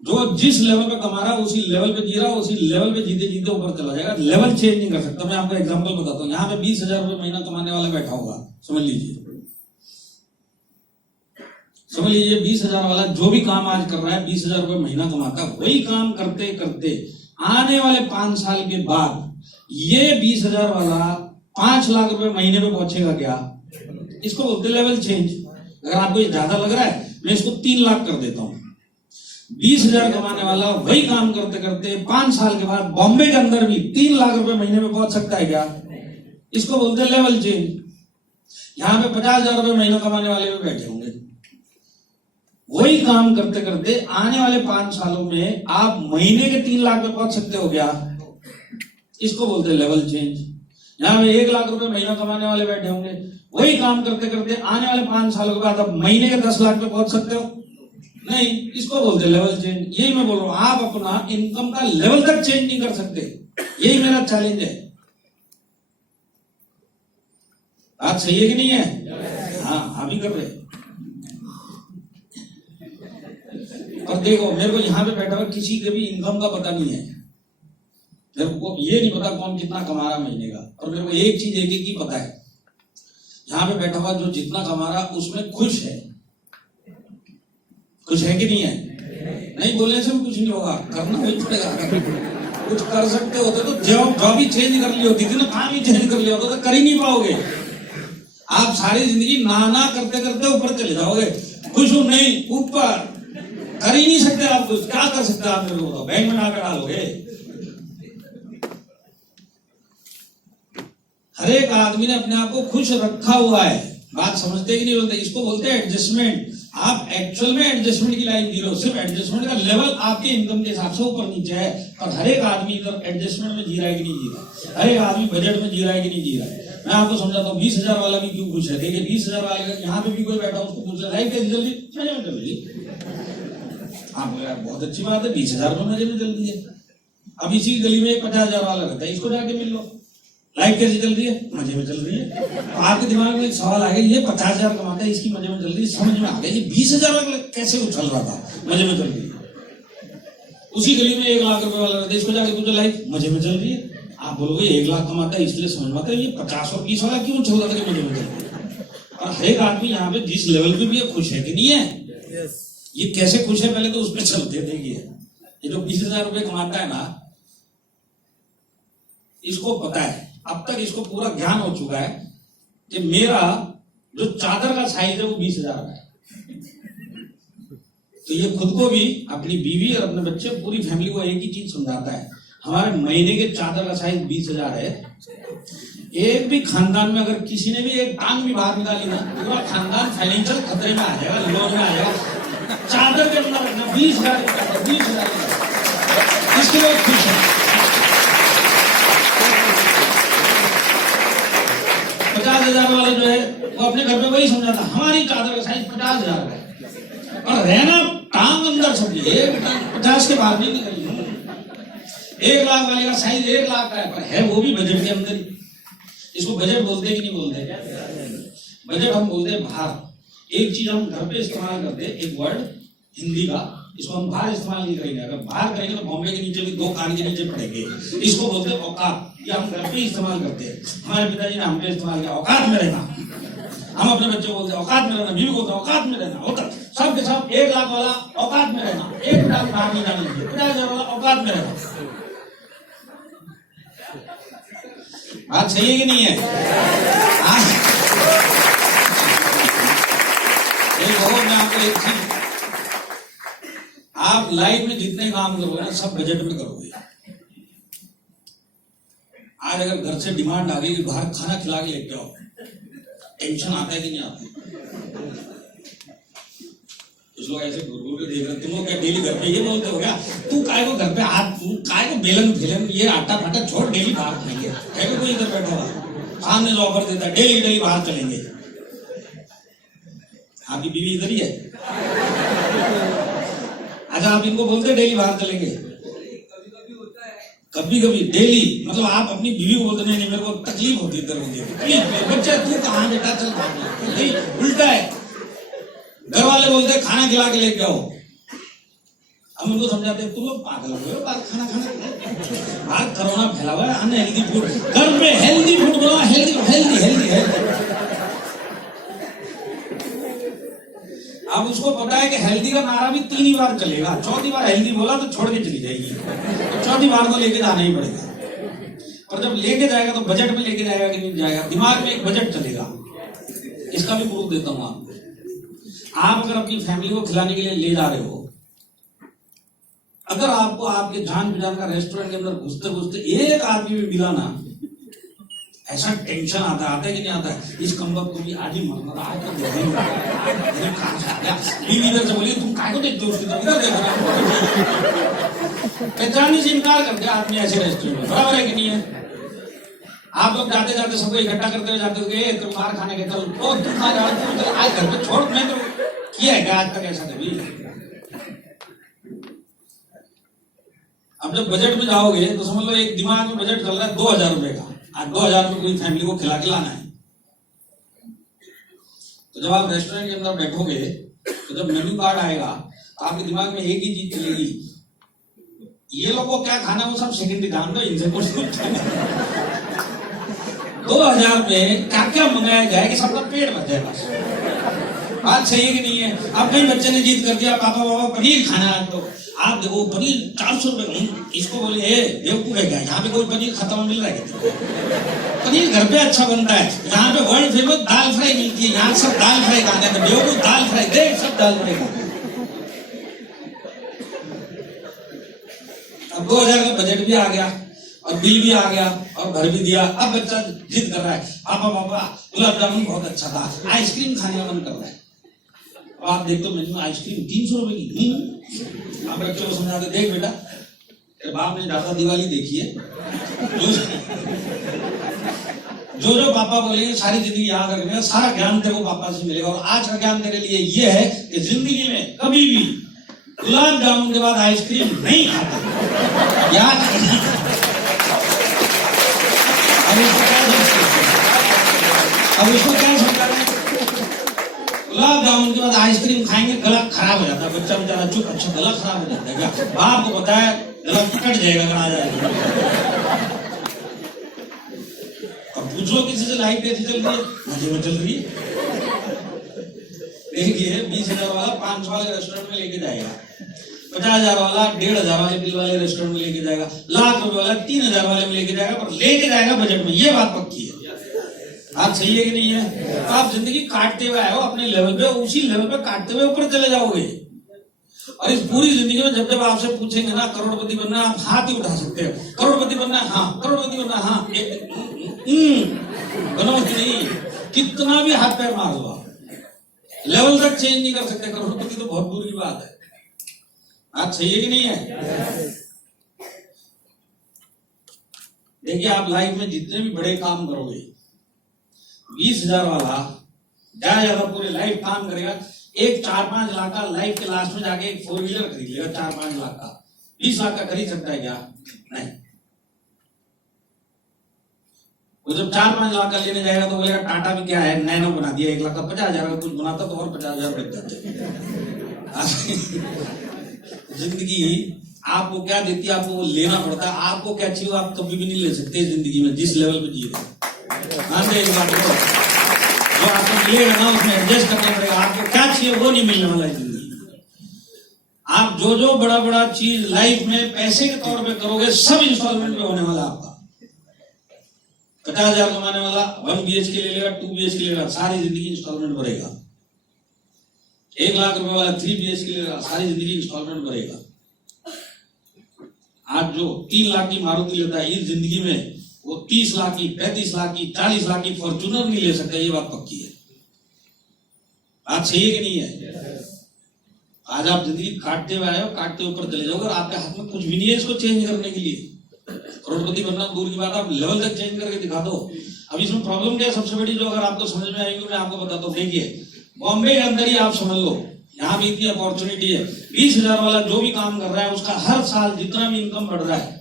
जो जिस लेवल पे कमा रहा है उसी लेवल पे जी रहा है, उसी लेवल पे जीते जीते ऊपर चला जाएगा। लेवल चेंज नहीं कर सकता। मैं आपको एग्जांपल बताता हूँ। यहाँ पे 20,000 रुपए महीना कमाने वाला बैठा होगा, समझ लीजिए, समझ लीजिए 20,000 वाला जो भी काम आज कर रहा है, 20,000 रुपए महीना कमाता है। वही काम करते करते आने वाले 5 साल के बाद ये 20,000 वाला 5 लाख रुपए महीने पे पहुंचेगा क्या? इसको बोलते लेवल चेंज। अगर आपको ये ज्यादा लग रहा है, मैं इसको 3 लाख कर देता हूं। 20,000 कमाने वाला वही काम करते करते 5 साल के बाद बॉम्बे के अंदर भी 3 लाख रुपए महीने में पहुंच सकता है क्या? इसको बोलते लेवल चेंज। यहाँ पे 50,000 रुपए महीना कमाने वाले भी बैठे होंगे, वही काम करते करते आने वाले 5 सालों में आप महीने के 3 लाख में पहुंच सकते हो क्या? इसको बोलते लेवल चेंज। यहाँ पे 1 लाख रुपए महीना कमाने वाले बैठे होंगे, वही काम करते करते आने वाले 5 सालों के बाद आप महीने के 10 लाख पे पहुंच सकते हो? नहीं, इसको बोलते लेवल चेंज। यही मैं बोल रहा हूं, आप अपना इनकम का लेवल तक चेंज नहीं कर सकते। यही मेरा चैलेंज है। बात सही है कि नहीं है? हाँ, अभी कर रहे। और देखो, मेरे को यहाँ पे बैठा हुआ किसी के भी इनकम का पता नहीं है। मेरे को ये नहीं पता कौन कितना कमा रहा महीने का, और मेरे को एक चीज एक ही पता है, यहाँ पे बैठा हुआ जो जितना कमा रहा उसमें खुश है। खुश है कि नहीं है? नहीं बोलने से भी कुछ नहीं होगा, करना भी पड़ेगा। कुछ कर सकते होते तो जॉब ही चेंज कर ली होती थी ना, काम ही चेंज कर लिया होता तो कर ही नहीं पाओगे। आप सारी जिंदगी ना करते करते ऊपर चले जाओगे। खुश हूं नहीं, ऊपर कर ही नहीं सकते आप कुछ। क्या कर सकते आप मेरे को बताओ? बैंक में आकर डालोगे? हर एक आदमी ने अपने आप को खुश रखा हुआ है। बात समझते कि नहीं बोलते? इसको बोलते हैं एडजस्टमेंट। आप एक्चुअल में एडजस्टमेंट की लाइफ जी रहे हो, सिर्फ एडजस्टमेंट का लेवल आपके इनकम के हिसाब से ऊपर नीचे है। और हर एक आदमी इधर एडजस्टमेंट में जी रहा है कि नहीं जी रहा? हर एक आदमी बजट में जी रहा है कि नहीं जी रहा है? मैं आपको समझाता हूँ। 20,000 वाला भी क्यों खुश है? देखिए, 20,000 वाले यहाँ पे भी कोई बैठा, उसको पूछ रहा है लाइफ कैसी चल रही? मजे में चल रही। आप यार बहुत अच्छी बात है, 20,000 रुपये मजे में चल रही है। अब इसी गली में 50,000 वाला रहता है, इसको जाके मिल लो, लाइफ कैसी चल रही है? मजे में चल रही है। तो आपके दिमाग में एक सवाल आ गया, ये 50,000 कमाता है, इसकी मजे में चल रही है। समझ में आ गया ये 20,000 वाला कैसे उछल रहा था, मजे में चल रही है। उसी गली में 1 लाख रुपए वाला रहता है, इसको जाके पूछो लाइफ मजे में चल रही है। आप बोलोगे 1 लाख कमाता है इसलिए समझ में आता है, ये 50 और 20 वाला क्यों उछल रहा था कि मजे में चल रही है? और हर एक आदमी यहाँ पे जिस लेवल पे भी है खुश है कि नहीं है? ये कैसे खुश है पहले तो उस पर चलते। देखिए, ये जो 20,000 रुपए कमाता है ना, इसको पता है, अब तक इसको पूरा ज्ञान हो चुका है कि मेरा जो चादर का साइज है वो 20,000 का है। तो ये खुद को भी, अपनी बीवी और अपने बच्चे, पूरी फैमिली को एक ही चीज समझाता है, हमारे महीने के चादर का साइज 20,000 है। एक भी खानदान में अगर किसी ने भी एक टांग भी बाहर निकाली ना, पूरा खानदान फाइनेंशियल खतरे में आ जाएगा, लोन में आ जाएगा। चादर के अंदर रखना 20,000, 20,000 इसके लिए खुश है। 50,000 वाले जो है वो अपने घर पे वही समझाता, हमारी चादर का साइज 50,000 है और रहना टांग अंदर समझिए, एक टांग 50 के बाहर नहीं निकली। 1 लाख वाले का साइज 1 लाख का है, पर है वो भी बजट के अंदर ही। इसको बजट बोलते हैं कि नहीं बोलते? बजट हम बोलते हैं बाहर। एक चीज हम घर पे इस्तेमाल करते हैं, एक वर्ड हिंदी का, इसको हम बाहर इस्तेमाल नहीं करेंगे। अगर बाहर करेंगे तो बॉम्बे के नीचे भी 2 कान के नीचे पड़ेंगे। इसको बोलते हैं औकात। ये हम घर पे इस्तेमाल करते हैं। हमारे पिताजी ने हम पे इस्तेमाल किया, औकात में रहना। हम अपने बच्चों को बोलते हैं औकात में रहना, बीवी को बोलते हैं औकात में रहना। होता सब के सब 1 लाख वाला औकात में रहना, 1 लाख बाहर नहीं जाना चाहिए, 50,000 वाला औकात में रहना। बात सही है कि नहीं है? मैं आपको एक चीज, आप लाइफ में जितने काम करोगे ना, सब बजट में करोगे। आज अगर घर से डिमांड आ गई कि बाहर खाना खिला के लेके आओ, टेंशन आता है कि नहीं आता? कुछ लोग ऐसे घूर के देख रहे, तुम लोग क्या डेली घर पे ये बोलते हो क्या, तू काय को घर पे हाथ, काय को बेलन फेलन ये आटा फाटा छोड़, डेली बाहर खाएंगे। क्या कोई इधर बैठा हुआ सामने जो ऑफर देता है, डेली डेली बाहर चलेंगे। आपकी बीवी इधर ही है? अच्छा, आप इनको बोलते डेली बाहर चलेंगे? कभी कभी डेली, मतलब आप अपनी बीवी को बोलते नहीं मेरे को तकलीफ होती है, दर्द होती है। बच्चा तू कहाँ बेटा, चल बाहर। नहीं, उल्टा है। घर वाले बोलते हैं खाना खिला के लेके आओ, हम उनको समझाते हैं तुम लोग पागल हो गए, बाहर खाना खाना, बाहर कोरोना फैला हुआ है, अनहेल्दी फूड। घर में हेल्दी फूड बोला, हेल्दी हेल्दी हेल्दी हेल्दी। अब उसको पता है कि हेल्दी का नारा भी 3 ही बार चलेगा, 4थी बार हेल्दी बोला तो छोड़ के चली जाएगी, तो 4थी बार तो लेके जाना ही पड़ेगा। और जब लेके जाएगा तो बजट में लेके जाएगा कि नहीं जाएगा, दिमाग में एक बजट चलेगा। इसका भी प्रूफ देता हूं आपको। आप अगर अपनी फैमिली को खिलाने के लिए ले जा रहे हो, अगर आपको आपके जान पहचान का रेस्टोरेंट के अंदर घुसते घुसते एक आदमी भी मिला ना, ऐसा टेंशन आता है कि नहीं आता है, इस कमबख्त को भी आज ही मरना था, आज तो देखने बीवी इधर से बोली तुम काय को देखते हो उसकी तरफ, इधर देख रहा, पहचाने से इनकार कर दिया आदमी ऐसे रेस्टोरेंट में। बराबर है कि नहीं है? आप लोग जाते जाते सबको इकट्ठा करते हुए जाते हुए तुम बाहर खाने के, चल ओ तुम खा जाओ, तुम आज घर पे छोड़, मैं तो किया है क्या आज तक ऐसा कभी? अब जब बजट में जाओगे तो समझ लो एक दिमाग में बजट चल रहा है 2,000 रुपए का, आज 2,000 में पूरी फैमिली को खिला के लाना है। तो जब आप रेस्टोरेंट के अंदर बैठोगे तो जब मेन्यू कार्ड आएगा तो आपके दिमाग में एक ही चीज चलेगी, ये लोग को क्या खाना वो सब सेकंडरी, ध्यान दो इनसे कुछ 2,000 में क्या क्या मंगाया जाए कि सबका पेट भर जाए बस। बात सही है कि नहीं है? अब कई बच्चे ने जिद कर दिया पापा पापा पनीर खाना है, तो आप देखो पनीर 400 रुपए, इसको बोले बेवकूफ है क्या, यहाँ पे कोई पनीर खत्म मिल रहा है? पनीर घर पे अच्छा बनता है, यहाँ पे वर्ल्ड फेमस दाल फ्राई मिलती है, यहाँ सब दाल फ्राई खाते हैं, बेवकूफ दाल फ्राई देख, सब दाल फ्राई खाते हैं। अब 2,000 का बजट भी आ गया और बिल भी आ गया और भर भी दिया। अब बच्चा जिद कर रहा है पापा पापा गुलाब जामुन बहुत अच्छा था, आइसक्रीम खाने का मन कर रहा है। अब आप देखते हो मेन्यू आइसक्रीम 300 रुपए की। आप बच्चों को समझाते देख बेटा, तेरे बाप ने ज्यादा दिवाली देखी है, जो पापा बोलेंगे सारी जिंदगी याद रखने, सारा ज्ञान तेरे को पापा से मिलेगा। और आज का ज्ञान तेरे लिए ये है कि जिंदगी में कभी भी गुलाब जामुन के बाद आइसक्रीम नहीं खाता, याद रखना। अब उसको क्या समझा रहे हैं, गुलाब जामुन के बाद आइसक्रीम खाएंगे गला खराब हो जाता है, बच्चा बेचारा चुप, अच्छा गला खराब हो जाता है क्या? बाप को पता है गला कट जाएगा अगर आ जाएगा। अब पूछ लो किसी से लाइफ कैसी चल रही है, मजे में चल रही है। देखिए 20,000 वाला 500 वाले रेस्टोरेंट में लेके जाएगा, 50,000 वाला 1,500 वाले बिल वाले रेस्टोरेंट में लेके जाएगा, लाख रुपए वाला 3,000 वाले में लेके जाएगा, पर लेके जाएगा बजट में, ये बात पक्की है। बात सही है कि नहीं है? तो आप जिंदगी काटते हुए आए हो अपने लेवल पे, उसी लेवल पे काटते हुए ऊपर चले जाओगे। और इस पूरी जिंदगी में जब जब आपसे पूछेंगे ना करोड़पति बनना है, आप हाथ ही उठा सकते हो। करोड़पति बनना है, हाँ। करोड़पति बनना है, हाँ। बनो कि नहीं? कितना भी हाथ पैर मार लो, लेवल तक चेंज नहीं कर सकते। करोड़पति तो बहुत दूर की बात है। बात सही है कि नहीं है? देखिए, आप लाइफ में जितने भी बड़े काम करोगे, 20,000 वाला ज्यादा पूरे लाइफ काम करेगा, एक 4-5 लाख का लाइफ के लास्ट में जाके एक 4 व्हीलर खरीद लेगा। 4-5 लाख का, 20 लाख का खरीद सकता है क्या? नहीं। वो जब 4-5 लाख का लेने जाएगा तो बोलेगा टाटा भी क्या है, नैनो बना दिया, 1 लाख का 50,000 का कुछ बनाता तो और 50,000 लग जाते। जिंदगी आपको क्या देती है, आपको वो लेना पड़ता है। आपको क्या चाहिए आप कभी भी नहीं ले सकते जिंदगी में, जिस लेवल पे जी रहे। मान एक बात को, जो आपको मिलेगा ना उसमें एडजस्ट करना पड़ेगा। आपको क्या चाहिए वो नहीं मिलने वाला है जिंदगी में। आप जो जो बड़ा बड़ा चीज लाइफ में पैसे के तौर पे करोगे, सब इंस्टॉलमेंट में होने वाला। आपका 50,000 कमाने वाला 1 BHK ले लेगा, 2 BHK ले लेगा, सारी जिंदगी इंस्टॉलमेंट भरेगा। 1 लाख रुपए वाला 3 BHK ले लेगा, सारी जिंदगी इंस्टॉलमेंट भरेगा। आज जो 3 लाख की मारुति लेता है इस जिंदगी में, वो 30 लाख की, 35 लाख की, 40 लाख की फॉर्च्यूनर नहीं ले सकता। ये बात पक्की है। बात सही है कि नहीं है? आज आप जिंदगी काटते हुए आए हो, काटते ऊपर चले जाओगे और आपके हाथ में कुछ भी नहीं है इसको चेंज करने के लिए। करोड़पति बनना दूर की बात, आप लेवल तक चेंज करके दिखा दो। अब इसमें प्रॉब्लम क्या है सबसे बड़ी, जो अगर आपको समझ में आएगी मैं आपको बताता हूँ। देखिए, बॉम्बे के अंदर ही आप समझ लो, यहाँ भी इतनी अपॉर्चुनिटी है। 20,000 वाला जो भी काम कर रहा है, उसका हर साल जितना भी इनकम बढ़ रहा है,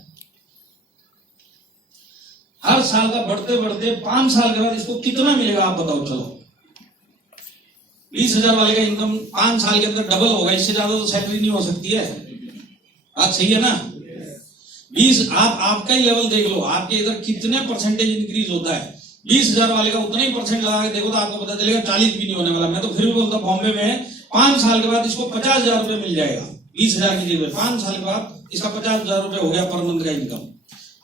हर साल का बढ़ते बढ़ते 5 साल के बाद इसको कितना मिलेगा आप बताओ। चलो, 20,000 वाले का इनकम 5 साल के अंदर डबल होगा। इससे ज्यादा तो सैलरी नहीं हो सकती है। बात सही है ना? 20 आप आपका ही लेवल देख लो, आपके इधर कितने परसेंटेज इंक्रीज होता है। 20,000 वाले का उतना ही परसेंट लगा के देखो तो आपको पता चलेगा 40 भी नहीं होने वाला। मैं तो फिर भी बोलता हूं, बॉम्बे में 5 साल के बाद इसको 50,000 रुपए मिल जाएगा। 20,000 की जगह 5 साल के बाद इसका 50,000 रुपए हो गया पर मंथ का इनकम।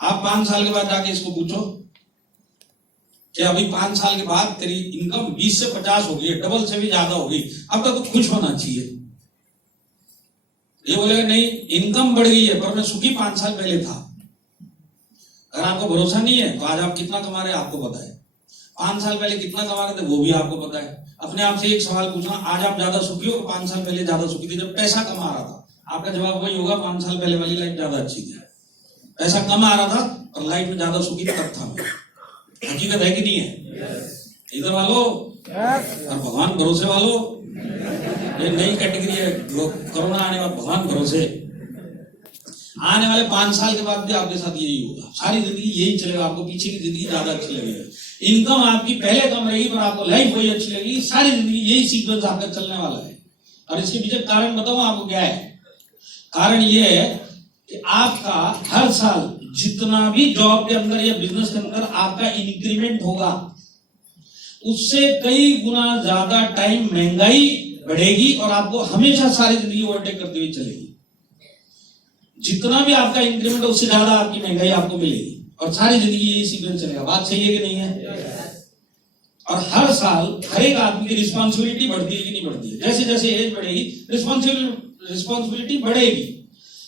आप 5 साल के बाद जाके इसको पूछो कि अभी 5 साल के बाद तेरी इनकम 20 से 50 होगी, डबल से भी ज्यादा होगी, अब तक तो खुश होना चाहिए। ये बोलेगा नहीं इनकम बढ़ गई है पर मैं सुखी 5 साल पहले था। अगर आपको भरोसा नहीं है तो आज आप कितना कमा रहे हैं आपको पता है, 5 साल पहले कितना कमा रहे थे वो भी आपको पता है। अपने आप से एक सवाल पूछना, आज आप ज्यादा सुखी हो 5 साल पहले ज्यादा सुखी थे जब पैसा कमा रहा था? आपका जवाब वही होगा, 5 साल पहले वाली लाइफ ज्यादा अच्छी थी। पैसा कम आ रहा था और लाइफ में ज्यादा सुखी तब था। हकीकत है कि नहीं है? इधर वालों और भगवान भरोसे वालों, ये नई कैटेगरी है। कोरोना आने बाद भगवान भरोसे, आने वाले 5 साल के बाद भी आपके साथ यही होगा। सारी जिंदगी यही चलेगा। आपको पीछे की जिंदगी ज्यादा अच्छी लगेगी। इनकम आपकी पहले कम रहेगी पर आपको लाइफ वही अच्छी लगेगी। सारी जिंदगी यही सीक्वेंस आपका चलने वाला है। और इसके पीछे कारण बताऊं आपको क्या है? कारण ये है कि आपका हर साल जितना भी जॉब के अंदर या बिजनेस के अंदर आपका इंक्रीमेंट होगा, उससे कई गुना ज्यादा टाइम महंगाई बढ़ेगी और आपको हमेशा सारी जिंदगी ओवरटेक करती हुई चलेगी। जितना भी आपका इंक्रीमेंट है उससे ज्यादा आपकी महंगाई आपको मिलेगी और सारी जिंदगी यही सीक्वेंस चलेगा। बात सही है कि नहीं है? और हर साल हर एक आदमी की रिस्पॉन्सिबिलिटी बढ़ती है कि नहीं बढ़ती है? जैसे जैसे एज बढ़ेगी रिस्पॉन्सिबिलिटी बढ़ेगी,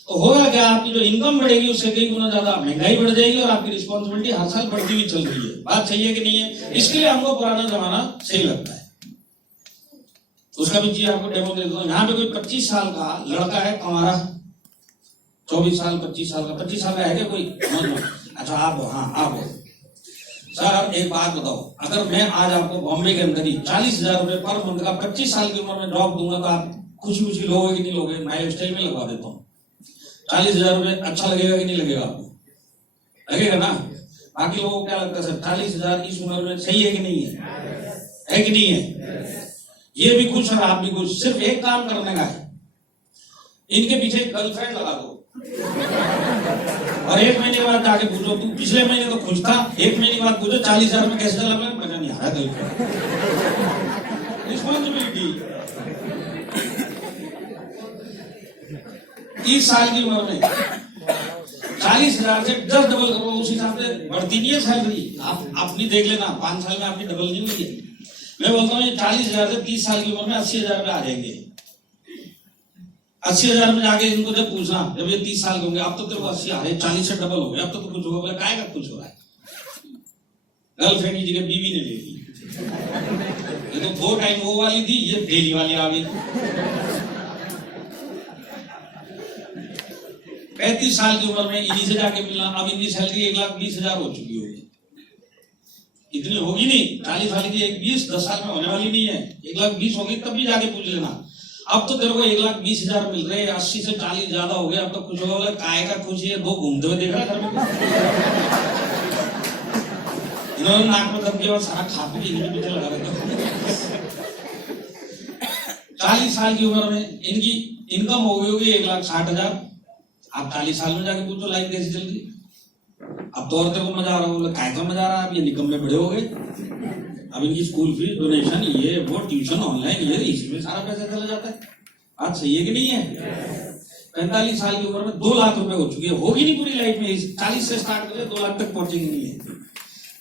तो होगा क्या, आपकी जो इनकम बढ़ेगी उससे कई गुना ज्यादा महंगाई बढ़ जाएगी और आपकी रिस्पॉन्सिबिलिटी हर साल बढ़ती हुई चल रही है। बात सही है कि नहीं है? इसके लिए हमको पुराना जमाना सही लगता है। उसका भी चीज आपको डेमो दे देता हूं। यहाँ पे कोई 25 साल का लड़का है हमारा, 24 साल 25 साल का, 25 साल का है क्या कोई? अच्छा आप हो, हाँ आप हो। सर एक बात बताओ, अगर मैं आज आपको बॉम्बे के अंदर ही 40,000 रुपए पर मंथ का 25 साल की उम्र में जॉब दूंगा तो आप खुशी खुशी लोगे कि नहीं लोगे? लाइफ स्टाइल में लगा देता हूँ। 40,000 रुपए अच्छा लगेगा कि नहीं लगेगा आपको? लगेगा ना? बाकी लोगों को क्या लगता है सर 40,000 इस उम्र में सही है कि नहीं है कि नहीं है? ये भी खुश और आप भी खुश। सिर्फ एक काम करने का है, इनके पीछे एक गर्लफ्रेंड लगा दो और 1 महीने बाद जाके पूछो, तू पिछले महीने तो खुश था, 1 महीने बाद पूछो 40,000 में कैसे चला? मजा नहीं आ रहा। गर्लफ्रेंड रिस्पॉन्सिबिलिटी 30 साल की उम्र में 40,000 से 10 डबल करो, उस हिसाब से बढ़ती नहीं है सैलरी। आप अपनी देख लेना, 5 साल में आपकी डबल नहीं हुई है। मैं बोलता हूँ ये 40,000 से 30 साल की उम्र में 80,000 पे आ जाएंगे। 80,000 में जाके इनको जब पूछना, जब ये 30 साल के होंगे, अब तो तेरे को 80 आ रहे, 40 से डबल हो गया, अब तो कुछ होगा। बोले काय का कुछ हो रहा है, गर्लफ्रेंड की जगह बीवी ने ले ली। ये तो 2 टाइम वो वाली थी, ये डेली वाली आ गई। 35 साल की उम्र में इन्हीं से जाके मिलना। अब इनकी सैलरी 1,20,000 हो चुकी होगी, इतनी होगी नहीं। 40 साल की 1,20,000 10 साल में होने वाली नहीं है। 1,20,000 होगी तब भी जाके पूछ लेना। अब तो तेरे को 1,20,000 मिल रहे हैं, 80 से 40 ज्यादा हो गया, अब तो कुछ होगा। काय का खुश है, 2 घूमते हुए देख रहा घर में। इन्होंने नाक में दम किया और सारा खा पी इनके पीछे लगा रखा। 40 साल की उम्र में इनकी इनकम हो गई होगी 1,60,000। आप 40 साल में जाके पूछो लाइफ कैसी चल रही। अब तो और तेरे को मजा आ रहा होगा, काय का मजा आ रहा है, अब ये निकम में बड़े हो गए। अब इनकी स्कूल फीस, डोनेशन, ये वो ट्यूशन ऑनलाइन, ये इसी में सारा पैसा चला जाता है। आज सही है कि नहीं है? 45 साल की उम्र में 2 लाख रुपए हो चुकी है, होगी नहीं पूरी लाइफ में। 40 से स्टार्ट करें 2 लाख तक पहुंचेंगे नहीं है।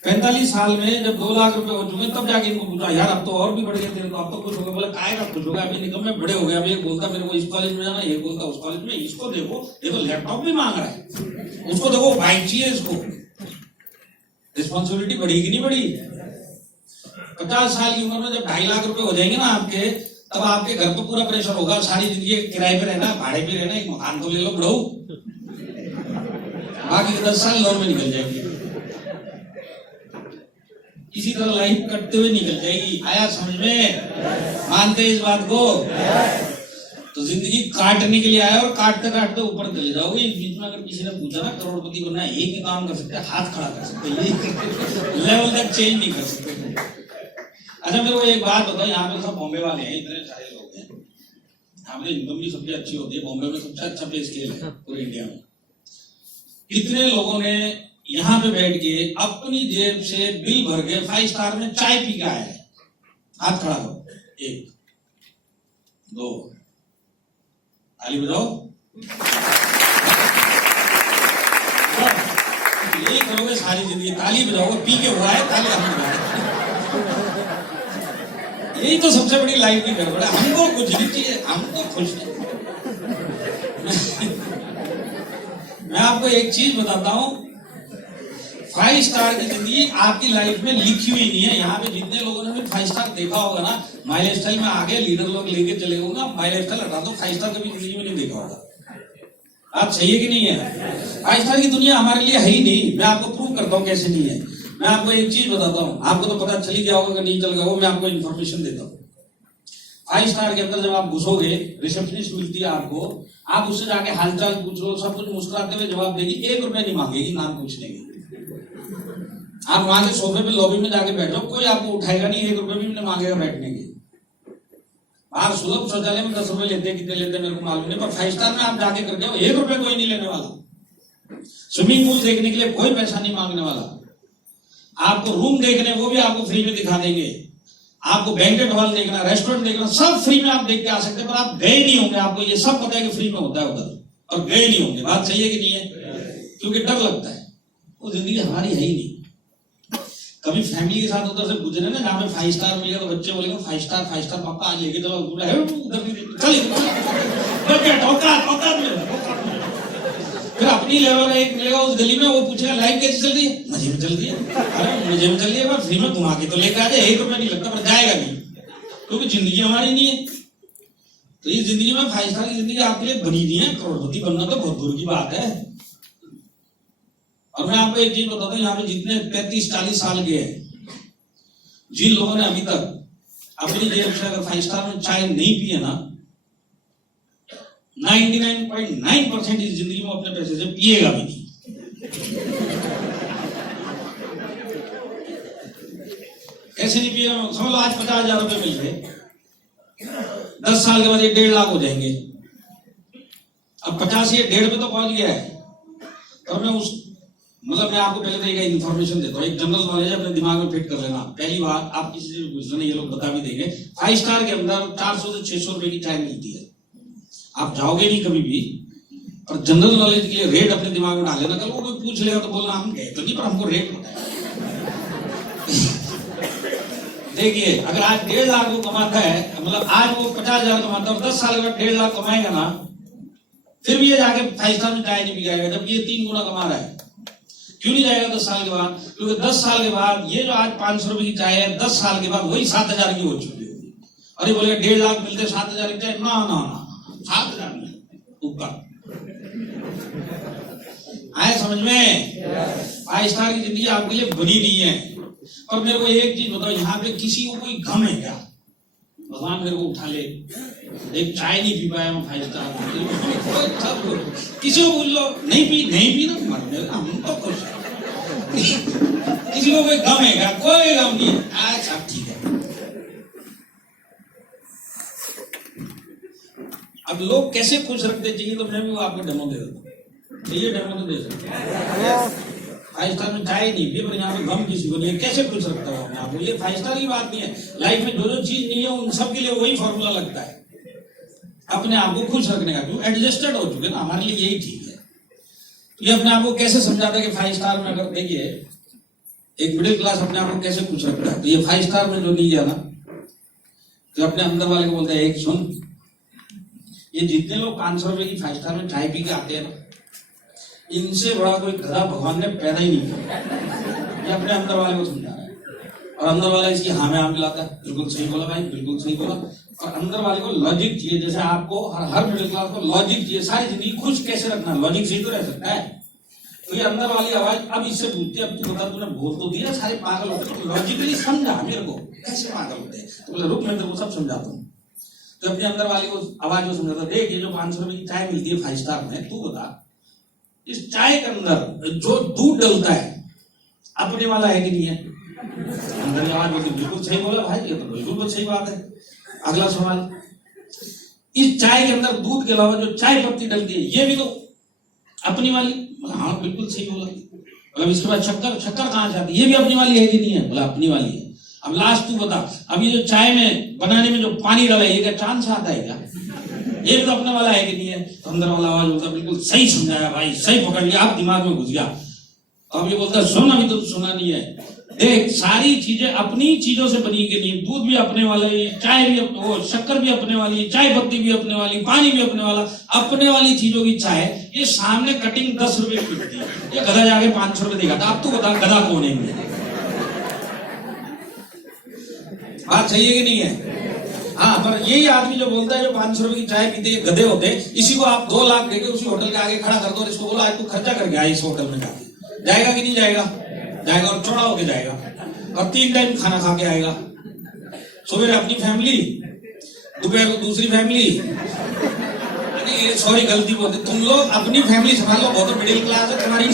45 साल में जब 2 लाख रुपए हो चुके तब जाके इनको पूछा, यार अब तो और भी बढ़ गए तेरे, तो अब तो कुछ होगा। बोला काय का कुछ होगा, अभी निकम में बड़े हो गए। अब एक बोलता मेरे को इस कॉलेज में जाना, एक बोलता उस कॉलेज में। इसको देखो, ये तो लैपटॉप भी मांग रहा है, उसको देखो बाइक चाहिए इसको। रिस्पॉन्सिबिलिटी बढ़ी कि नहीं बढ़ी? 50 साल की उम्र में जब 2.5 लाख रुपए हो जाएंगे ना आपके, तब आपके घर पर पूरा प्रेशर होगा। सारी जिंदगी किराए पे रहना, भाड़े पे रहना, एक मकान तो ले लो बढ़ो, बाकी के 10 साल लोन में निकल जाएंगे। इसी तरह लाइफ कटते हुए निकल जाएगी। आया समझ में? मानते इस बात को? तो जिंदगी काटने के लिए आया और काटते काटते ऊपर चले जाओगे। इस बीच में अगर किसी ने पूछा ना करोड़पति बनना है, एक ही काम कर सकते हैं, हाथ खड़ा कर सकते हैं, लेवल तक चेंज नहीं कर सकते। अच्छा मेरे को एक बात बताओ, यहाँ पे सब बॉम्बे वाले हैं, इतने सारे लोग हैं, यहाँ पे इनकम भी सबसे अच्छी होती है। बॉम्बे में सबसे अच्छा पे स्केल है पूरे इंडिया में। कितने लोगों ने यहाँ पे बैठ के अपनी जेब से बिल भर के 5 स्टार में चाय पी के आया है? हाथ खड़ा करो। 1 2, ताली बजाओ। यही करोगे सारी जिंदगी, ताली बजाओगे। पी के हुआ है, ताली हम बजाओगे। यही तो सबसे बड़ी लाइफ की गड़बड़ है। हमको कुछ नहीं चाहिए, हम तो खुश हैं। मैं आपको एक चीज बताता हूं, 5 स्टार की जिंदगी आपकी लाइफ में लिखी हुई नहीं है। यहाँ पे जितने लोगों ने भी 5 स्टार देखा होगा ना, माई लाइफ स्टाइल में आगे लीडर लोग लेके चले होगा, माई लाइफ स्टाइल हटा दो, 5 स्टार कभी जिंदगी में नहीं देखा होगा। आप सही है कि नहीं है? 5 स्टार की दुनिया हमारे लिए है ही नहीं। मैं आपको प्रूव करता हूँ कैसे नहीं है। मैं आपको एक चीज बताता हूँ, आपको तो पता चल गया होगा कि नहीं चल गया होगा, मैं आपको इन्फॉर्मेशन देता हूँ। 5 स्टार के अंदर जब आप घुसोगे, रिसेप्शनिस्ट मिलती है आपको, आप उससे जाके हालचाल पूछ लो, सब कुछ मुस्कुराते हुए जवाब देगी, 1 रुपया नहीं मांगेगी नाम पूछने की। आप वहां के सोफे पे लॉबी में जाके बैठो, कोई आपको उठाएगा नहीं, 1 रुपये भी नहीं मांगेगा बैठने की। आप सुलभ शौचालय में 10 रुपए लेते हैं, कितने लेते हैं मेरे को मालूम नहीं, पर 5 स्टार में आप जाके करके 1 रुपये कोई नहीं लेने वाला। स्विमिंग पूल देखने के लिए कोई पैसा नहीं मांगने वाला। आपको रूम देखने, वो भी आपको फ्री में दिखा देंगे। आपको बैंकेट हॉल देखना, रेस्टोरेंट देखना, सब फ्री में आप देख के आ सकते हैं, पर आप गए नहीं होंगे। आपको ये सब पता है कि फ्री में होता है उधर, और गए नहीं होंगे। बात सही है कि नहीं है? क्योंकि डर लगता है, वो जिंदगी हमारी है ही नहीं। कभी फैमिली के साथ उधर से गुजरे ना, जहाँ पे 5 स्टार मिलेगा, तो बच्चे बोलेंगे 5 स्टार पापा आज लेके चलो, उधर भी फिर अपनी लेवल एक मिलेगा उस गली में, वो पूछेगा लाइफ कैसी चल रही है? मजे में चल रही है। अरे मजे में चल रही है, पर फ्री में घुमा के तो लेकर आ जाए, 1 रुपया नहीं लगता, पर जाएगा नहीं, क्योंकि जिंदगी हमारी नहीं है। तो इस जिंदगी में 5 स्टार की जिंदगी आपके लिए बनी नहीं है। करोड़पति बनना तो बहुत दूर की बात है। और मैं आपको एक चीज बताता हूँ, यहाँ पे जितने 35-40 साल के हैं, जिन लोगों ने अभी तक अपनी जेब से अगर 5 स्टार में चाय नहीं पी है ना, 99.9% इस जिंदगी में अपने पैसे से पिएगा भी नहीं। कैसे नहीं पिएगा? समझ लो आज 50,000 रुपए मिल गए, 10 साल के बाद 1.5 लाख हो जाएंगे। अब 50 या 1.5 पे तो पहुंच गया है। और मैं आपको पहले तो एक इन्फॉर्मेशन देता हूँ, एक जनरल नॉलेज अपने दिमाग में फिट कर लेना। पहली बात, आप किसी से पूछ लेना, ये लोग बता भी देंगे। 5 स्टार के अंदर 400 से 600 रुपए की चाय मिलती है। आप जाओगे नहीं कभी भी, और जनरल नॉलेज के लिए रेट अपने दिमाग में डाल लेना, कल वो कोई पूछ लेगा तो बोलना हम गए तो नहीं पर हमको रेट पता है। देखिए अगर आज 1.5 लाख वो कमाता है, मतलब आज वो 50,000 कमाता है और 10 साल के बाद 1.5 लाख कमाएगा ना, फिर भी ये जाके 5 स्टार में चाय नहीं पी जाएगा, जबकि ये 3 गुना कमा रहा है। क्यों नहीं जाएगा 10 साल के बाद? क्योंकि 10 साल के बाद ये जो आज 500 रुपए की चाय है, 10 साल के बाद वही 7,000 की हो चुकी होगी। अरे बोलेगा 1.5 लाख मिलते 7,000 की चाय, ना ना ना 7,000 नहीं ऊपर आए समझ में। 5 स्टार की जिंदगी आपके लिए बनी नहीं है। और मेरे को एक चीज बताओ, यहाँ पे किसी को कोई गम है क्या? भगवान मेरे को उठा ले, एक चाय नहीं पी पाया मैं 5 स्टार, किसी को बोल लो नहीं पी ना मरने, हम तो खुश। किसी को कोई गम है क्या? कोई गम नहीं। अच्छा ठीक है। अब लोग कैसे खुश रखते चाहिए तो मैं भी वो आपको डेमो दे देता हूँ। ये डेमो तो दे सकते हैं। 5 स्टार में चाय नहीं पी पर यहाँ पे गम किसी को नहीं है, कैसे खुश रखता हूँ अपने आपको? ये 5 स्टार की बात नहीं है। लाइफ में जो चीज नहीं है उन सब के लिए वही फॉर्मूला लगता है अपने आप को खुश रखने का। क्यों? एडजस्टेड हो चुके ना, हमारे लिए यही ठीक है। ये अपने आप को कैसे समझाता है कि 5 स्टार में अगर देखिए एक मिडिल क्लास अपने आप को कैसे खुश रखता है, तो ये 5 स्टार में जो नहीं गया ना, तो अपने अंदर वाले को बोलते हैं एक सुन, ये जितने लोग 500 रुपए की 5 स्टार में चाय पी के आते हैं ना, इनसे बड़ा कोई गधा भगवान ने पैदा ही नहीं किया। ये अपने अंदर वाले को समझा रहा है और अंदर वाला इसकी हाँ में हाँ मिलाता है। बिल्कुल सही बोला भाई, बिल्कुल सही बोला। और अंदर वाले को लॉजिक चाहिए, जैसे आपको हर मिडिल क्लास को लॉजिक चाहिए। सारी जिंदगी खुश कैसे रखना, लॉजिक से ही तो रह सकता है। तो ये अंदर वाली आवाज अब इससे पूछती है, अब तू बता, तूने बोल तो दिया सारे पागल होते, तो लॉजिकली समझा मेरे को कैसे पागल होते हैं। तो बोले रुक मैं तेरे को सब समझाता हूँ। तो अपने अंदर वाली को आवाज को समझाता, देख ये जो 500 रुपए की चाय मिलती है 5 स्टार में, तू बता इस चाय के अंदर जो दूध डलता है अपने वाला है कि नहीं है? अंदर आवाज बोलती बिल्कुल सही बोला भाई, ये तो बिल्कुल सही बात है। अगला सवाल, इस चाय के अंदर दूध के अलावा जो चाय पत्ती डलती है ये भी तो अपनी वाली? हाँ बिल्कुल सही बोला। मतलब इसके बाद शक्कर कहाँ से आती है? ये भी अपनी वाली है कि नहीं है? बोला अपनी वाली है। अब लास्ट तू बता, अब ये जो चाय में बनाने में जो पानी डाला है ये क्या चांद से आता है क्या? ये भी तो अपने वाला है कि नहीं है? तो अंदर वाला आवाज बोलता बिल्कुल सही समझाया भाई, सही पकड़ लिया, आप दिमाग में घुस गया। अब ये बोलता सुन, अभी तो सुना नहीं है। देख सारी चीजें अपनी चीजों से बनी के नहीं, दूध भी अपने वाला ही, चाय भी वो शक्कर भी अपने वाली, चाय पत्ती भी अपने वाली, पानी भी अपने वाला, अपने वाली चीजों की चाय। ये सामने कटिंग 10 रुपए की बिकती है, ये गधा जाके 500 रुपए देगा। अब तू बता गधा कौन है? बात सही है कि नहीं है? हाँ, पर यही आदमी जो बोलता है जो 500 रुपए की चाय पीते हैं गधे होते हैं, इसी को आप 2 लाख देके उसी होटल के आगे खड़ा कर दो और इसको बोला आज तू खर्चा करके आया इस होटल में जाके, जाएगा कि नहीं जाएगा? जाएगा और चौड़ा होके जाएगा और 3 टाइम खाना खा के आएगा। सुबह अपनी फैमिली, दोपहर को दूसरी फैमिली। सॉरी गलती बोलते, तुम लोग अपनी फैमिली संभाल लो, बहुत मिडिल क्लास है तुम्हारी,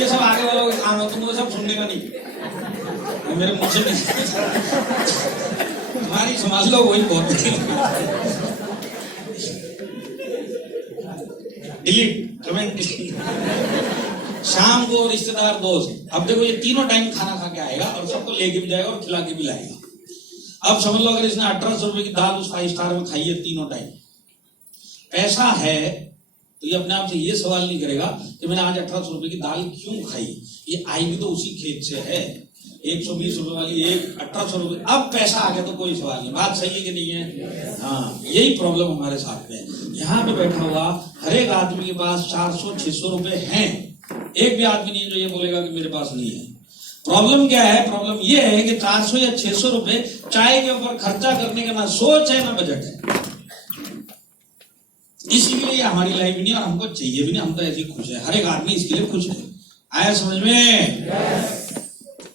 ये सब आगे वालों का काम है, तुमको सब सुनने का नहीं, मेरे मुंह से नहीं। तुम्हारी समझ लो वही बहुत डिलीट कमेंट। शाम को रिश्तेदार दोस्त, अब देखो ये तीनों टाइम खाना खा के आएगा और सबको लेके भी जाएगा और खिला के भी लाएगा। अब समझ लो अगर इसने 1800 रुपए की दाल उस 5 स्टार में खाई है तीनों टाइम, पैसा है तो ये अपने आप से ये सवाल नहीं करेगा कि मैंने आज 1800 रुपए की दाल क्यों खाई, ये आई भी तो उसी खेत से है। 120 रुपए वाली एक 1800 रुपए, अब पैसा आ गया तो कोई सवाल नहीं। बात सही है कि नहीं है? हाँ, यही प्रॉब्लम हमारे साथ में है। यहाँ पे बैठा हुआ हर एक आदमी के पास 400-600 रुपए हैं, एक भी आदमी नहीं है जो ये बोलेगा कि मेरे पास नहीं है। प्रॉब्लम क्या है? प्रॉब्लम ये है कि 400 या 600 रुपए चाय के ऊपर खर्चा करने का ना सोच है ना बजट है। इसीलिए हमारी लाइफ नहीं और हमको चाहिए भी नहीं, हम तो ऐसे खुश है। हर एक आदमी इसके लिए खुश है। आया समझ में?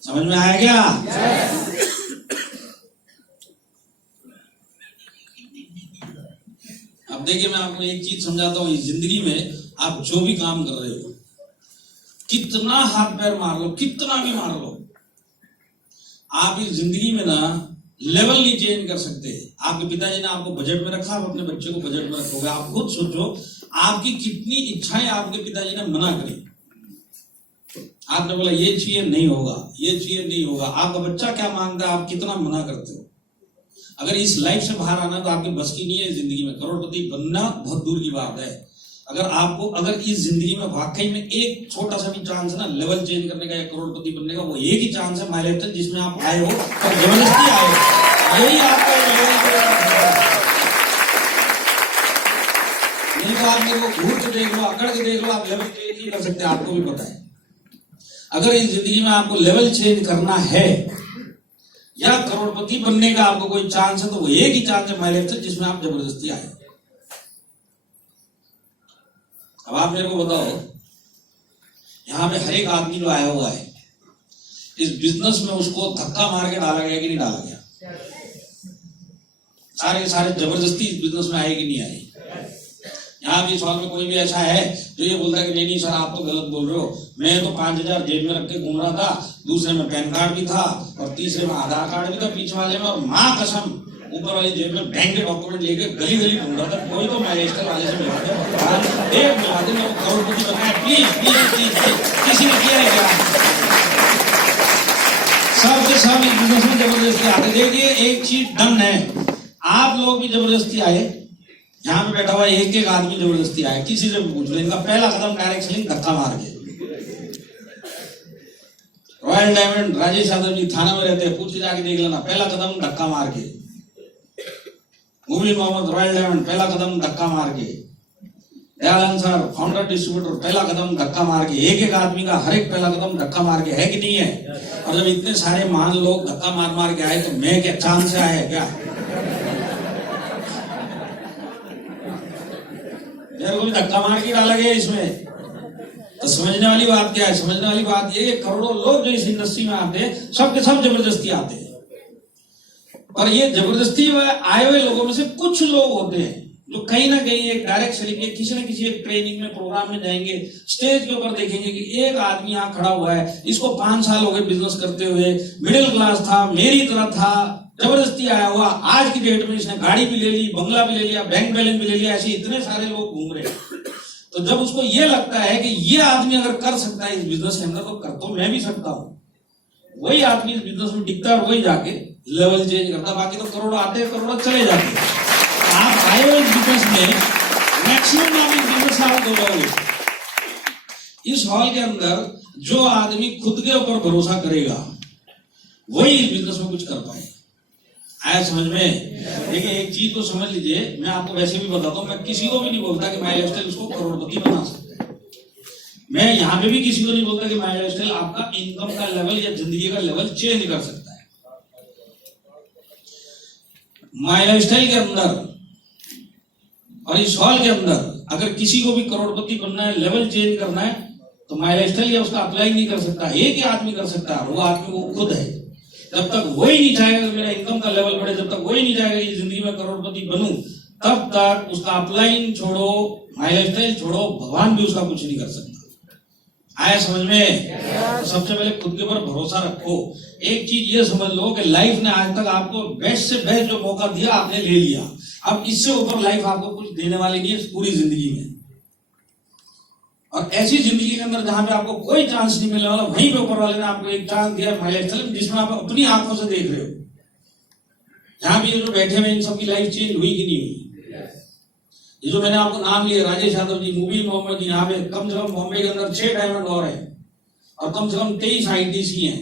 समझ में आया क्या? अब देखिए मैं आपको एक चीज समझाता हूँ। इस जिंदगी में आप जो भी काम कर रहे हो, कितना हाथ पैर मार लो, कितना भी मार लो, आप इस जिंदगी में ना लेवल नहीं चेंज कर सकते। आपके पिताजी ने आपको बजट में रखा, आप अपने बच्चे को बजट में रखोगे। आप खुद सोचो आपकी कितनी इच्छाएं आपके पिताजी ने मना करी। आपने बोला ये चाहिए नहीं होगा, ये चाहिए नहीं होगा। आपका बच्चा क्या मांगता है, आप कितना मना करते हो। अगर इस लाइफ से बाहर आना तो आपकी बस की नहीं है। जिंदगी में करोड़पति बनना बहुत दूर की बात है। अगर इस जिंदगी में वाकई में एक छोटा सा भी चांस है ना लेवल चेंज करने का या करोड़पति बनने का, वो एक ही चांस है माय लाइफस्टाइल, जिसमें आप आए हो और जबरदस्ती आए हो, यही आपको नहीं तो आप मेरे को घूर के देख लो, अकड़ के देख लो, आप लेवल चेंज नहीं कर सकते, आपको भी पता है। अगर इस जिंदगी में आपको लेवल चेंज करना है या करोड़पति बनने का आपको कोई चांस है, तो वो एक ही चांस है माय लाइफस्टाइल, जिसमें आप जबरदस्ती आए। अब आप मेरे को बताओ, यहां पे हर एक आदमी जो आया हुआ है इस बिजनेस में, उसको धक्का मार के डाला गया कि नहीं डाला गया? सारे के सारे जबरदस्ती इस बिजनेस में आए कि नहीं आए? यहाँ भी इस हॉल में कोई भी ऐसा है जो ये बोलता है कि नहीं सर आप तो गलत बोल रहे हो, मैं तो 5,000 जेब में रख के घूम रहा था, दूसरे में पैन कार्ड भी था और तीसरे में आधार कार्ड भी था पीछे वाले में, और माँ कसम ऊपर वाली जेब में बैंक के डॉक्यूमेंट लेके गली गली घूम रहा था, कोई तो माय लाइफस्टाइल वाले से मिला दे, एक मिला दे, मैं करोड़पति बनाया, प्लीज प्लीज प्लीज, किसी ने किया है क्या? सब के सब इस बिजनेस में जबरदस्ती आते। देखिए एक चीज डन है, आप लोग भी जबरदस्ती आए, यहाँ पे बैठा हुआ एक एक आदमी जबरदस्ती आया, किसी से भी पूछ लो, इनका पहला कदम डायरेक्ट सेलिंग धक्का मार के। रॉयल डायमंड राजेश यादव जी थाना में रहते हैं, पूछ के जाके देख लेना, पहला कदम धक्का मार के। मुबीन मोहम्मद रॉयल डायमंड पहला कदम धक्का मार के। दयालन सर फाउंडर डिस्ट्रीब्यूटर पहला कदम धक्का मार के। एक एक आदमी का हर एक पहला कदम धक्का मार के, है कि नहीं है? और जब इतने सारे महान लोग धक्का मार मार के आए, तो मैं क्या चांद से आया क्या? मेरे को भी धक्का मार के डाला गया इसमें। तो समझने वाली बात क्या है? समझने वाली बात ये, करोड़ों लोग जो इस इंडस्ट्री में आते हैं, सबके सब जबरदस्ती आते हैं। और ये जबरदस्ती आए हुए लोगों में से कुछ लोग होते हैं जो कहीं ना कहीं एक डायरेक्ट सेलिंग के किसी न किसी एक ट्रेनिंग में, प्रोग्राम में जाएंगे, स्टेज के ऊपर देखेंगे कि एक आदमी यहाँ खड़ा हुआ है, इसको 5 साल हो गए बिजनेस करते हुए, मिडिल क्लास था, मेरी तरह था, जबरदस्ती आया हुआ, आज की डेट में इसने गाड़ी भी ले ली, बंगला भी ले लिया, बैंक बैलेंस भी ले लिया, ऐसे इतने सारे लोग घूम रहे हैं। तो जब उसको ये लगता है कि ये आदमी अगर कर सकता है इस बिजनेस के अंदर, तो कर तो मैं भी सकता हूँ, वही आदमी इस बिजनेस में टिकता है और वही जाके लेवल चेंज करता। बाकी तो करोड़ आते हैं, करोड़ चले जाते हैं। आप आए हो इस बिजनेस में, मैक्सिमम आप इस बिजनेस में आप दोगे। इस हॉल के अंदर जो आदमी खुद के ऊपर भरोसा करेगा, वही इस बिजनेस में कुछ कर पाए। आया समझ में? देखिए एक चीज तो समझ लीजिए, मैं आपको वैसे भी बताता हूँ, मैं किसी को भी नहीं बोलता कि माय लाइफस्टाइल उसको करोड़पति बना सकता है। मैं यहाँ पे भी किसी को नहीं बोलता कि माय लाइफस्टाइल आपका इनकम का लेवल या जिंदगी का लेवल चेंज कर सकता है। माय लाइफस्टाइल के अंदर और इस हॉल के अंदर अगर किसी को भी करोड़पति बनना है, लेवल चेंज करना है, तो माय लाइफस्टाइल या उसका अप्लाई नहीं कर सकता, एक ही आदमी कर सकता है, वो आदमी वो खुद है। जब तक वही नहीं चाहेगा कि मेरा इनकम का लेवल बढ़े, जब तक वही नहीं चाहेगा कि जिंदगी में करोड़पति बनूं, तब तक उसका अपलाइन छोड़ो, माय लाइफस्टाइल छोड़ो, भगवान भी उसका कुछ नहीं कर सकता। आया समझ में? तो सबसे पहले खुद के ऊपर भरोसा रखो। एक चीज ये समझ लो कि लाइफ ने आज तक आपको बेस्ट से बेस्ट जो मौका दिया आपने ले लिया, अब इससे ऊपर लाइफ आपको कुछ देने वाली नहीं है पूरी जिंदगी में। और ऐसी जिंदगी के अंदर जहां पे आपको कोई चांस नहीं मिलने वाला, वहीं पे ऊपर वाले ने आपको एक चांस दिया माय लाइफस्टाइल, जिसमें आप अपनी आंखों से देख रहे हो। यहाँ भी ये जो बैठे हुए इन सबकी लाइफ चेंज हुई कि नहीं हुई? ये जो मैंने आपको नाम लिए, राजेश यादव जी, मुबीन मोहम्मद जी, यहाँ पे कम से कम बॉम्बे के अंदर 6 डायमंड और है और कम से कम 23 ITC हैं।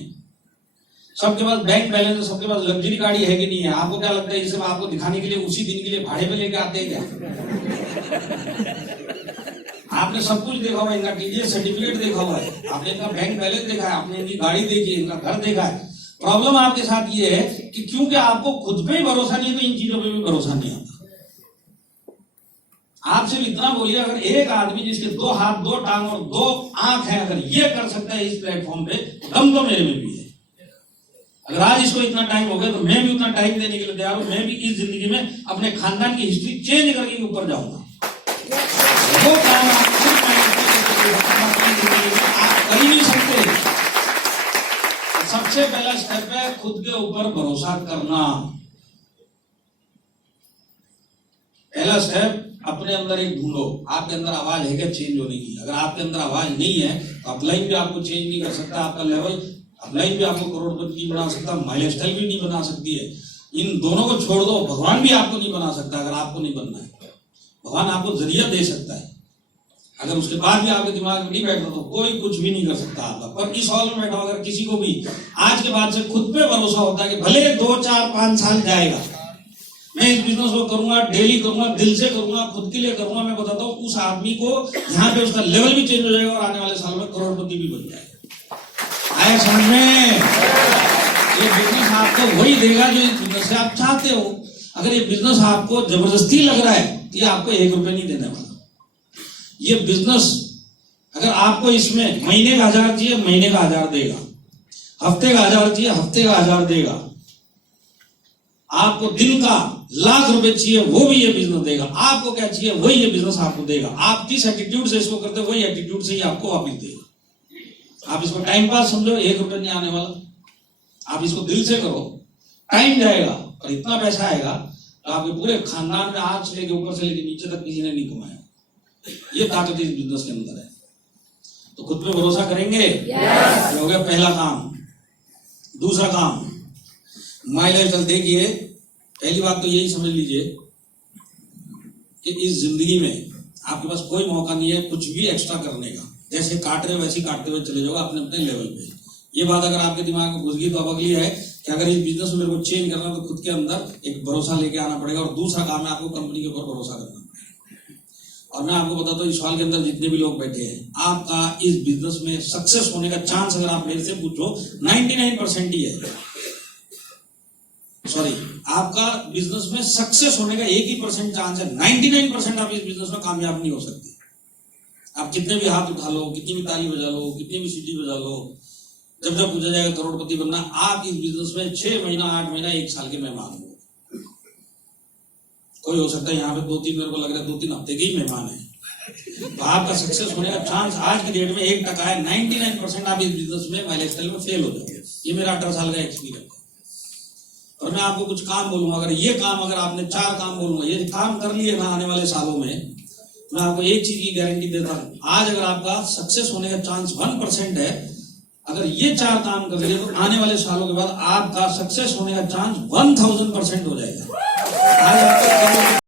सबके पास बैंक बैलेंस है, सबके पास लग्जरी गाड़ी है कि नहीं है? आपको क्या लगता है ये सब आपको दिखाने के लिए उसी दिन के लिए भाड़े पे लेके आते हैं क्या? आपने सब कुछ देखा हुआ है, इनका TDS सर्टिफिकेट देखा हुआ है, आपने इनका बैंक बैलेंस देखा है, आपने इनकी गाड़ी देखी है, इनका घर देखा है। प्रॉब्लम आपके साथ ये है कि क्योंकि आपको खुद पे ही भरोसा नहीं है, तो इन चीजों पे भी भरोसा नहीं आता। आप सिर्फ इतना बोलिए, अगर एक आदमी जिसके 2 हाथ 2 टांग और 2 आंख है, अगर ये कर सकता है इस प्लेटफॉर्म पे, दम तो मेरे में भी है। अगर आज इसको इतना टाइम हो गया, तो मैं भी उतना टाइम देने के लिए तैयार हूं। मैं भी इस जिंदगी में अपने खानदान की हिस्ट्री चेंज करके ऊपर जाऊंगा। वो काम आप कर ही नहीं सकते। सबसे पहला स्टेप है खुद के ऊपर भरोसा करना। पहला स्टेप, अपने अंदर एक ढूंढो, आपके अंदर आवाज है क्या चेंज होने की? अगर आपके अंदर आवाज नहीं है, तो अपलाइन भी आपको चेंज नहीं कर सकता, आपका लेवल अपलाइन भी आपको करोड़पति बना सकता, माय लाइफस्टाइल भी नहीं बना सकती है। इन दोनों को छोड़ दो, भगवान भी आपको नहीं बना सकता। अगर आपको नहीं बनना है, भगवान आपको जरिया दे सकता है, अगर उसके बाद भी आपके दिमाग में नहीं बैठता तो कोई कुछ भी नहीं कर सकता आपका। पर इस हॉल में बैठा अगर किसी को भी आज के बाद से खुद पे भरोसा होता है कि भले 2, 4, 5 साल जाएगा, मैं इस बिजनेस को करूंगा, डेली करूंगा, दिल से करूंगा, खुद के लिए करूंगा, मैं बताता हूँ उस आदमी को यहाँ पे उसका लेवल भी चेंज हो जाएगा और आने वाले साल में करोड़पति भी बन जाएगा। आए समझ में? ये बिजनेस आपको वही देगा जो इस बिजनेस से आप चाहते हो। अगर ये बिजनेस आपको जबरदस्ती लग रहा है तो ये आपको 1 रुपए नहीं देने वाला। ये बिजनेस अगर आपको इसमें महीने का 1000 चाहिए, महीने का 1000 देगा, हफ्ते का 1000 चाहिए, हफ्ते का 1000 देगा, आपको दिन का लाख रुपए चाहिए वो भी ये बिजनेस देगा। आपको क्या चाहिए वही ये बिजनेस आपको देगा। आप किस एटीट्यूड से इसको करते हो वही एटीट्यूड से ही आपको वापस देगा। आप इसको टाइम पास समझो, 1 रुपए नहीं आने वाला। आप इसको दिल से करो, टाइम जाएगा और इतना पैसा आएगा तो आपके पूरे खानदान में आज से लेके ऊपर से लेके नीचे तक किसी ने नहीं कमाया। ये ताकत इस बिजनेस के अंदर है। तो खुद पे भरोसा करेंगे। ये हो गया पहला काम। दूसरा काम, माई लाइफस्टाइल। देखिए, पहली बात तो यही समझ लीजिए कि इस जिंदगी में आपके पास कोई मौका नहीं है कुछ भी एक्स्ट्रा करने का। जैसे काट रहे हो वैसे काटते हुए चले जाओ अपने अपने लेवल पे। ये बात अगर आपके दिमाग में घुस गई तो अब अगली है कि अगर इस बिजनेस में मेरे को चेंज करना है तो खुद के अंदर एक भरोसा लेके आना पड़ेगा। और दूसरा काम है आपको कंपनी के ऊपर भरोसा करना पड़ेगा। और मैं आपको बताता हूँ, इस हॉल के अंदर जितने भी लोग बैठे हैं, आपका इस बिजनेस में सक्सेस होने का चांस अगर आप मेरे से पूछो 99% ही है। सॉरी, आपका बिजनेस में सक्सेस होने का 1% चांस है। 99% आप इस बिजनेस में कामयाब नहीं हो सकते। आप कितने भी हाथ उठा लो, कितनी भी ताली बजा लो, कितनी भी सीटी बजा लो, जब जब पूछा जाएगा करोड़पति बनना, आप इस बिजनेस में 6 महीना, 8 महीना, 1 साल के मेहमान हो। कोई हो सकता है यहाँ पे 2-3, मेरे को लग रहा है 2-3 हफ्ते के ही मेहमान है। तो आपका सक्सेस होने का चांस आज की डेट में 1% है। 99% आप इस बिजनेस में माई लाइफस्टाइल में फेल हो जाओगे। ये मेरा 18 साल का एक्सपीरियंस है। और मैं आपको कुछ काम बोलूंगा, अगर ये काम, अगर आपने 4 काम बोलूंगा, ये काम कर लिए ना आने वाले सालों में, मैं आपको एक चीज की गारंटी देता हूं, आज अगर आपका सक्सेस होने का चांस 1% है, अगर ये 4 काम कर लिए तो आने वाले सालों के बाद आपका सक्सेस होने का चांस 1000% हो जाएगा। आज आपको